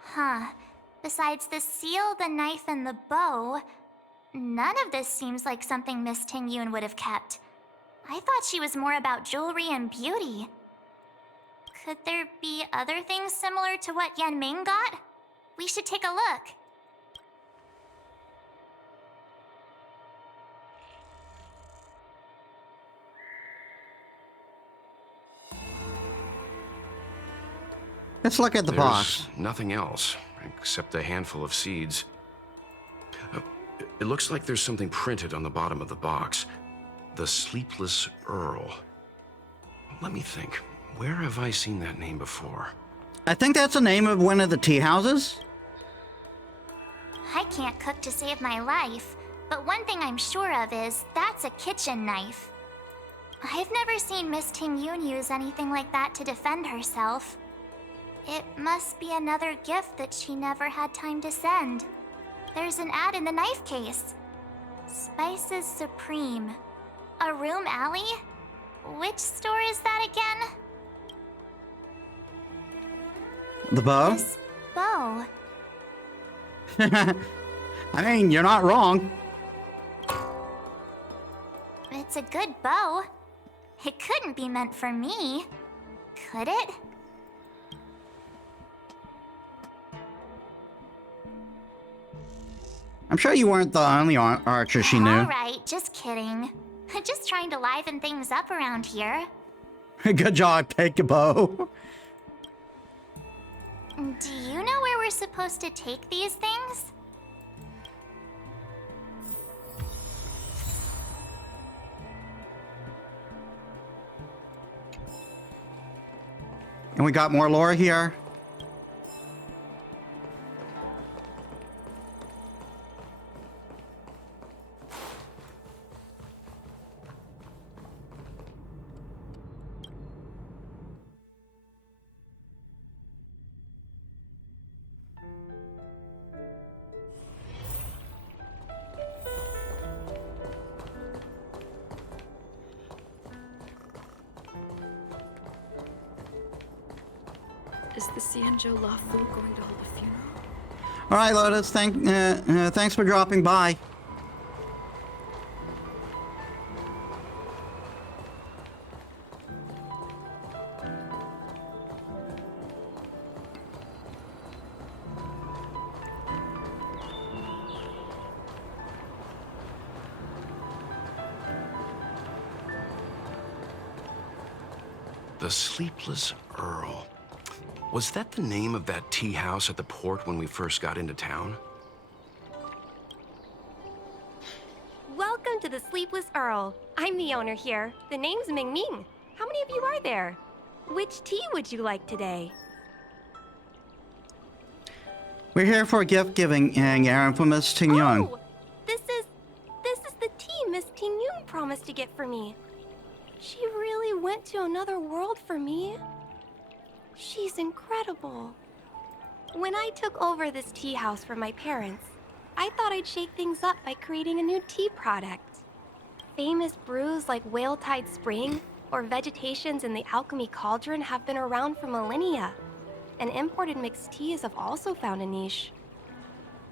Huh. Besides the seal, the knife, and the bow, none of this seems like something Miss Ting-Yun would have kept. I thought she was more about jewelry and beauty. Could there be other things similar to what Yenming got? We should take a look. Let's look at the box. Nothing else, except a handful of seeds. It looks like there's something printed on the bottom of the box. The Sleepless Earl. Let me think. Where have I seen that name before? I think that's the name of one of the tea houses. I can't cook to save my life, but one thing I'm sure of is that's a kitchen knife. I've never seen Miss Ting-Yun use anything like that to defend herself. It must be another gift that she never had time to send. There's an ad in the knife case. Spices Supreme. A room alley? Which store is that again? The bow? This bow. I mean, you're not wrong. It's a good bow. It couldn't be meant for me, could it? I'm sure you weren't the only archer she knew. Alright, just kidding. Just trying to liven things up around here. Good job, take a bow. Do you know where we're supposed to take these things? And we got more lore here. Is the Xianzhou Law Fu going to hold a funeral? All right, Lotus. Thanks for dropping by. The Sleepless Earl. Was that the name of that tea house at the port when we first got into town? Welcome to the Sleepless Earl. I'm the owner here. The name's Ming Ming. How many of you are there? Which tea would you like today? We're here for a gift-giving errand for Miss Ting-yun. Oh, this is the tea Miss Ting-yun promised to get for me. She really went to another world for me. She's incredible. When I took over this tea house from my parents, I thought I'd shake things up by creating a new tea product. Famous brews like Whale Tide Spring or vegetations in the alchemy cauldron have been around for millennia, and imported mixed teas have also found a niche.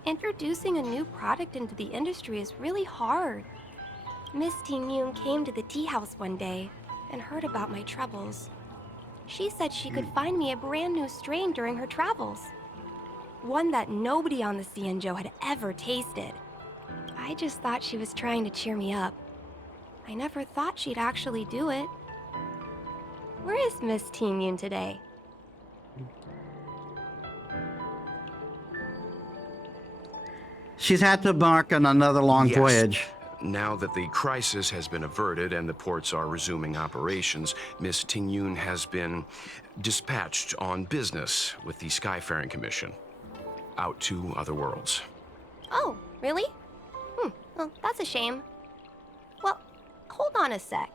Introducing a new product into the industry is really hard. Miss Ting-yun came to the tea house one day and heard about my troubles. She said she could find me a brand new strain during her travels. One that nobody on the Cianzhou had ever tasted. I just thought she was trying to cheer me up. I never thought she'd actually do it. Where is Miss Ting-yun today? She's had to embark on another long Yes. voyage. Now that the crisis has been averted and the ports are resuming operations, Miss Ting-yun has been dispatched on business with the Skyfaring Commission out to other worlds. Oh, really? Well, that's a shame. Well, hold on a sec.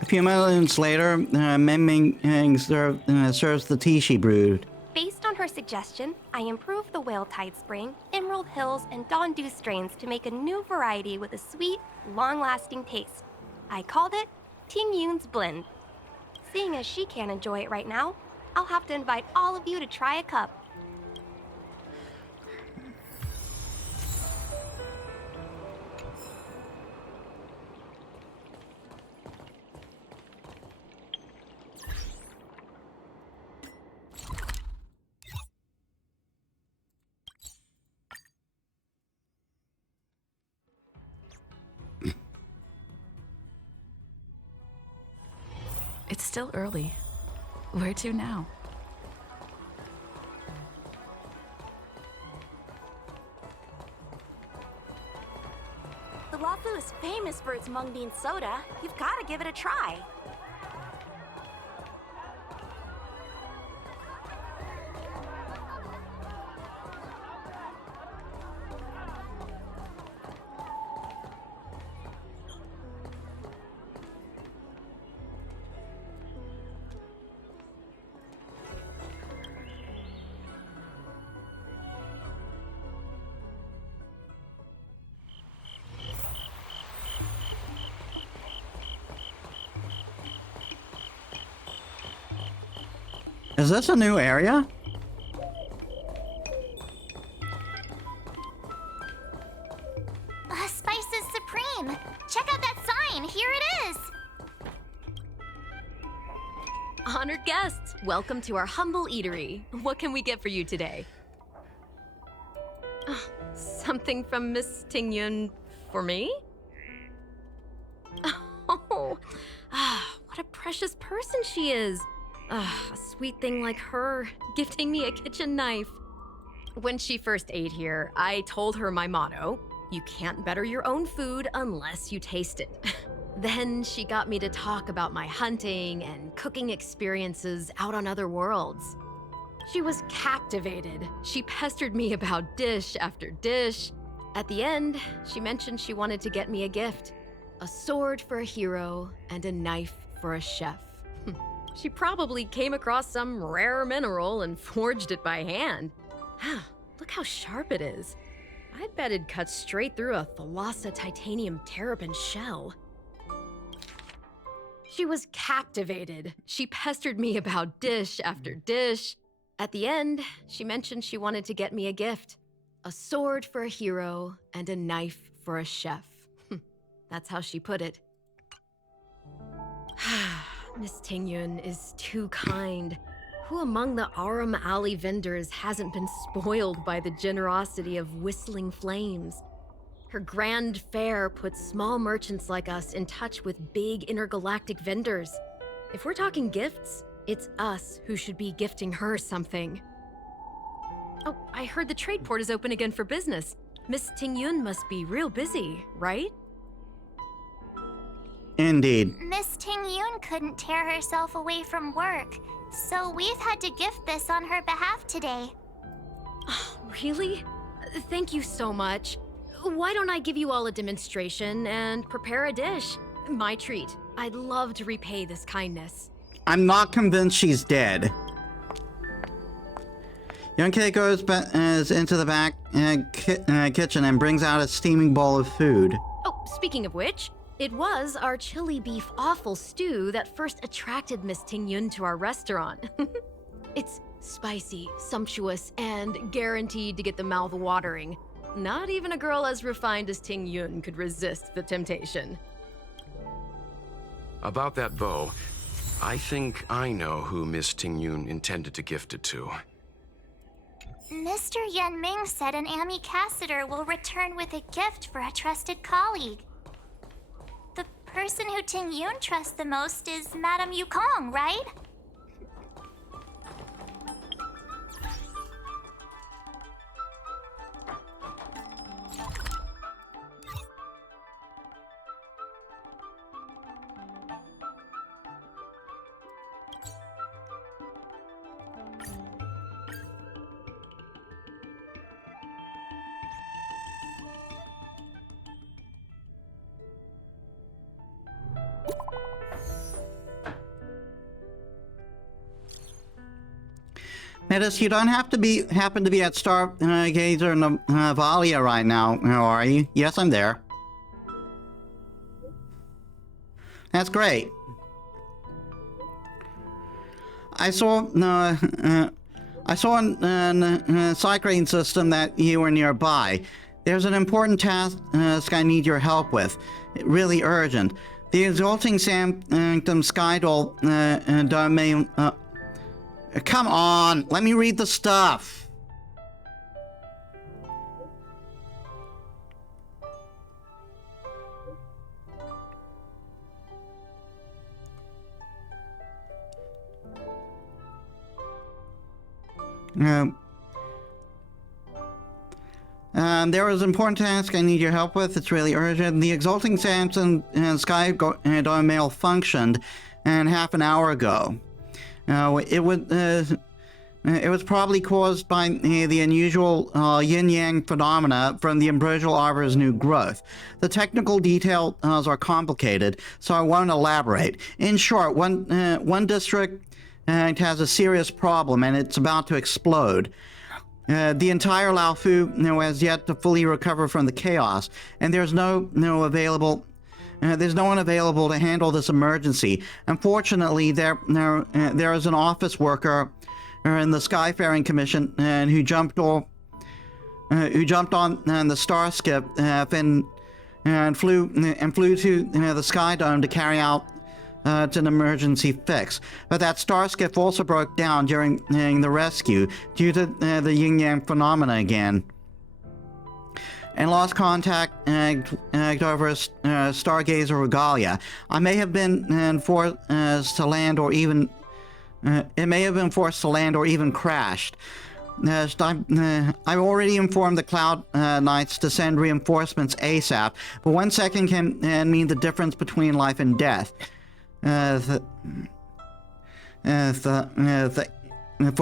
A few moments later, Ming Ming serves the tea she brewed. Based on her suggestion, I improved the Whale Tide Spring, Emerald Hills, and Dawn Dew strains to make a new variety with a sweet, long-lasting taste. I called it Ting-yun's Blend. Seeing as she can't enjoy it right now, I'll have to invite all of you to try a cup. It's still early. Where to now? The Lafu is famous for its mung bean soda. You've got to give it a try. Is this a new area? Spices Supreme. Check out that sign. Here it is. Honored guests, welcome to our humble eatery. What can we get for you today? Something from Miss Ting-yun for me? Oh, what a precious person she is. A sweet thing like her, gifting me a kitchen knife. When she first ate here, I told her my motto: you can't better your own food unless you taste it. Then she got me to talk about my hunting and cooking experiences out on other worlds. She was captivated. She pestered me about dish after dish. At the end, she mentioned she wanted to get me a gift: a sword for a hero and a knife for a chef. She probably came across some rare mineral and forged it by hand. Look how sharp it is. I bet it'd cut straight through a Thalassa titanium terrapin shell. She was captivated. She pestered me about dish after dish. At the end, she mentioned she wanted to get me a gift: a sword for a hero and a knife for a chef. That's how she put it. Miss Ting-yun is too kind. Who among the Aram Alley vendors hasn't been spoiled by the generosity of Whistling Flames? Her grand fare puts small merchants like us in touch with big intergalactic vendors. If we're talking gifts, it's us who should be gifting her something. Oh, I heard the trade port is open again for business. Miss Ting-yun must be real busy, right? Indeed. Miss Ting-yun couldn't tear herself away from work. So we've had to gift this on her behalf today. Really? Thank you so much. Why don't I give you all a demonstration and prepare a dish? My treat. I'd love to repay this kindness. I'm not convinced she's dead. Young Kay goes into the back kitchen and brings out a steaming bowl of food. Oh, speaking of which, it was our chili beef offal stew that first attracted Miss Ting Yun to our restaurant. It's spicy, sumptuous, and guaranteed to get the mouth watering. Not even a girl as refined as Ting Yun could resist the temptation. About that bow, I think I know who Miss Ting Yun intended to gift it to. Mr. Yan Ming said an ambassador will return with a gift for a trusted colleague. The person who Ting Yun trusts the most is Madame Yukong, right? Metis, you don't have to happen to be at Stargazer Navalia right now, are you? Yes, I'm there. That's great. I saw on Cycrane system that you were nearby. There's an important task I need your help with. Really urgent. The Exalting Sanctum Skydol domain. Come on, let me read the stuff. There is an important task I need your help with. It's really urgent. The Exalting Samson Sky malfunctioned half an hour ago. It was probably caused by the unusual yin-yang phenomena from the ambrosial arbor's new growth. The technical details are complicated, so I won't elaborate. In short, one district has a serious problem, and it's about to explode. The entire Laofu has yet to fully recover from the chaos, and there's no one available to handle this emergency. Unfortunately, there is an office worker in the Skyfaring Commission who jumped on the Starskip and flew to the Sky Dome to carry out an emergency fix. But that Starskip also broke down during the rescue due to the yin-yang phenomena again, and lost contact over Stargazer Regalia. I may have been forced to land, or even crashed. I've already informed the Cloud Knights to send reinforcements ASAP, but 1 second can mean the difference between life and death. For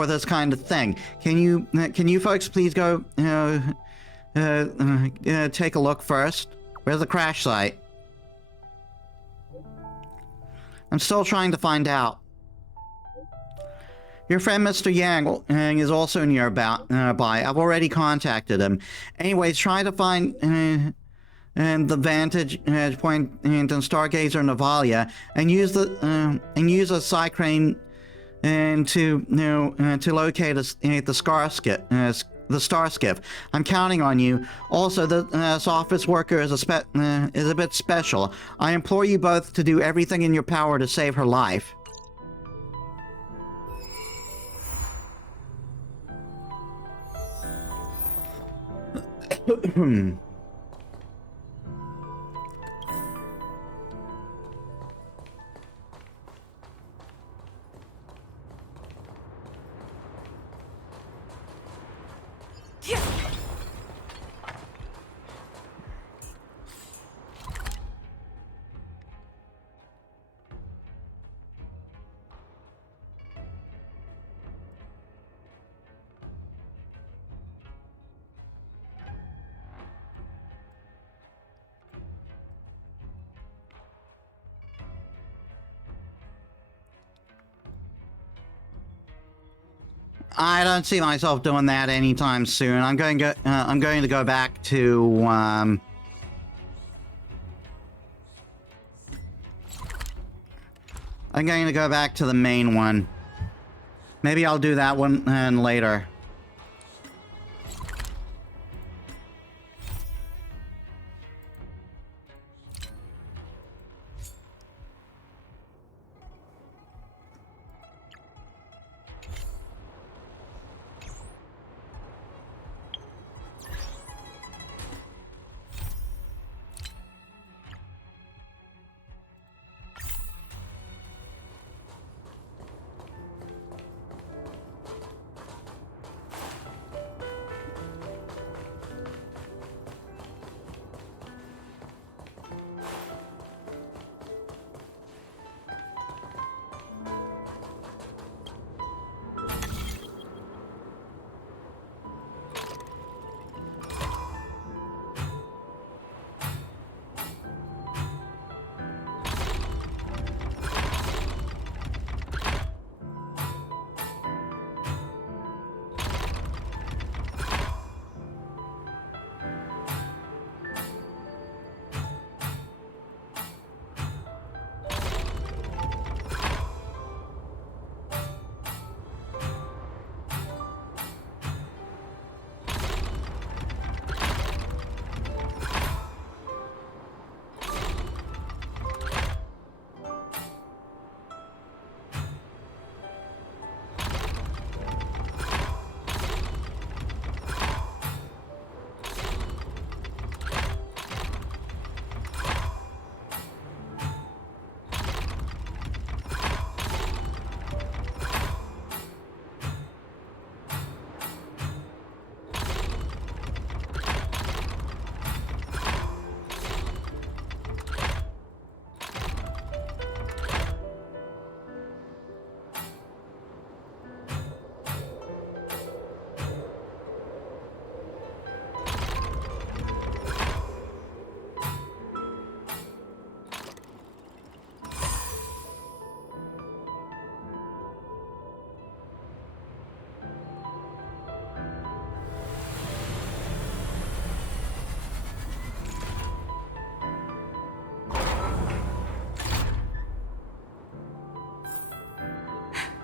this kind of thing, can you folks please go take a look first? Where's the crash site? I'm still trying to find out. Your friend Mr. Yang is also nearby. I've already contacted him. Anyways, try to find the vantage point in Stargazer Navalia and use a Cycrane to locate the Starskip. I'm counting on you. Also, this office worker is a bit special. I implore you both to do everything in your power to save her life. I don't see myself doing that anytime soon. I'm going to go back to I'm going to go back to the main one. Maybe I'll do that one later.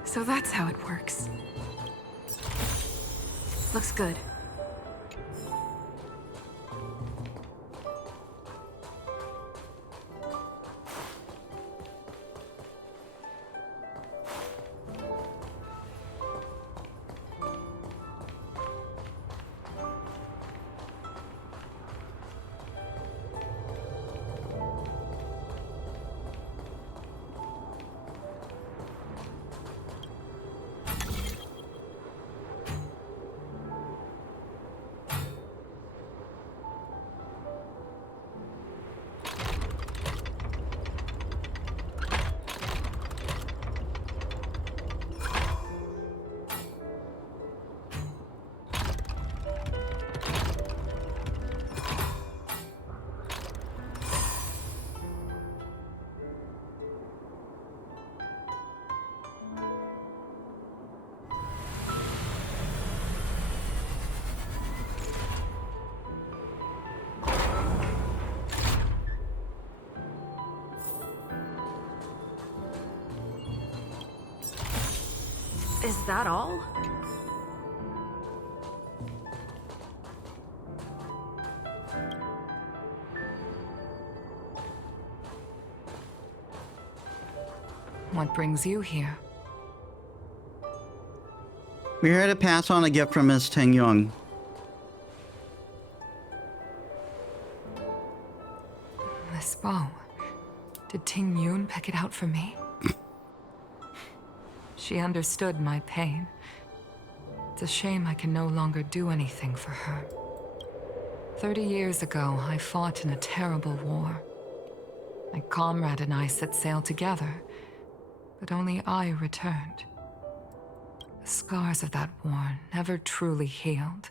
So that's how it works. Looks good. Is that all? What brings you here? We're here to pass on a gift from Ms. Ting Yun. This bow. Did Ting Yun pick it out for me? She understood my pain. It's a shame I can no longer do anything for her. 30 years ago, I fought in a terrible war. My comrade and I set sail together, but only I returned. The scars of that war never truly healed.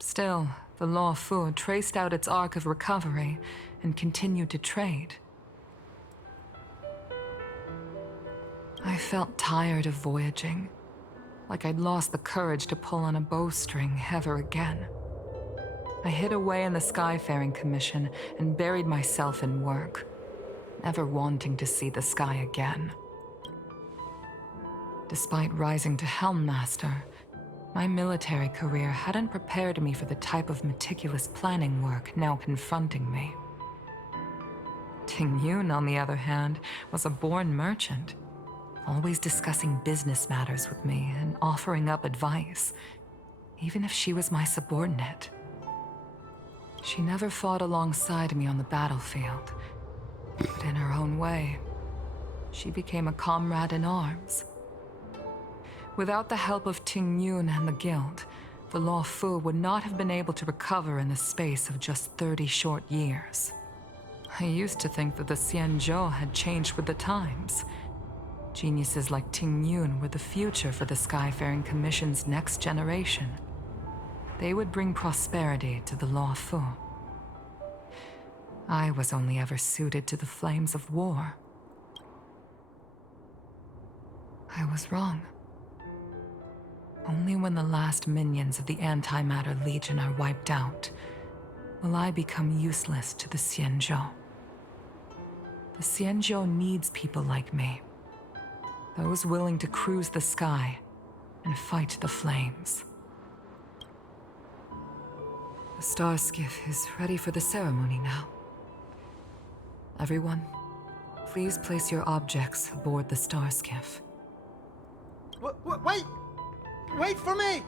Still, the Law Fu traced out its arc of recovery and continued to trade. I felt tired of voyaging. like I'd lost the courage to pull on a bowstring ever again. I hid away in the Skyfaring Commission and buried myself in work, never wanting to see the sky again. Despite rising to Helm Master, my military career hadn't prepared me for the type of meticulous planning work now confronting me. Ting Yun, on the other hand, was a born merchant, always discussing business matters with me and offering up advice, even if she was my subordinate. She never fought alongside me on the battlefield, but in her own way, she became a comrade in arms. Without the help of Ting Yun and the Guild, the Law Fu would not have been able to recover in the space of just 30 short years. I used to think that the Xianzhou had changed with the times. Geniuses like Ting Yun were the future for the Skyfaring Commission's next generation. They would bring prosperity to the Law Fu. I was only ever suited to the flames of war. I was wrong. Only when the last minions of the Antimatter Legion are wiped out will I become useless to the Xianzhou. The Xianzhou needs people like me, those willing to cruise the sky and fight the flames. The star skiff is ready for the ceremony now. Everyone, please place your objects aboard the star skiff. Wait! Wait for me!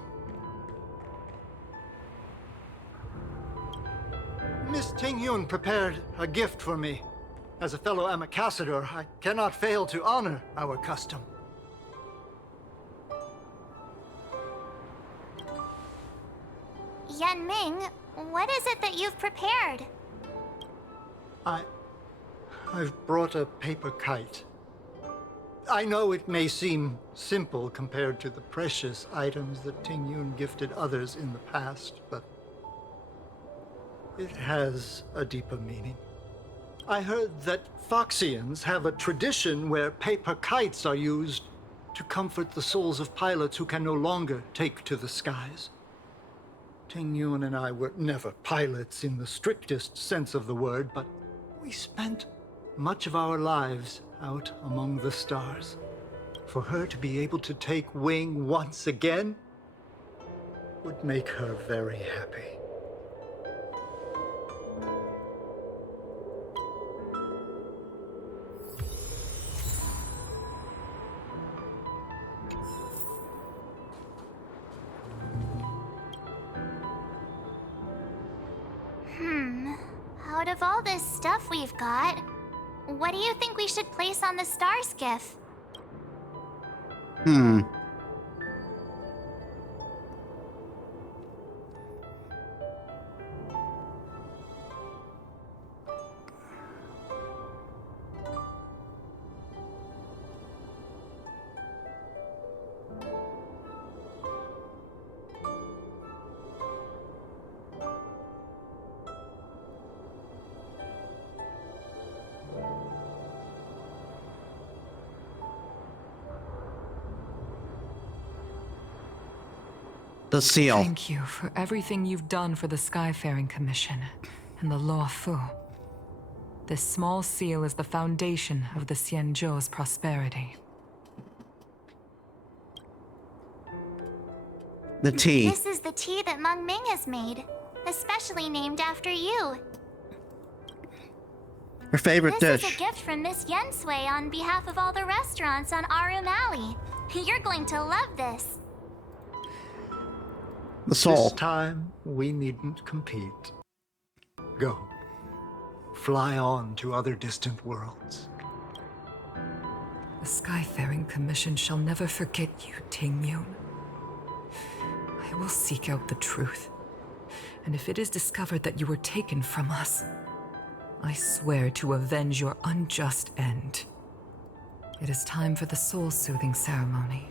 Miss Ting Yun prepared a gift for me. As a fellow ambassador, I cannot fail to honor our custom. Yanming, what is it that you've prepared? I've brought a paper kite. I know it may seem simple compared to the precious items that Ting Yun gifted others in the past, but it has a deeper meaning. I heard that Foxians have a tradition where paper kites are used to comfort the souls of pilots who can no longer take to the skies. Ting Yun and I were never pilots in the strictest sense of the word, but we spent much of our lives out among the stars. For her to be able to take wing once again would make her very happy. Out of all this stuff we've got, what do you think we should place on the star skiff? The seal. Thank you for everything you've done for the Skyfaring Commission and the Law Fu. This small seal is the foundation of the Xianzhou's prosperity. The tea. This is the tea that Meng Ming has made, especially named after you. Her favorite This dish. is a gift from Miss Yen Sui on behalf of all the restaurants on Arum Alley. You're going to love this. The soul. This time, we needn't compete. Go. Fly on to other distant worlds. The Skyfaring Commission shall never forget you, Ting Yun. I will seek out the truth. And if it is discovered that you were taken from us, I swear to avenge your unjust end. It is time for the soul-soothing ceremony.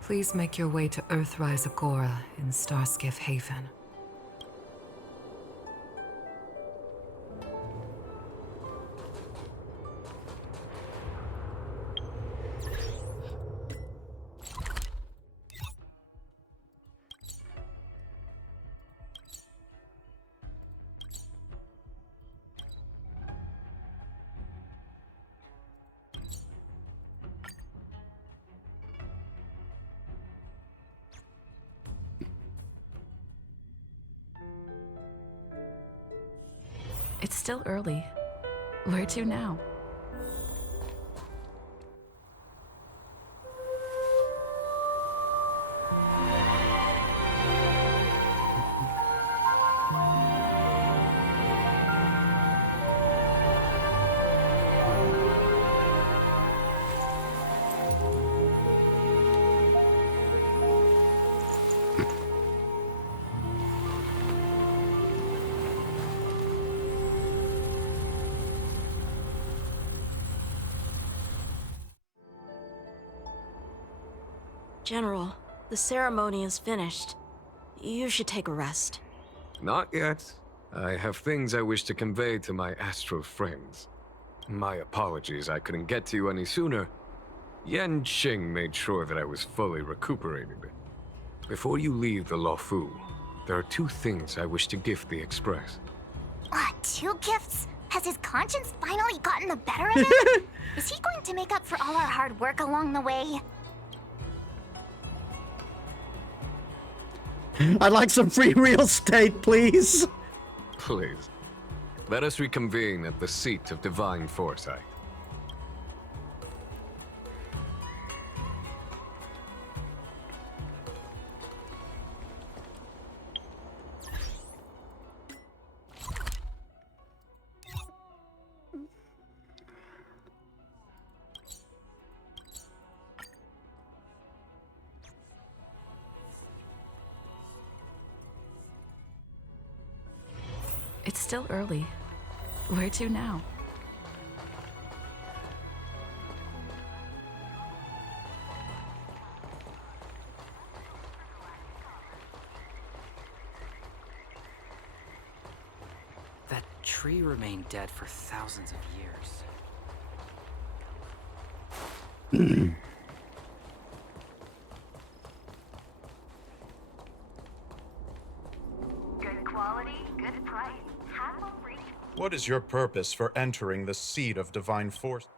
Please make your way to Earthrise Agora in Starskiff Haven. It's still early. Where to now? General, the ceremony is finished. You should take a rest. Not yet. I have things I wish to convey to my astral friends. My apologies I couldn't get to you any sooner. Yan Qing made sure that I was fully recuperated. Before you leave the Luofu, there are 2 things I wish to gift the Express. 2 gifts? Has his conscience finally gotten the better of him? Is he going to make up for all our hard work along the way? I'd like some free real estate, please. Please. Let us reconvene at the seat of divine foresight. It's still early. Where to now? That tree remained dead for thousands of years. Good quality, good price. What is your purpose for entering the seat of divine force?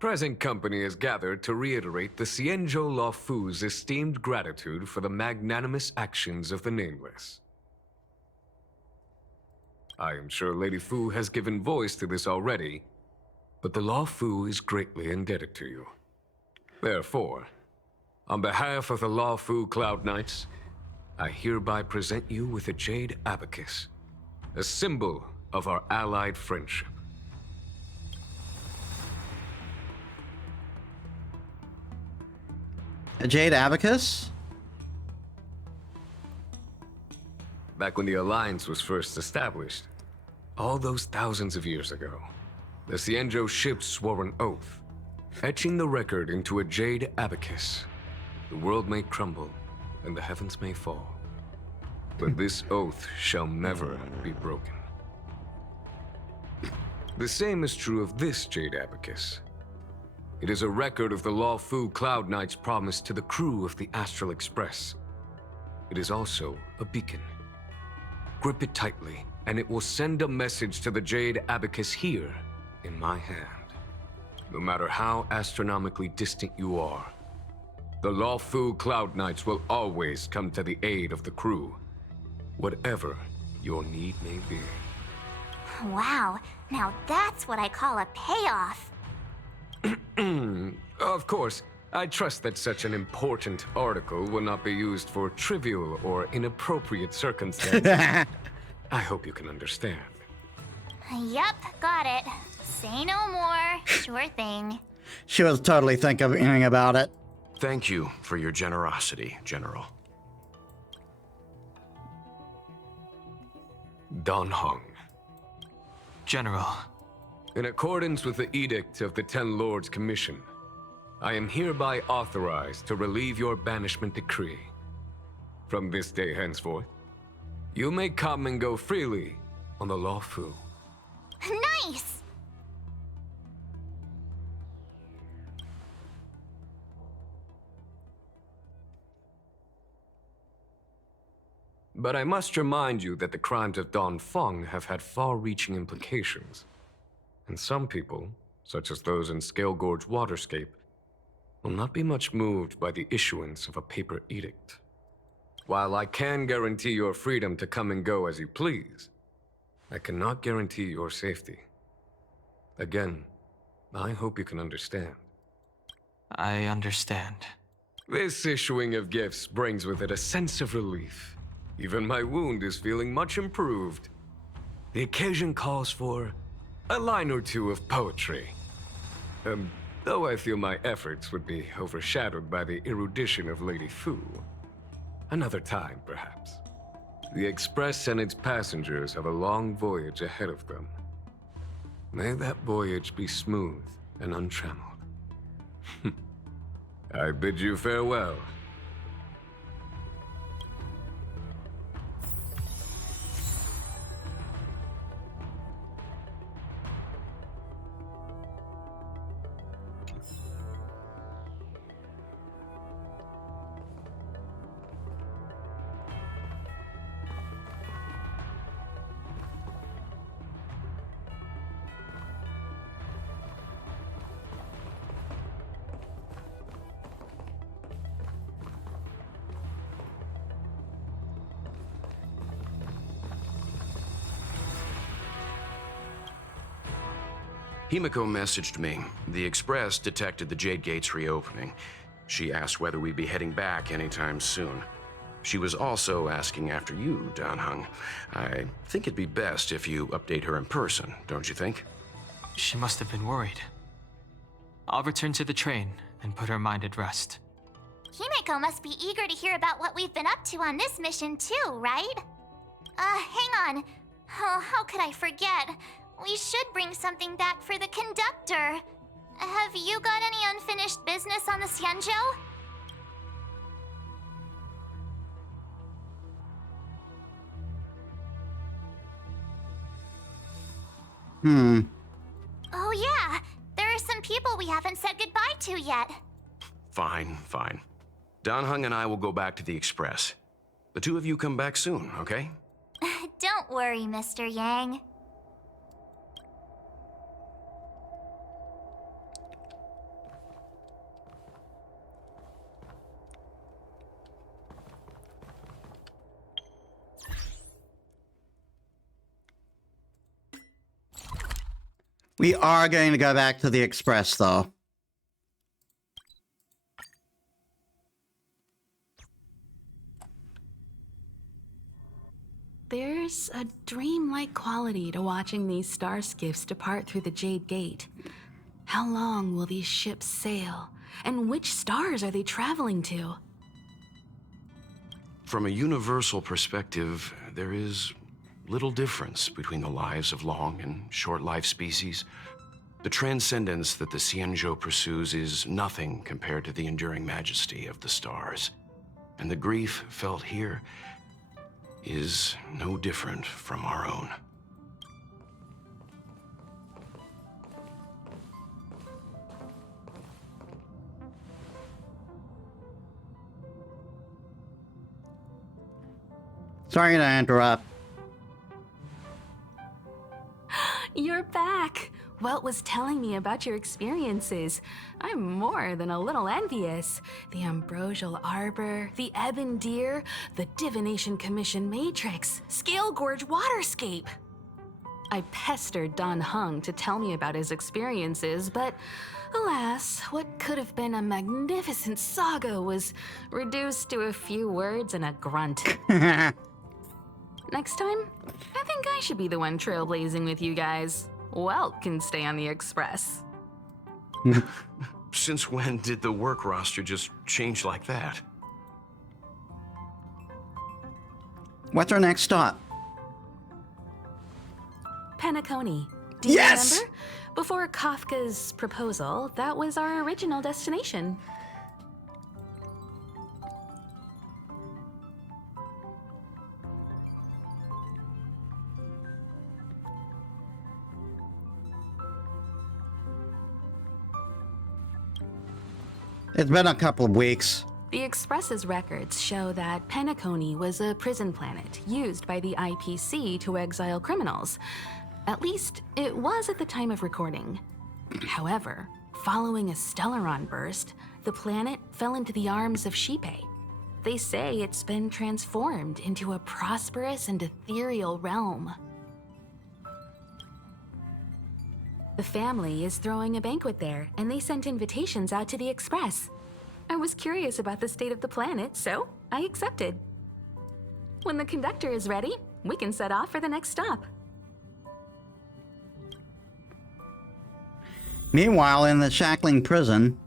Present company is gathered to reiterate the Xianzhou Luofu's esteemed gratitude for the magnanimous actions of the Nameless. I am sure Lady Fu has given voice to this already, but the Luofu is greatly indebted to you. Therefore, on behalf of the Luofu Cloud Knights, I hereby present you with a Jade Abacus, a symbol of our allied friendship. A Jade Abacus? Back when the Alliance was first established, all those thousands of years ago, the Xianzhou ships swore an oath, etching the record into a Jade Abacus. The world may crumble, and the heavens may fall, but this oath shall never be broken. The same is true of this Jade Abacus. It is a record of the Luofu Cloud Knight's promise to the crew of the Astral Express. It is also a beacon. Grip it tightly, and it will send a message to the Jade Abacus here, in my hand. No matter how astronomically distant you are, the Luofu Cloud Knights will always come to the aid of the crew, whatever your need may be. Wow, now that's what I call a payoff. Of course, I trust that such an important article will not be used for trivial or inappropriate circumstances. I hope you can understand. Yep, got it. Say no more. Sure thing. She was totally thinking about it. Thank you for your generosity, General. Dan Heng. General. In accordance with the Edict of the Ten Lords Commission, I am hereby authorized to relieve your banishment decree. From this day henceforth, you may come and go freely on the Luofu. Nice! But I must remind you that the crimes of Don Feng have had far-reaching implications. And some people, such as those in Scale Gorge Waterscape, will not be much moved by the issuance of a paper edict. While I can guarantee your freedom to come and go as you please, I cannot guarantee your safety. Again, I hope you can understand. I understand. This issuing of gifts brings with it a sense of relief. Even my wound is feeling much improved. The occasion calls for a line or two of poetry. Though I feel my efforts would be overshadowed by the erudition of Lady Fu. Another time, perhaps. The Express and its passengers have a long voyage ahead of them. May that voyage be smooth and untrammeled. I bid you farewell. Himiko messaged me. The Express detected the Jade Gate's reopening. She asked whether we'd be heading back anytime soon. She was also asking after you, Dan Heng. I think it'd be best if you update her in person, don't you think? She must have been worried. I'll return to the train and put her mind at rest. Himiko must be eager to hear about what we've been up to on this mission too, right? Hang on. Oh, how could I forget? We should bring something back for the conductor. Have you got any unfinished business on the Xianzhou? Oh yeah, there are some people we haven't said goodbye to yet. Fine. Dan Heng and I will go back to the Express. The two of you come back soon, okay? Don't worry, Mr. Yang. We are going to go back to the Express, though. There's a dreamlike quality to watching these star skiffs depart through the Jade Gate. How long will these ships sail? And which stars are they traveling to? From a universal perspective, there is little difference between the lives of long and short-lived species. The transcendence that the Xianzhou pursues is nothing compared to the enduring majesty of the stars. And the grief felt here is no different from our own. Sorry to interrupt. You're back! Welt was telling me about your experiences. I'm more than a little envious. The Ambrosial Arbor, the Ebon Deer, the Divination Commission Matrix, Scale Gorge Waterscape. I pestered Don Heng to tell me about his experiences, but alas, what could have been a magnificent saga was reduced to a few words and a grunt. Next time, I think I should be the one trailblazing with you guys. Welt can stay on the Express. Since when did the work roster just change like that? What's our next stop? Penacony. Do you remember? Before Kafka's proposal, that was our original destination. It's been a couple of weeks. The Express's records show that Penacony was a prison planet used by the IPC to exile criminals. At least, it was at the time of recording. However, following a Stellaron burst, the planet fell into the arms of Shipe. They say it's been transformed into a prosperous and ethereal realm. The family is throwing a banquet there, and they sent invitations out to the Express. I was curious about the state of the planet, so I accepted. When the conductor is ready, we can set off for the next stop. Meanwhile, in the Shackling prison...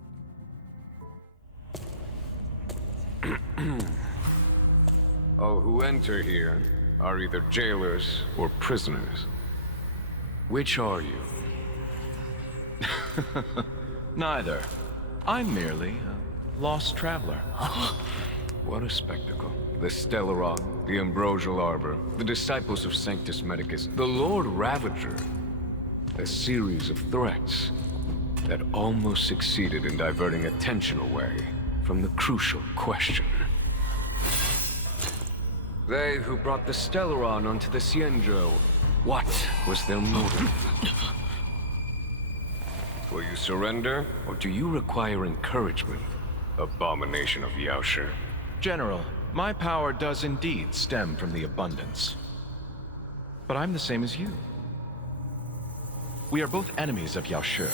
All who enter here are either jailers or prisoners. Which are you? Neither. I'm merely a lost traveler. What a spectacle. The Stellaron, the Ambrosial Arbor, the Disciples of Sanctus Medicus, the Lord Ravager. A series of threats that almost succeeded in diverting attention away from the crucial question. They who brought the Stellaron onto the Cienjo, what was their motive? Will you surrender, or do you require encouragement, abomination of Yaoshi? General, my power does indeed stem from the abundance. But I'm the same as you. We are both enemies of Yaoshi.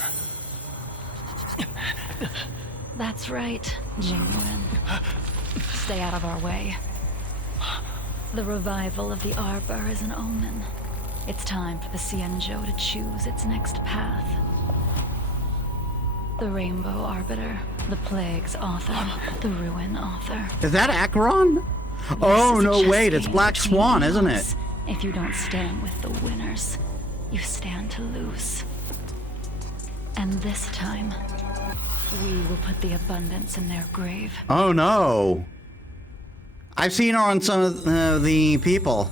That's right, Jingwen. Stay out of our way. The revival of the Arbor is an omen. It's time for the Cienjo to choose its next path. The Rainbow Arbiter, the Plague's author, the Ruin author. Is that Acheron? Oh, no, wait, it's Black Swan, isn't it? If you don't stand with the winners, you stand to lose. And this time, we will put the abundance in their grave. Oh, no. I've seen her on some of the people.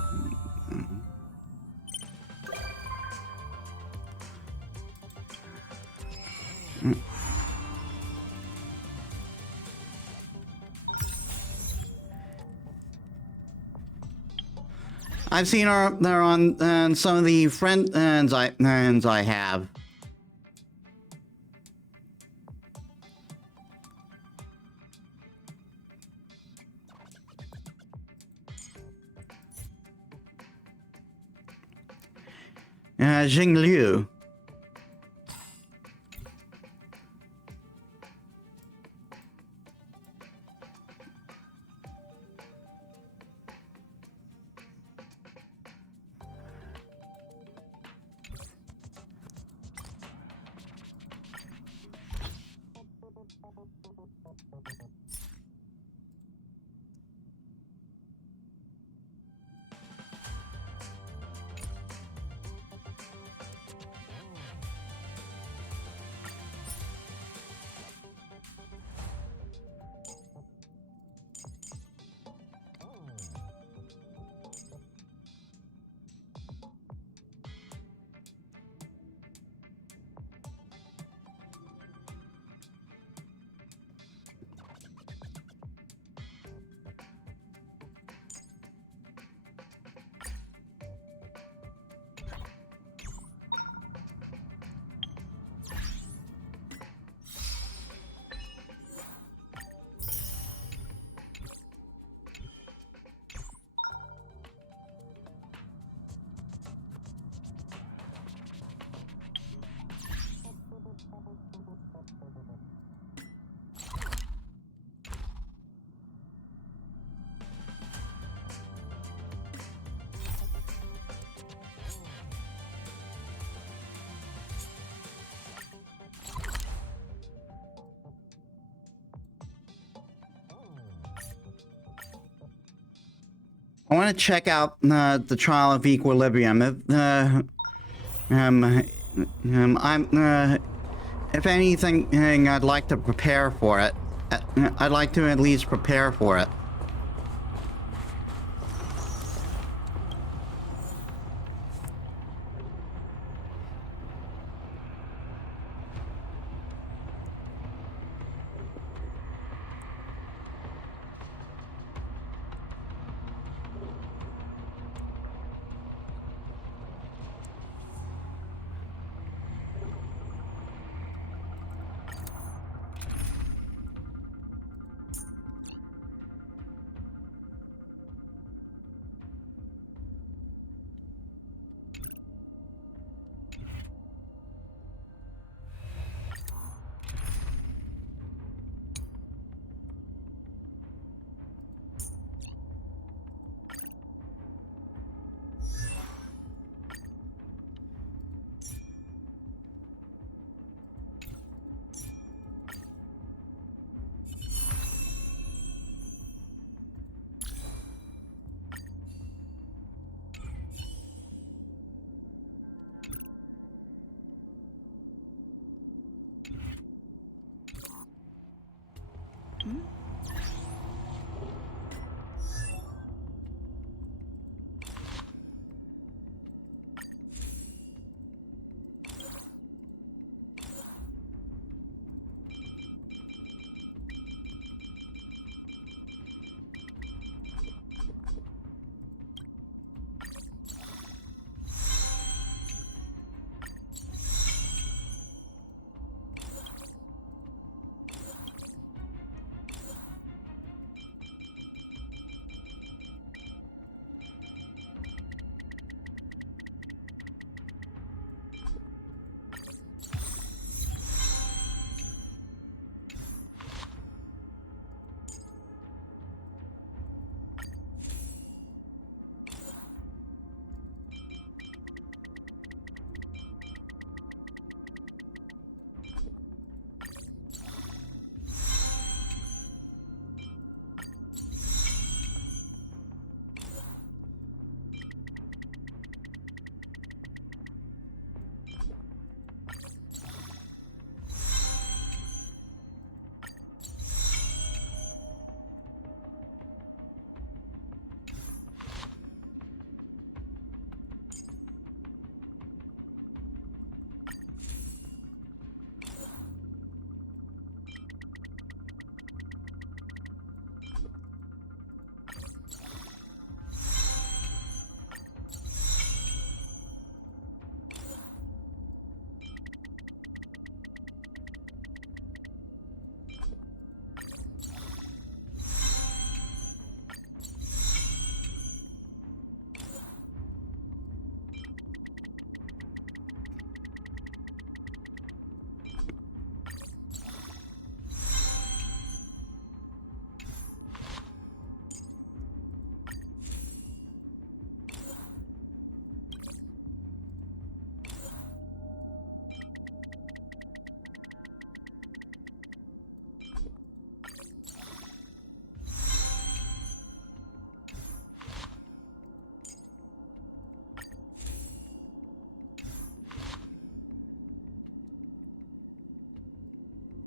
I've seen her there on some of the friends I have. Jing Liu. I want to check out the Trial of Equilibrium. If anything, I'd like to prepare for it. I'd like to at least prepare for it.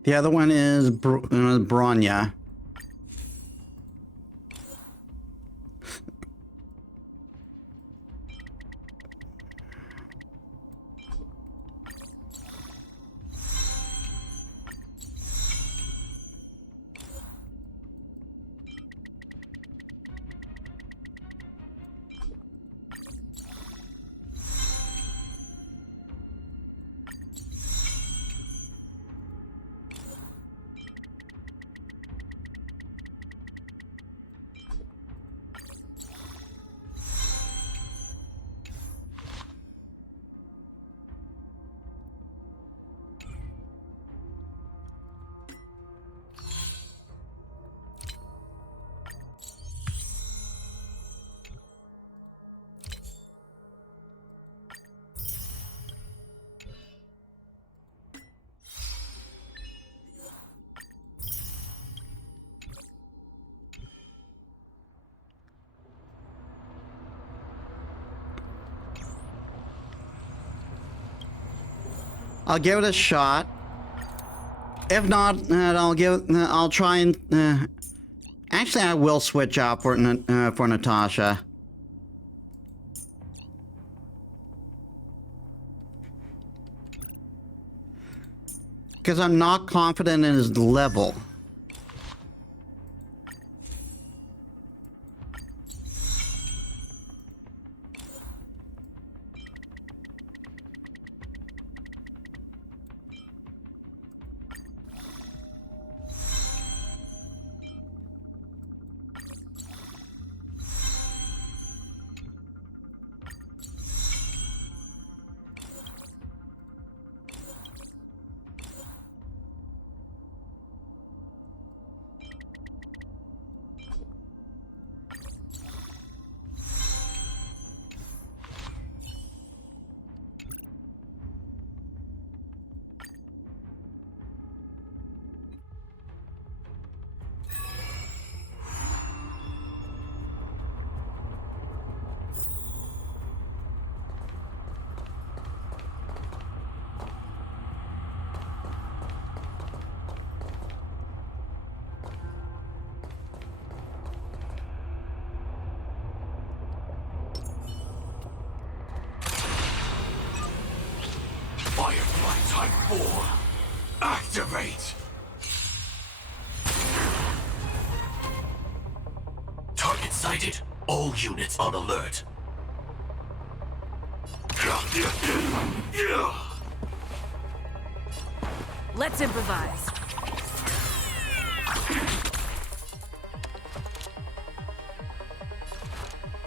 The other one is Bronya. I'll give it a shot. If not, I'll try and. Actually, I will switch out for Natasha. Because I'm not confident in his level. Firefly Type 4, activate! Target sighted. All units on alert. Let's improvise.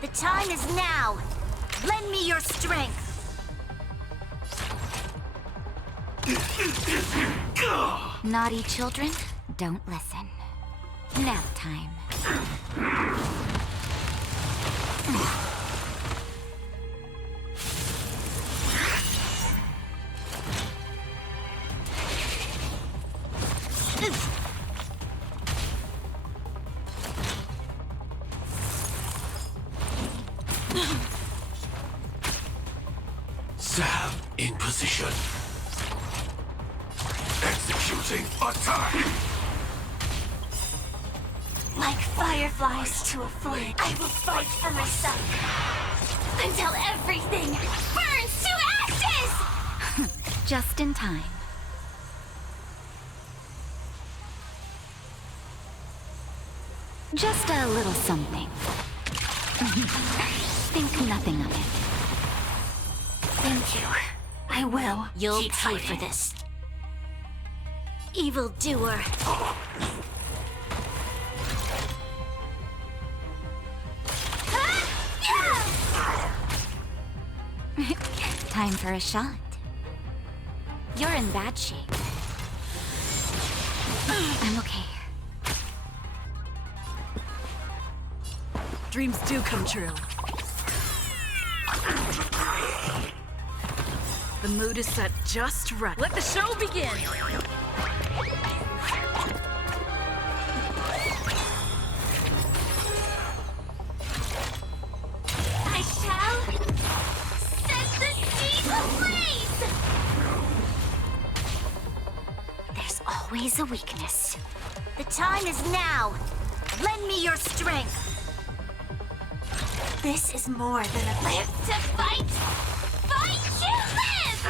The time is now. Lend me your strength. Naughty children, don't listen. Nap time. Sam in position. Executing attack! Like fireflies to a flame, I will fight for myself. Until everything burns to ashes! Just in time. Just a little something. Think nothing of it. Thank you. I will. You'll pay for this. Evildoer. Time for a shot. You're in bad shape. I'm okay. Dreams do come true. The mood is set just right. Let the show begin! I shall set the seas ablaze! There's always weakness. The time is now. Lend me your strength. This is more than a live to fight. Fight to live!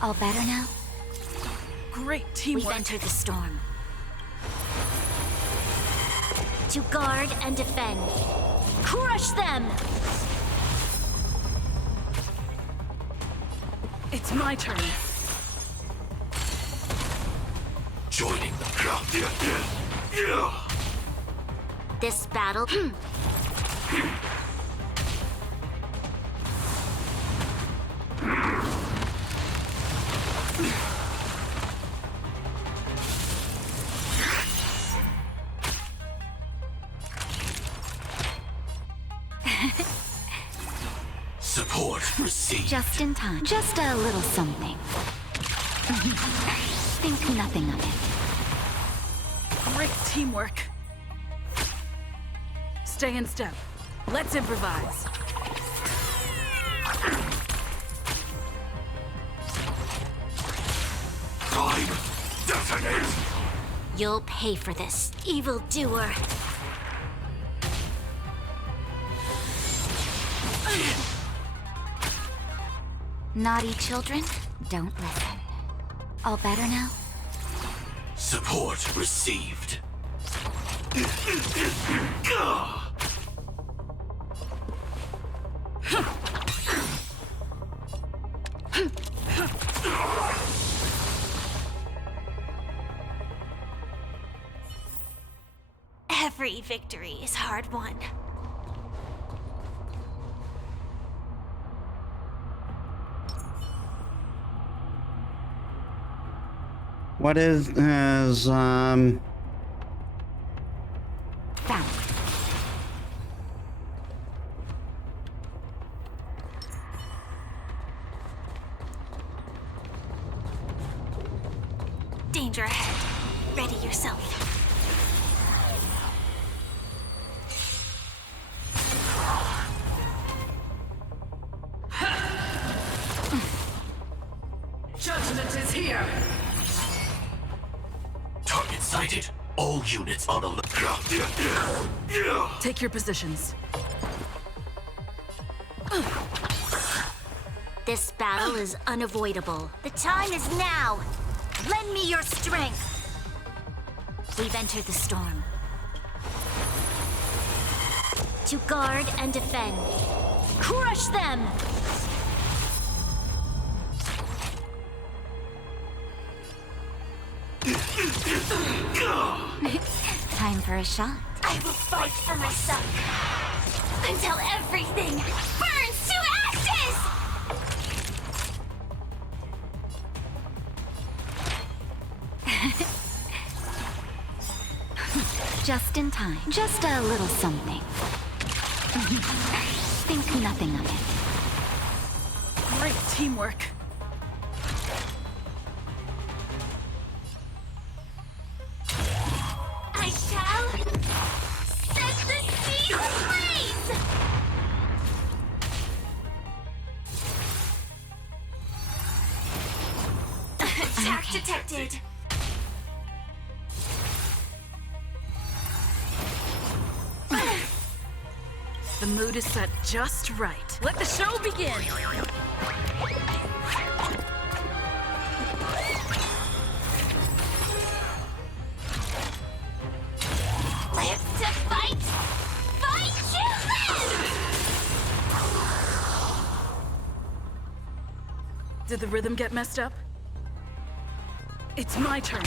All better now? Great teamwork. We've entered the storm. To guard and defend. Crush them! It's my turn. Joining the crowd. This battle... Support received. Just in time. Just a little something. Think nothing of it. Great teamwork. Stay in step. Let's improvise. Time. Detonate. You'll pay for this, evildoer. Naughty children, don't listen. All better now? Support received. Every victory is hard won. What is Found. Danger ahead. Ready yourself. Judgment is here. Target sighted. All units on alert. Take your positions. This battle is unavoidable. The time is now. Lend me your strength. We've entered the storm. To guard and defend. Crush them! Time for a shot. I will fight for myself until everything burns to ashes! Just in time. Just a little something. Think nothing of it. Great teamwork. I shall set the sea ablaze! Attack detected. The mood is set just right. Let the show begin! Live to fight! Fight to live! Did the rhythm get messed up? It's my turn.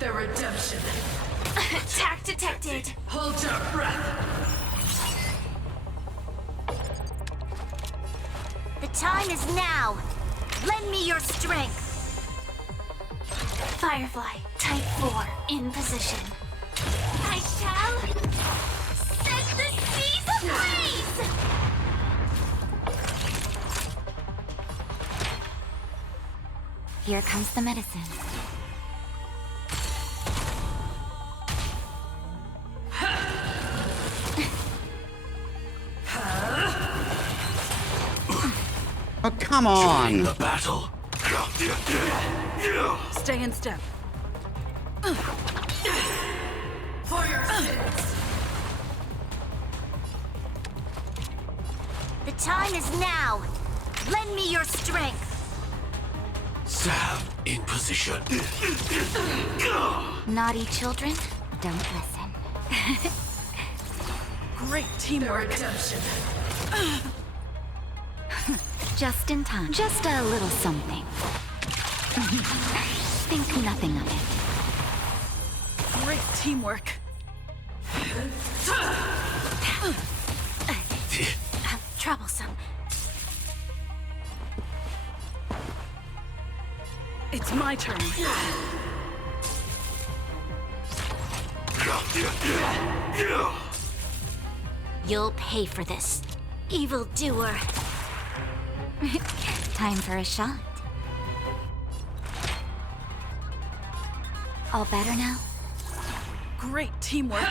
The redemption. Attack detected. Hold your breath. The time is now. Lend me your strength. Firefly, type 4, in position. I shall set the seas ablaze! Here comes the medicine. Oh, come on. Join the battle. Stay in step. For your sins. The time is now. Lend me your strength. Sam, in position. Naughty children, don't listen. Great teamwork. Just in time. Just a little something. Think nothing of it. Great teamwork. Troublesome. It's my turn. You'll pay for this, evildoer. Time for a shot. All better now? Great teamwork.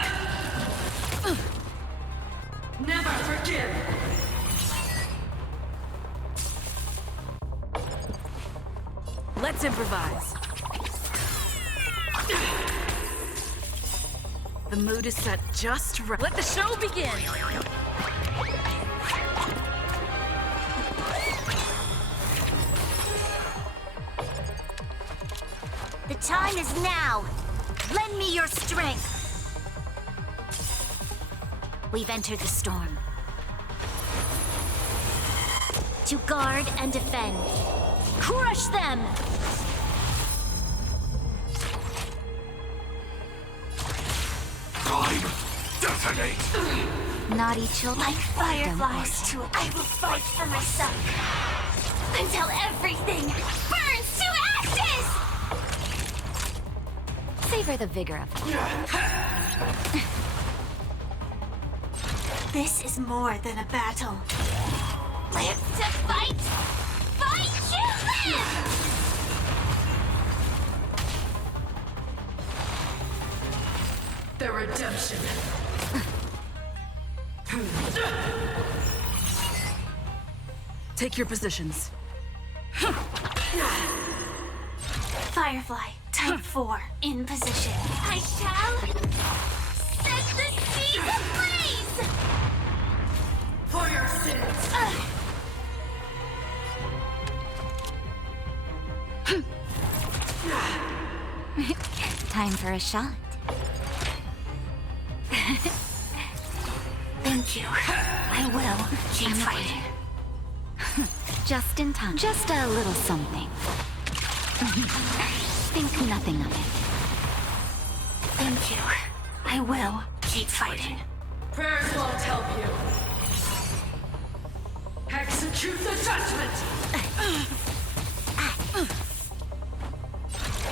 Never forgive. Let's improvise. The mood is set just right. Let the show begin! The time is now. Lend me your strength. We've entered the storm. To guard and defend. Crush them! Time. Detonate. Naughty children. Like fireflies, I will fight for myself. Until everything burns to ashes! Savor the vigor of it. This is more than a battle. Live to fight! Fight to live! The redemption. Take your positions. Firefly, type 4, in position. I shall set the seas ablaze! For your sins. Time for a shot. Thank you. I will keep fighting. Just in time. Just a little something. Think nothing of it. Thank you. I will keep fighting. Prayers won't help you. Execute the judgment.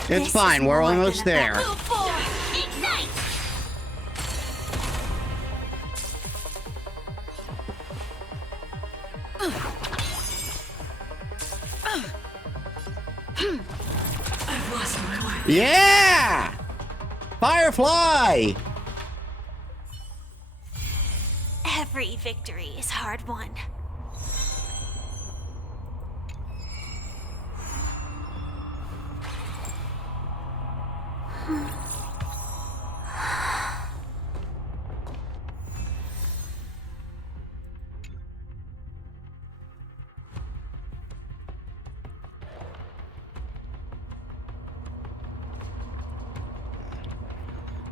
It's fine, we're almost there. Move forward. Ignite! I've lost my way. Yeah! Firefly! Every victory is hard won.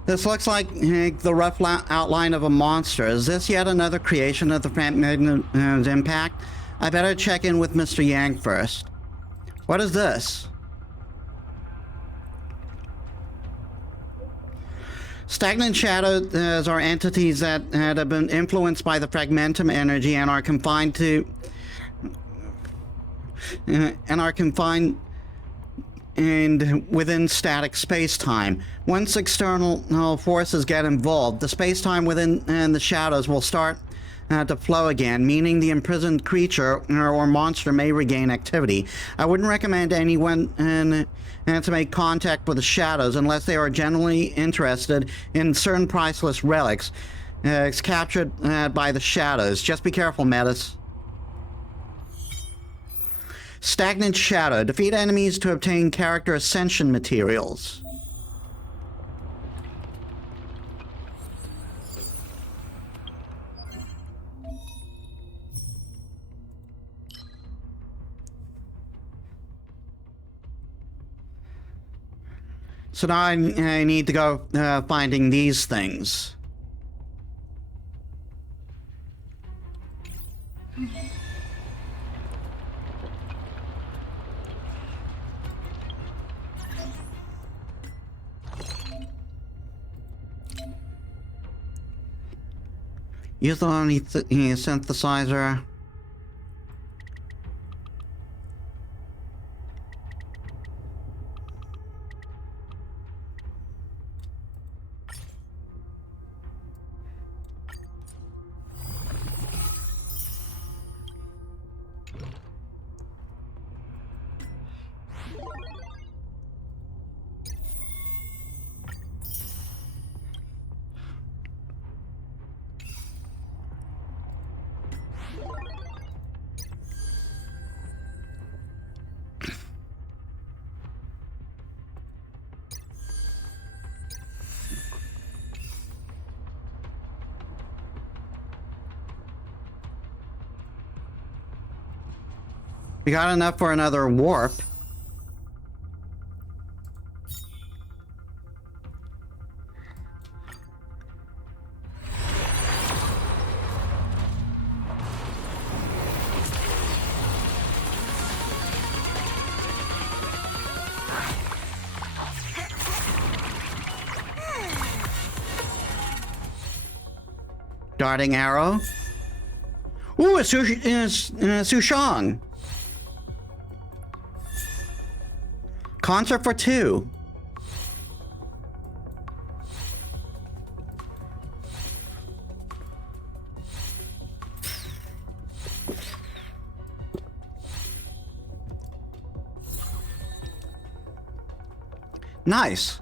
This looks like the rough outline of a monster. Is this yet another creation of the Magnet's impact? I better check in with Mr. Yang first. What is this? Stagnant shadows are entities that have been influenced by the fragmentum energy and are confined and within static space-time. Once external forces get involved, the space-time within the shadows will start to flow again, meaning the imprisoned creature or monster may regain activity. I wouldn't recommend anyone to make contact with the shadows unless they are genuinely interested in certain priceless relics captured by the shadows. Just be careful, Metis. Stagnant Shadow. Defeat enemies to obtain character ascension materials. So now I need to go finding these things. Use the only synthesizer. We got enough for another warp. Darting arrow. Ooh, it's Sushang. Concert for 2. Nice.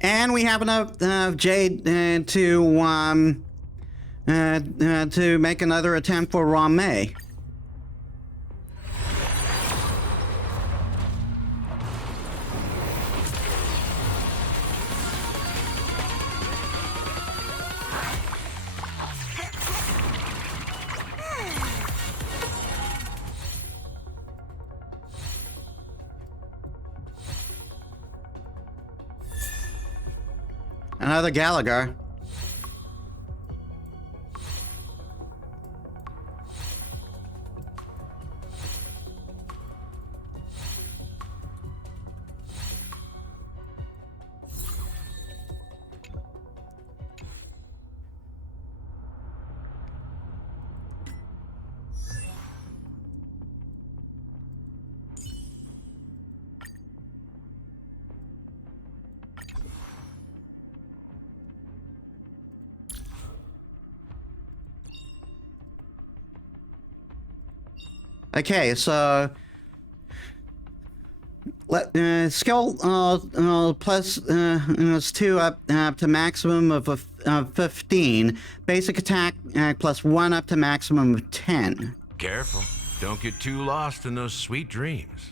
And we have enough jade to make another attempt for Ramei. Another Gallagher. Okay, so skill plus is 2 up to maximum of 15. Basic attack plus 1 up to maximum of 10. Careful. Don't get too lost in those sweet dreams.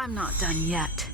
I'm not done yet.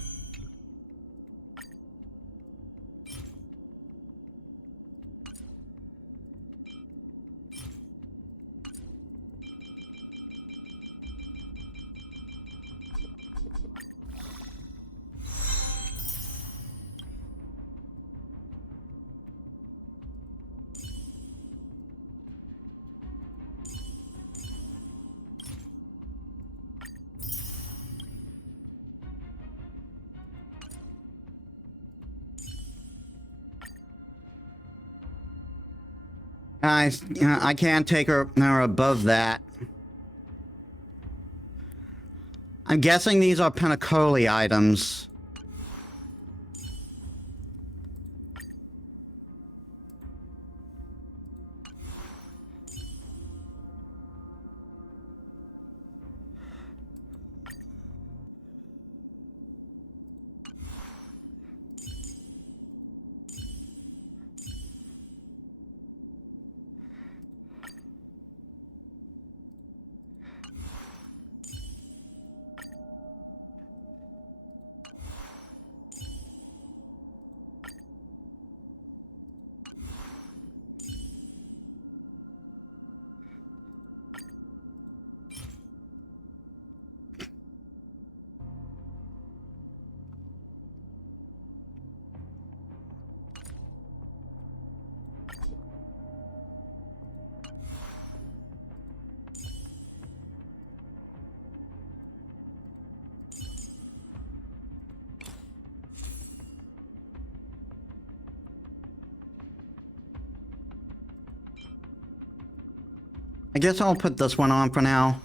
I can't take her above that. I'm guessing these are Pentacoli items. I guess I'll put this one on for now.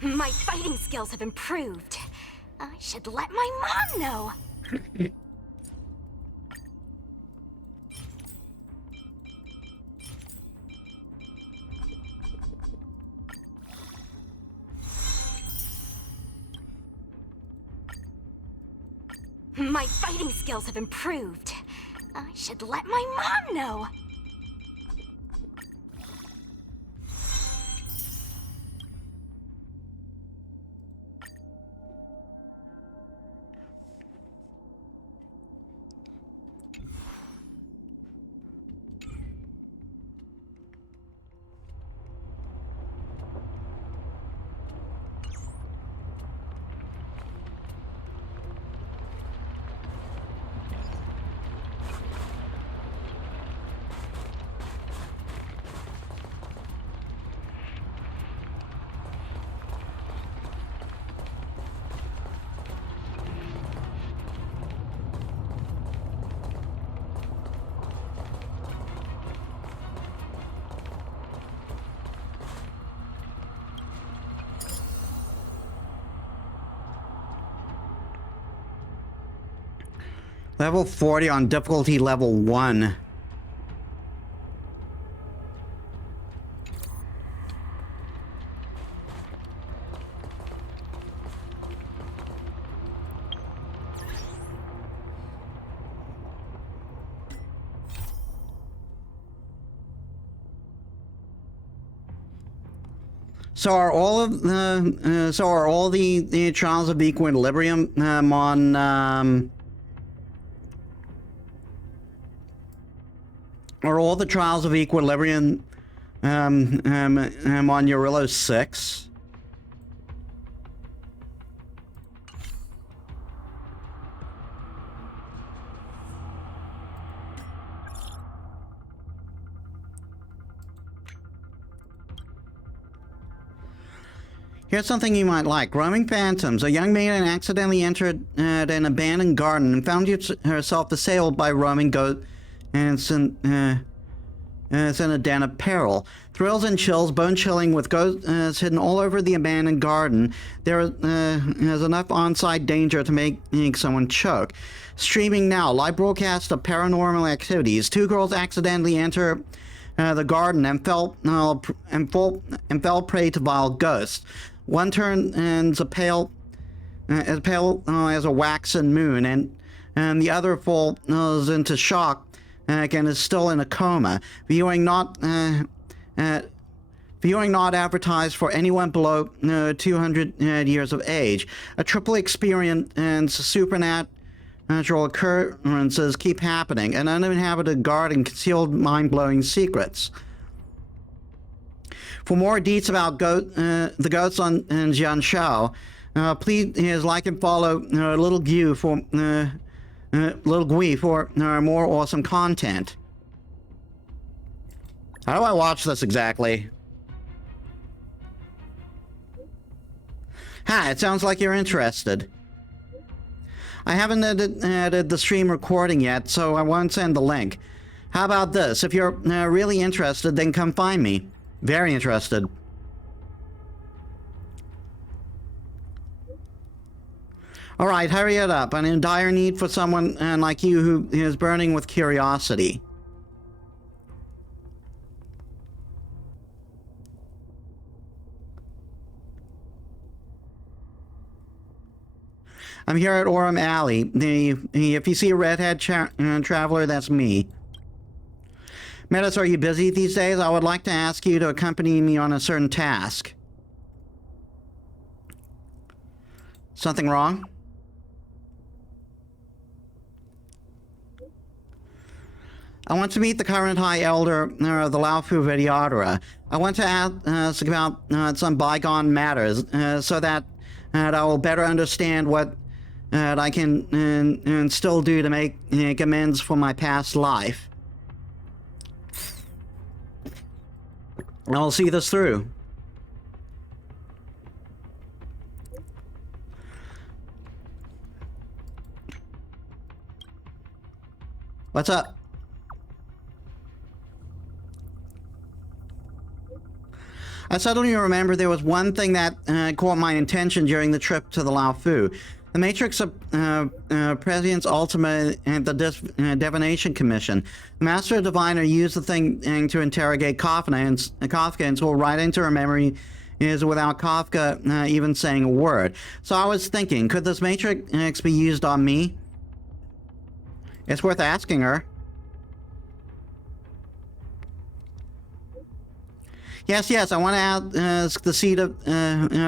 My fighting skills have improved. I should let my mom know. My fighting skills have improved. I should let my mom know. Level 40 on difficulty level 1. So are all of the trials of equilibrium on are all the trials of equilibrium on Eurillo 6? Here's something you might like. Roaming Phantoms. A young maiden accidentally entered an abandoned garden and found herself assailed by roaming ghosts and it's in a den of peril. Thrills and chills, bone-chilling with ghosts hidden all over the abandoned garden. There is enough on-site danger to make someone choke. Streaming now, live broadcast of paranormal activities. Two girls accidentally enter the garden and fell prey to vile ghosts. One turns as pale as a waxen moon, and and the other falls into shock and is still in a coma. Viewing not advertised for anyone below 200 years of age. A triple experience and supernatural occurrences keep happening. An uninhabited garden concealed mind-blowing secrets. For more deets about the ghosts on Jianshao, please like and follow Little Gui for more awesome content. How do I watch this exactly? Hi, it sounds like you're interested. I haven't edited the stream recording yet, so I won't send the link. How about this? If you're really interested, then come find me. Very interested. Alright, hurry it up. I'm in dire need for someone like you who is burning with curiosity. I'm here at Orem Alley. If you see a redhead traveler, that's me. Metis, are you busy these days? I would like to ask you to accompany me on a certain task. Something wrong? I want to meet the current High Elder of the Laufu Vidyadhara. I want to ask about some bygone matters so that I will better understand what I can still do to make amends for my past life. I'll see this through. What's up? I suddenly remember there was one thing that caught my attention during the trip to the Laufu. The Matrix of Prescience Ultima and the Divination Commission. The Master Diviner used the thing to interrogate Kafka and saw right into her memory without Kafka even saying a word. So I was thinking, could this Matrix be used on me? It's worth asking her. Yes, I want to ask the seed of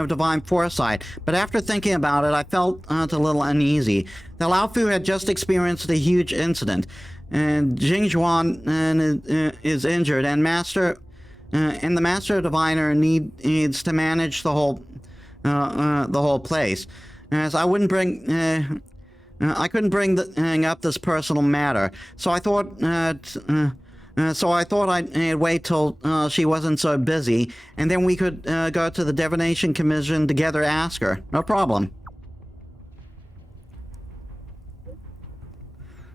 divine foresight, but after thinking about it, I felt a little uneasy. The Laufu had just experienced a huge incident, and Jing Zhuan is injured, and the Master Diviner needs to manage the whole place. As I wouldn't bring, I couldn't bring up this personal matter, so I thought. I'd wait till she wasn't so busy, and then we could go to the Divination Commission together, ask her. No problem.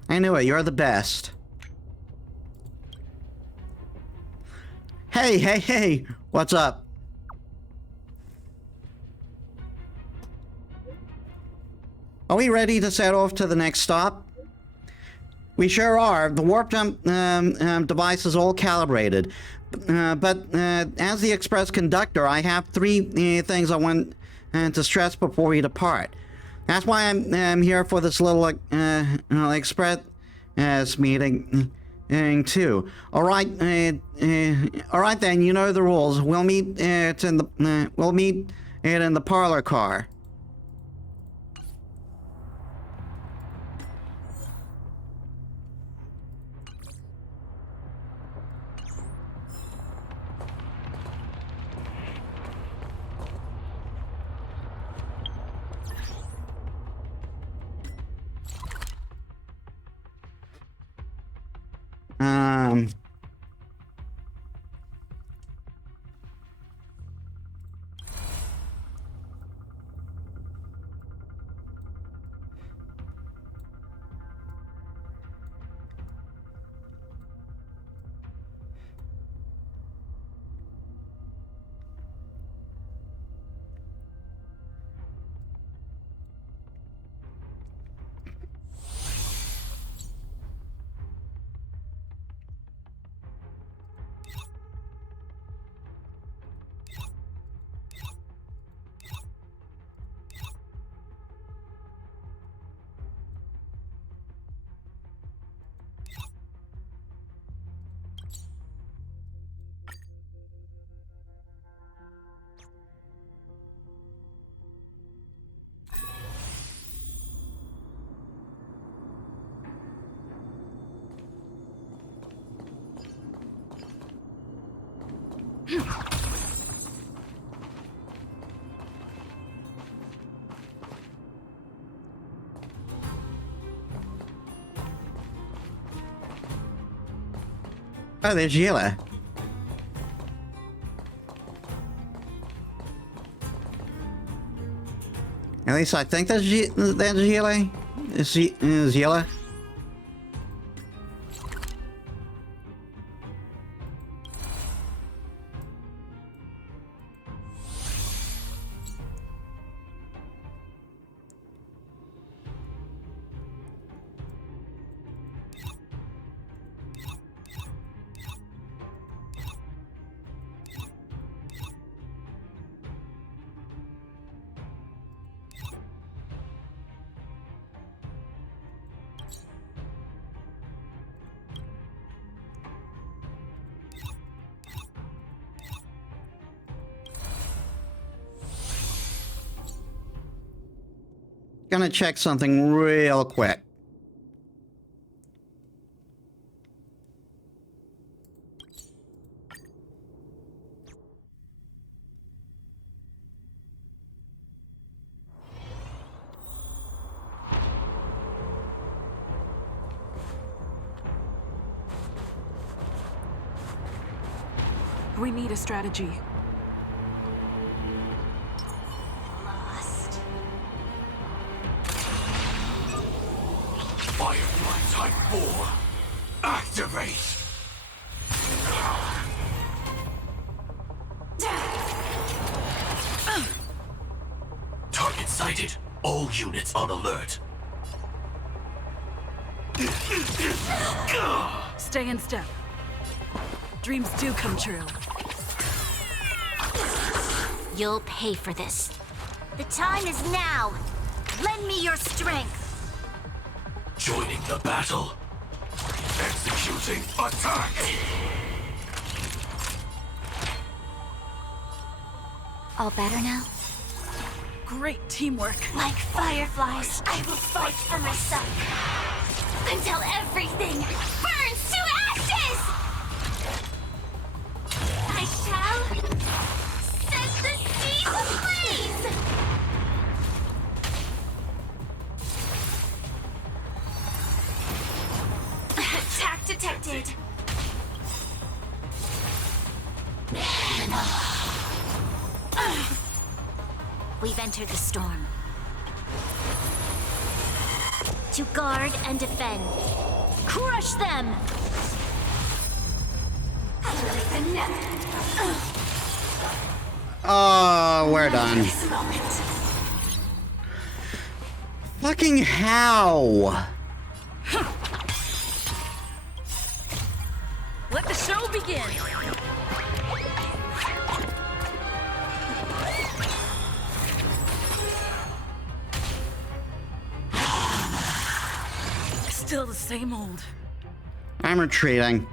I knew it, you're the best. Hey, what's up? Are we ready to set off to the next stop? We sure are. The warp jump device is all calibrated. But as the express conductor, I have three things I want to stress before we depart. That's why I'm here for this little express meeting too. All right then. You know the rules. We'll meet it in the parlor car. Oh, there's Yela. At least I think that's Yela. Is Yela? Gonna check something real quick. We need a strategy. Firefly Type 4. Activate! Target sighted. All units on alert. Stay in step. Dreams do come true. You'll pay for this. The time is now. Lend me your strength. Joining the battle. Executing attack. All better now? Great teamwork. Like fireflies, I will fight for my son. Until everything burns to ashes! I shall set the seas ablaze! Attack detected. We've entered the storm. To guard and defend. Crush them! Oh, we're done. Fucking how? Let the show begin! Still the same old. I'm retreating.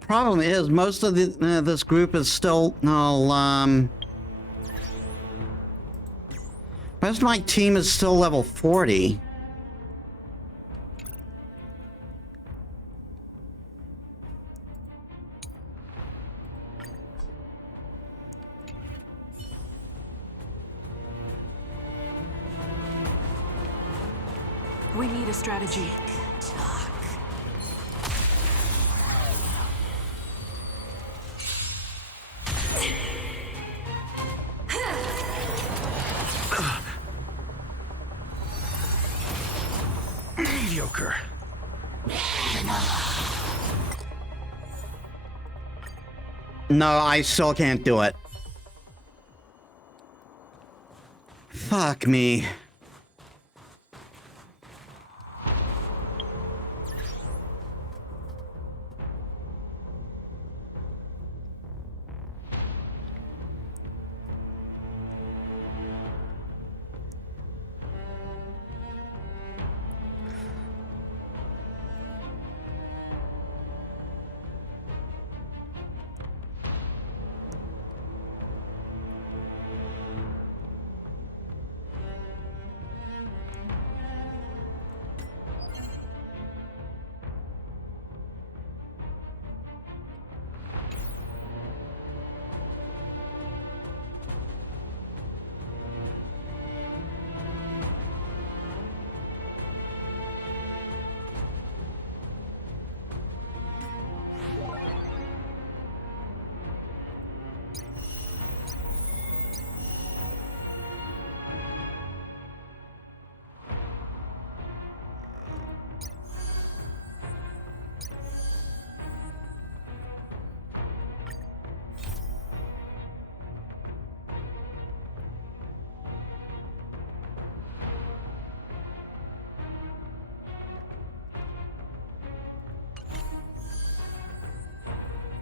Problem is, most of this group is still, most of my team is still level 40. We need a strategy. Mediocre. No, I still can't do it. Fuck me.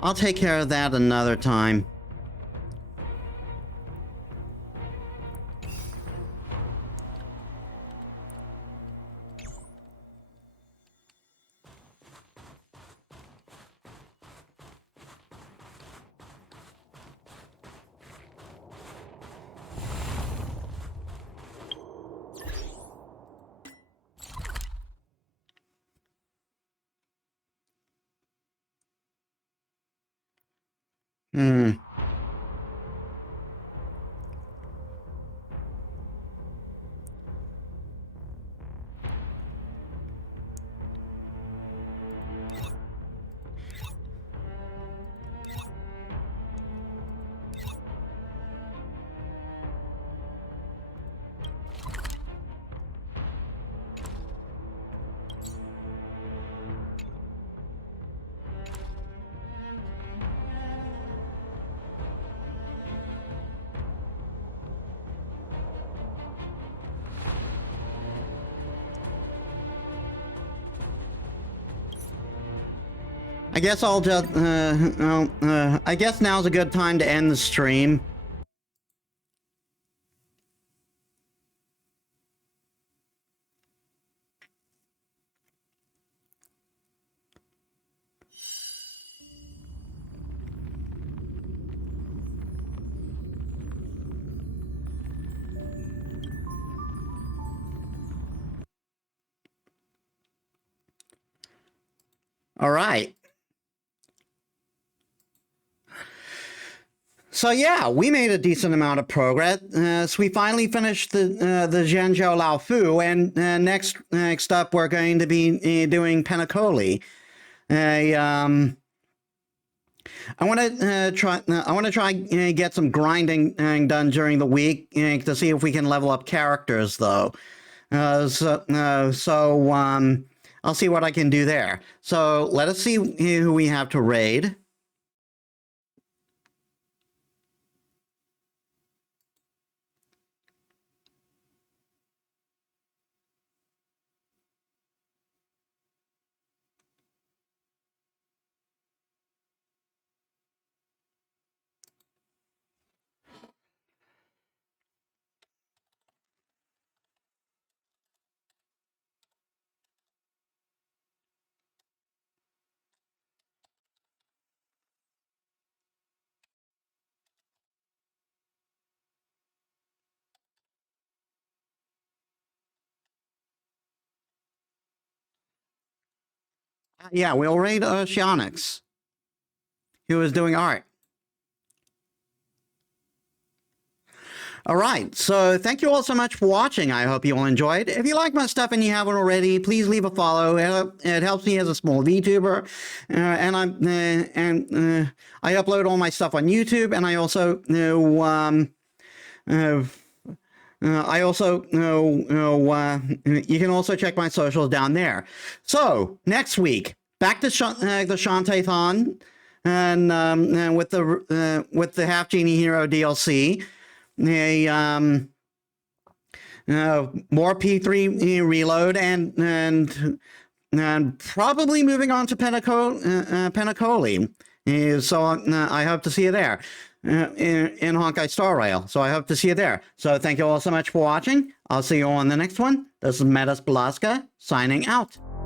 I'll take care of that another time. Hmm. I guess I'll just, I guess now's a good time to end the stream. All right. So yeah, we made a decent amount of progress. So we finally finished the Zhenzhou Lao Fu, and next up we're going to be doing Penacoli. I want to try. I want to try get some grinding done during the week to see if we can level up characters, though. So I'll see what I can do there. So let us see who we have to raid. Yeah, we'll raid Oceanics, who is doing art. All right, so thank you all so much for watching. I hope you all enjoyed. If you like my stuff and you haven't already, please leave a follow. It helps me as a small VTuber, and I upload all my stuff on YouTube, and I also you can also check my socials down there. So next week, back to the Shantae-thon, and with the Half Genie Hero DLC, more P3 reload, and probably moving on to Penacoli. So I hope to see you there. In Honkai Star Rail. So I hope to see you there. So thank you all so much for watching. I'll see you all on the next one. This is Metis Balaska signing out.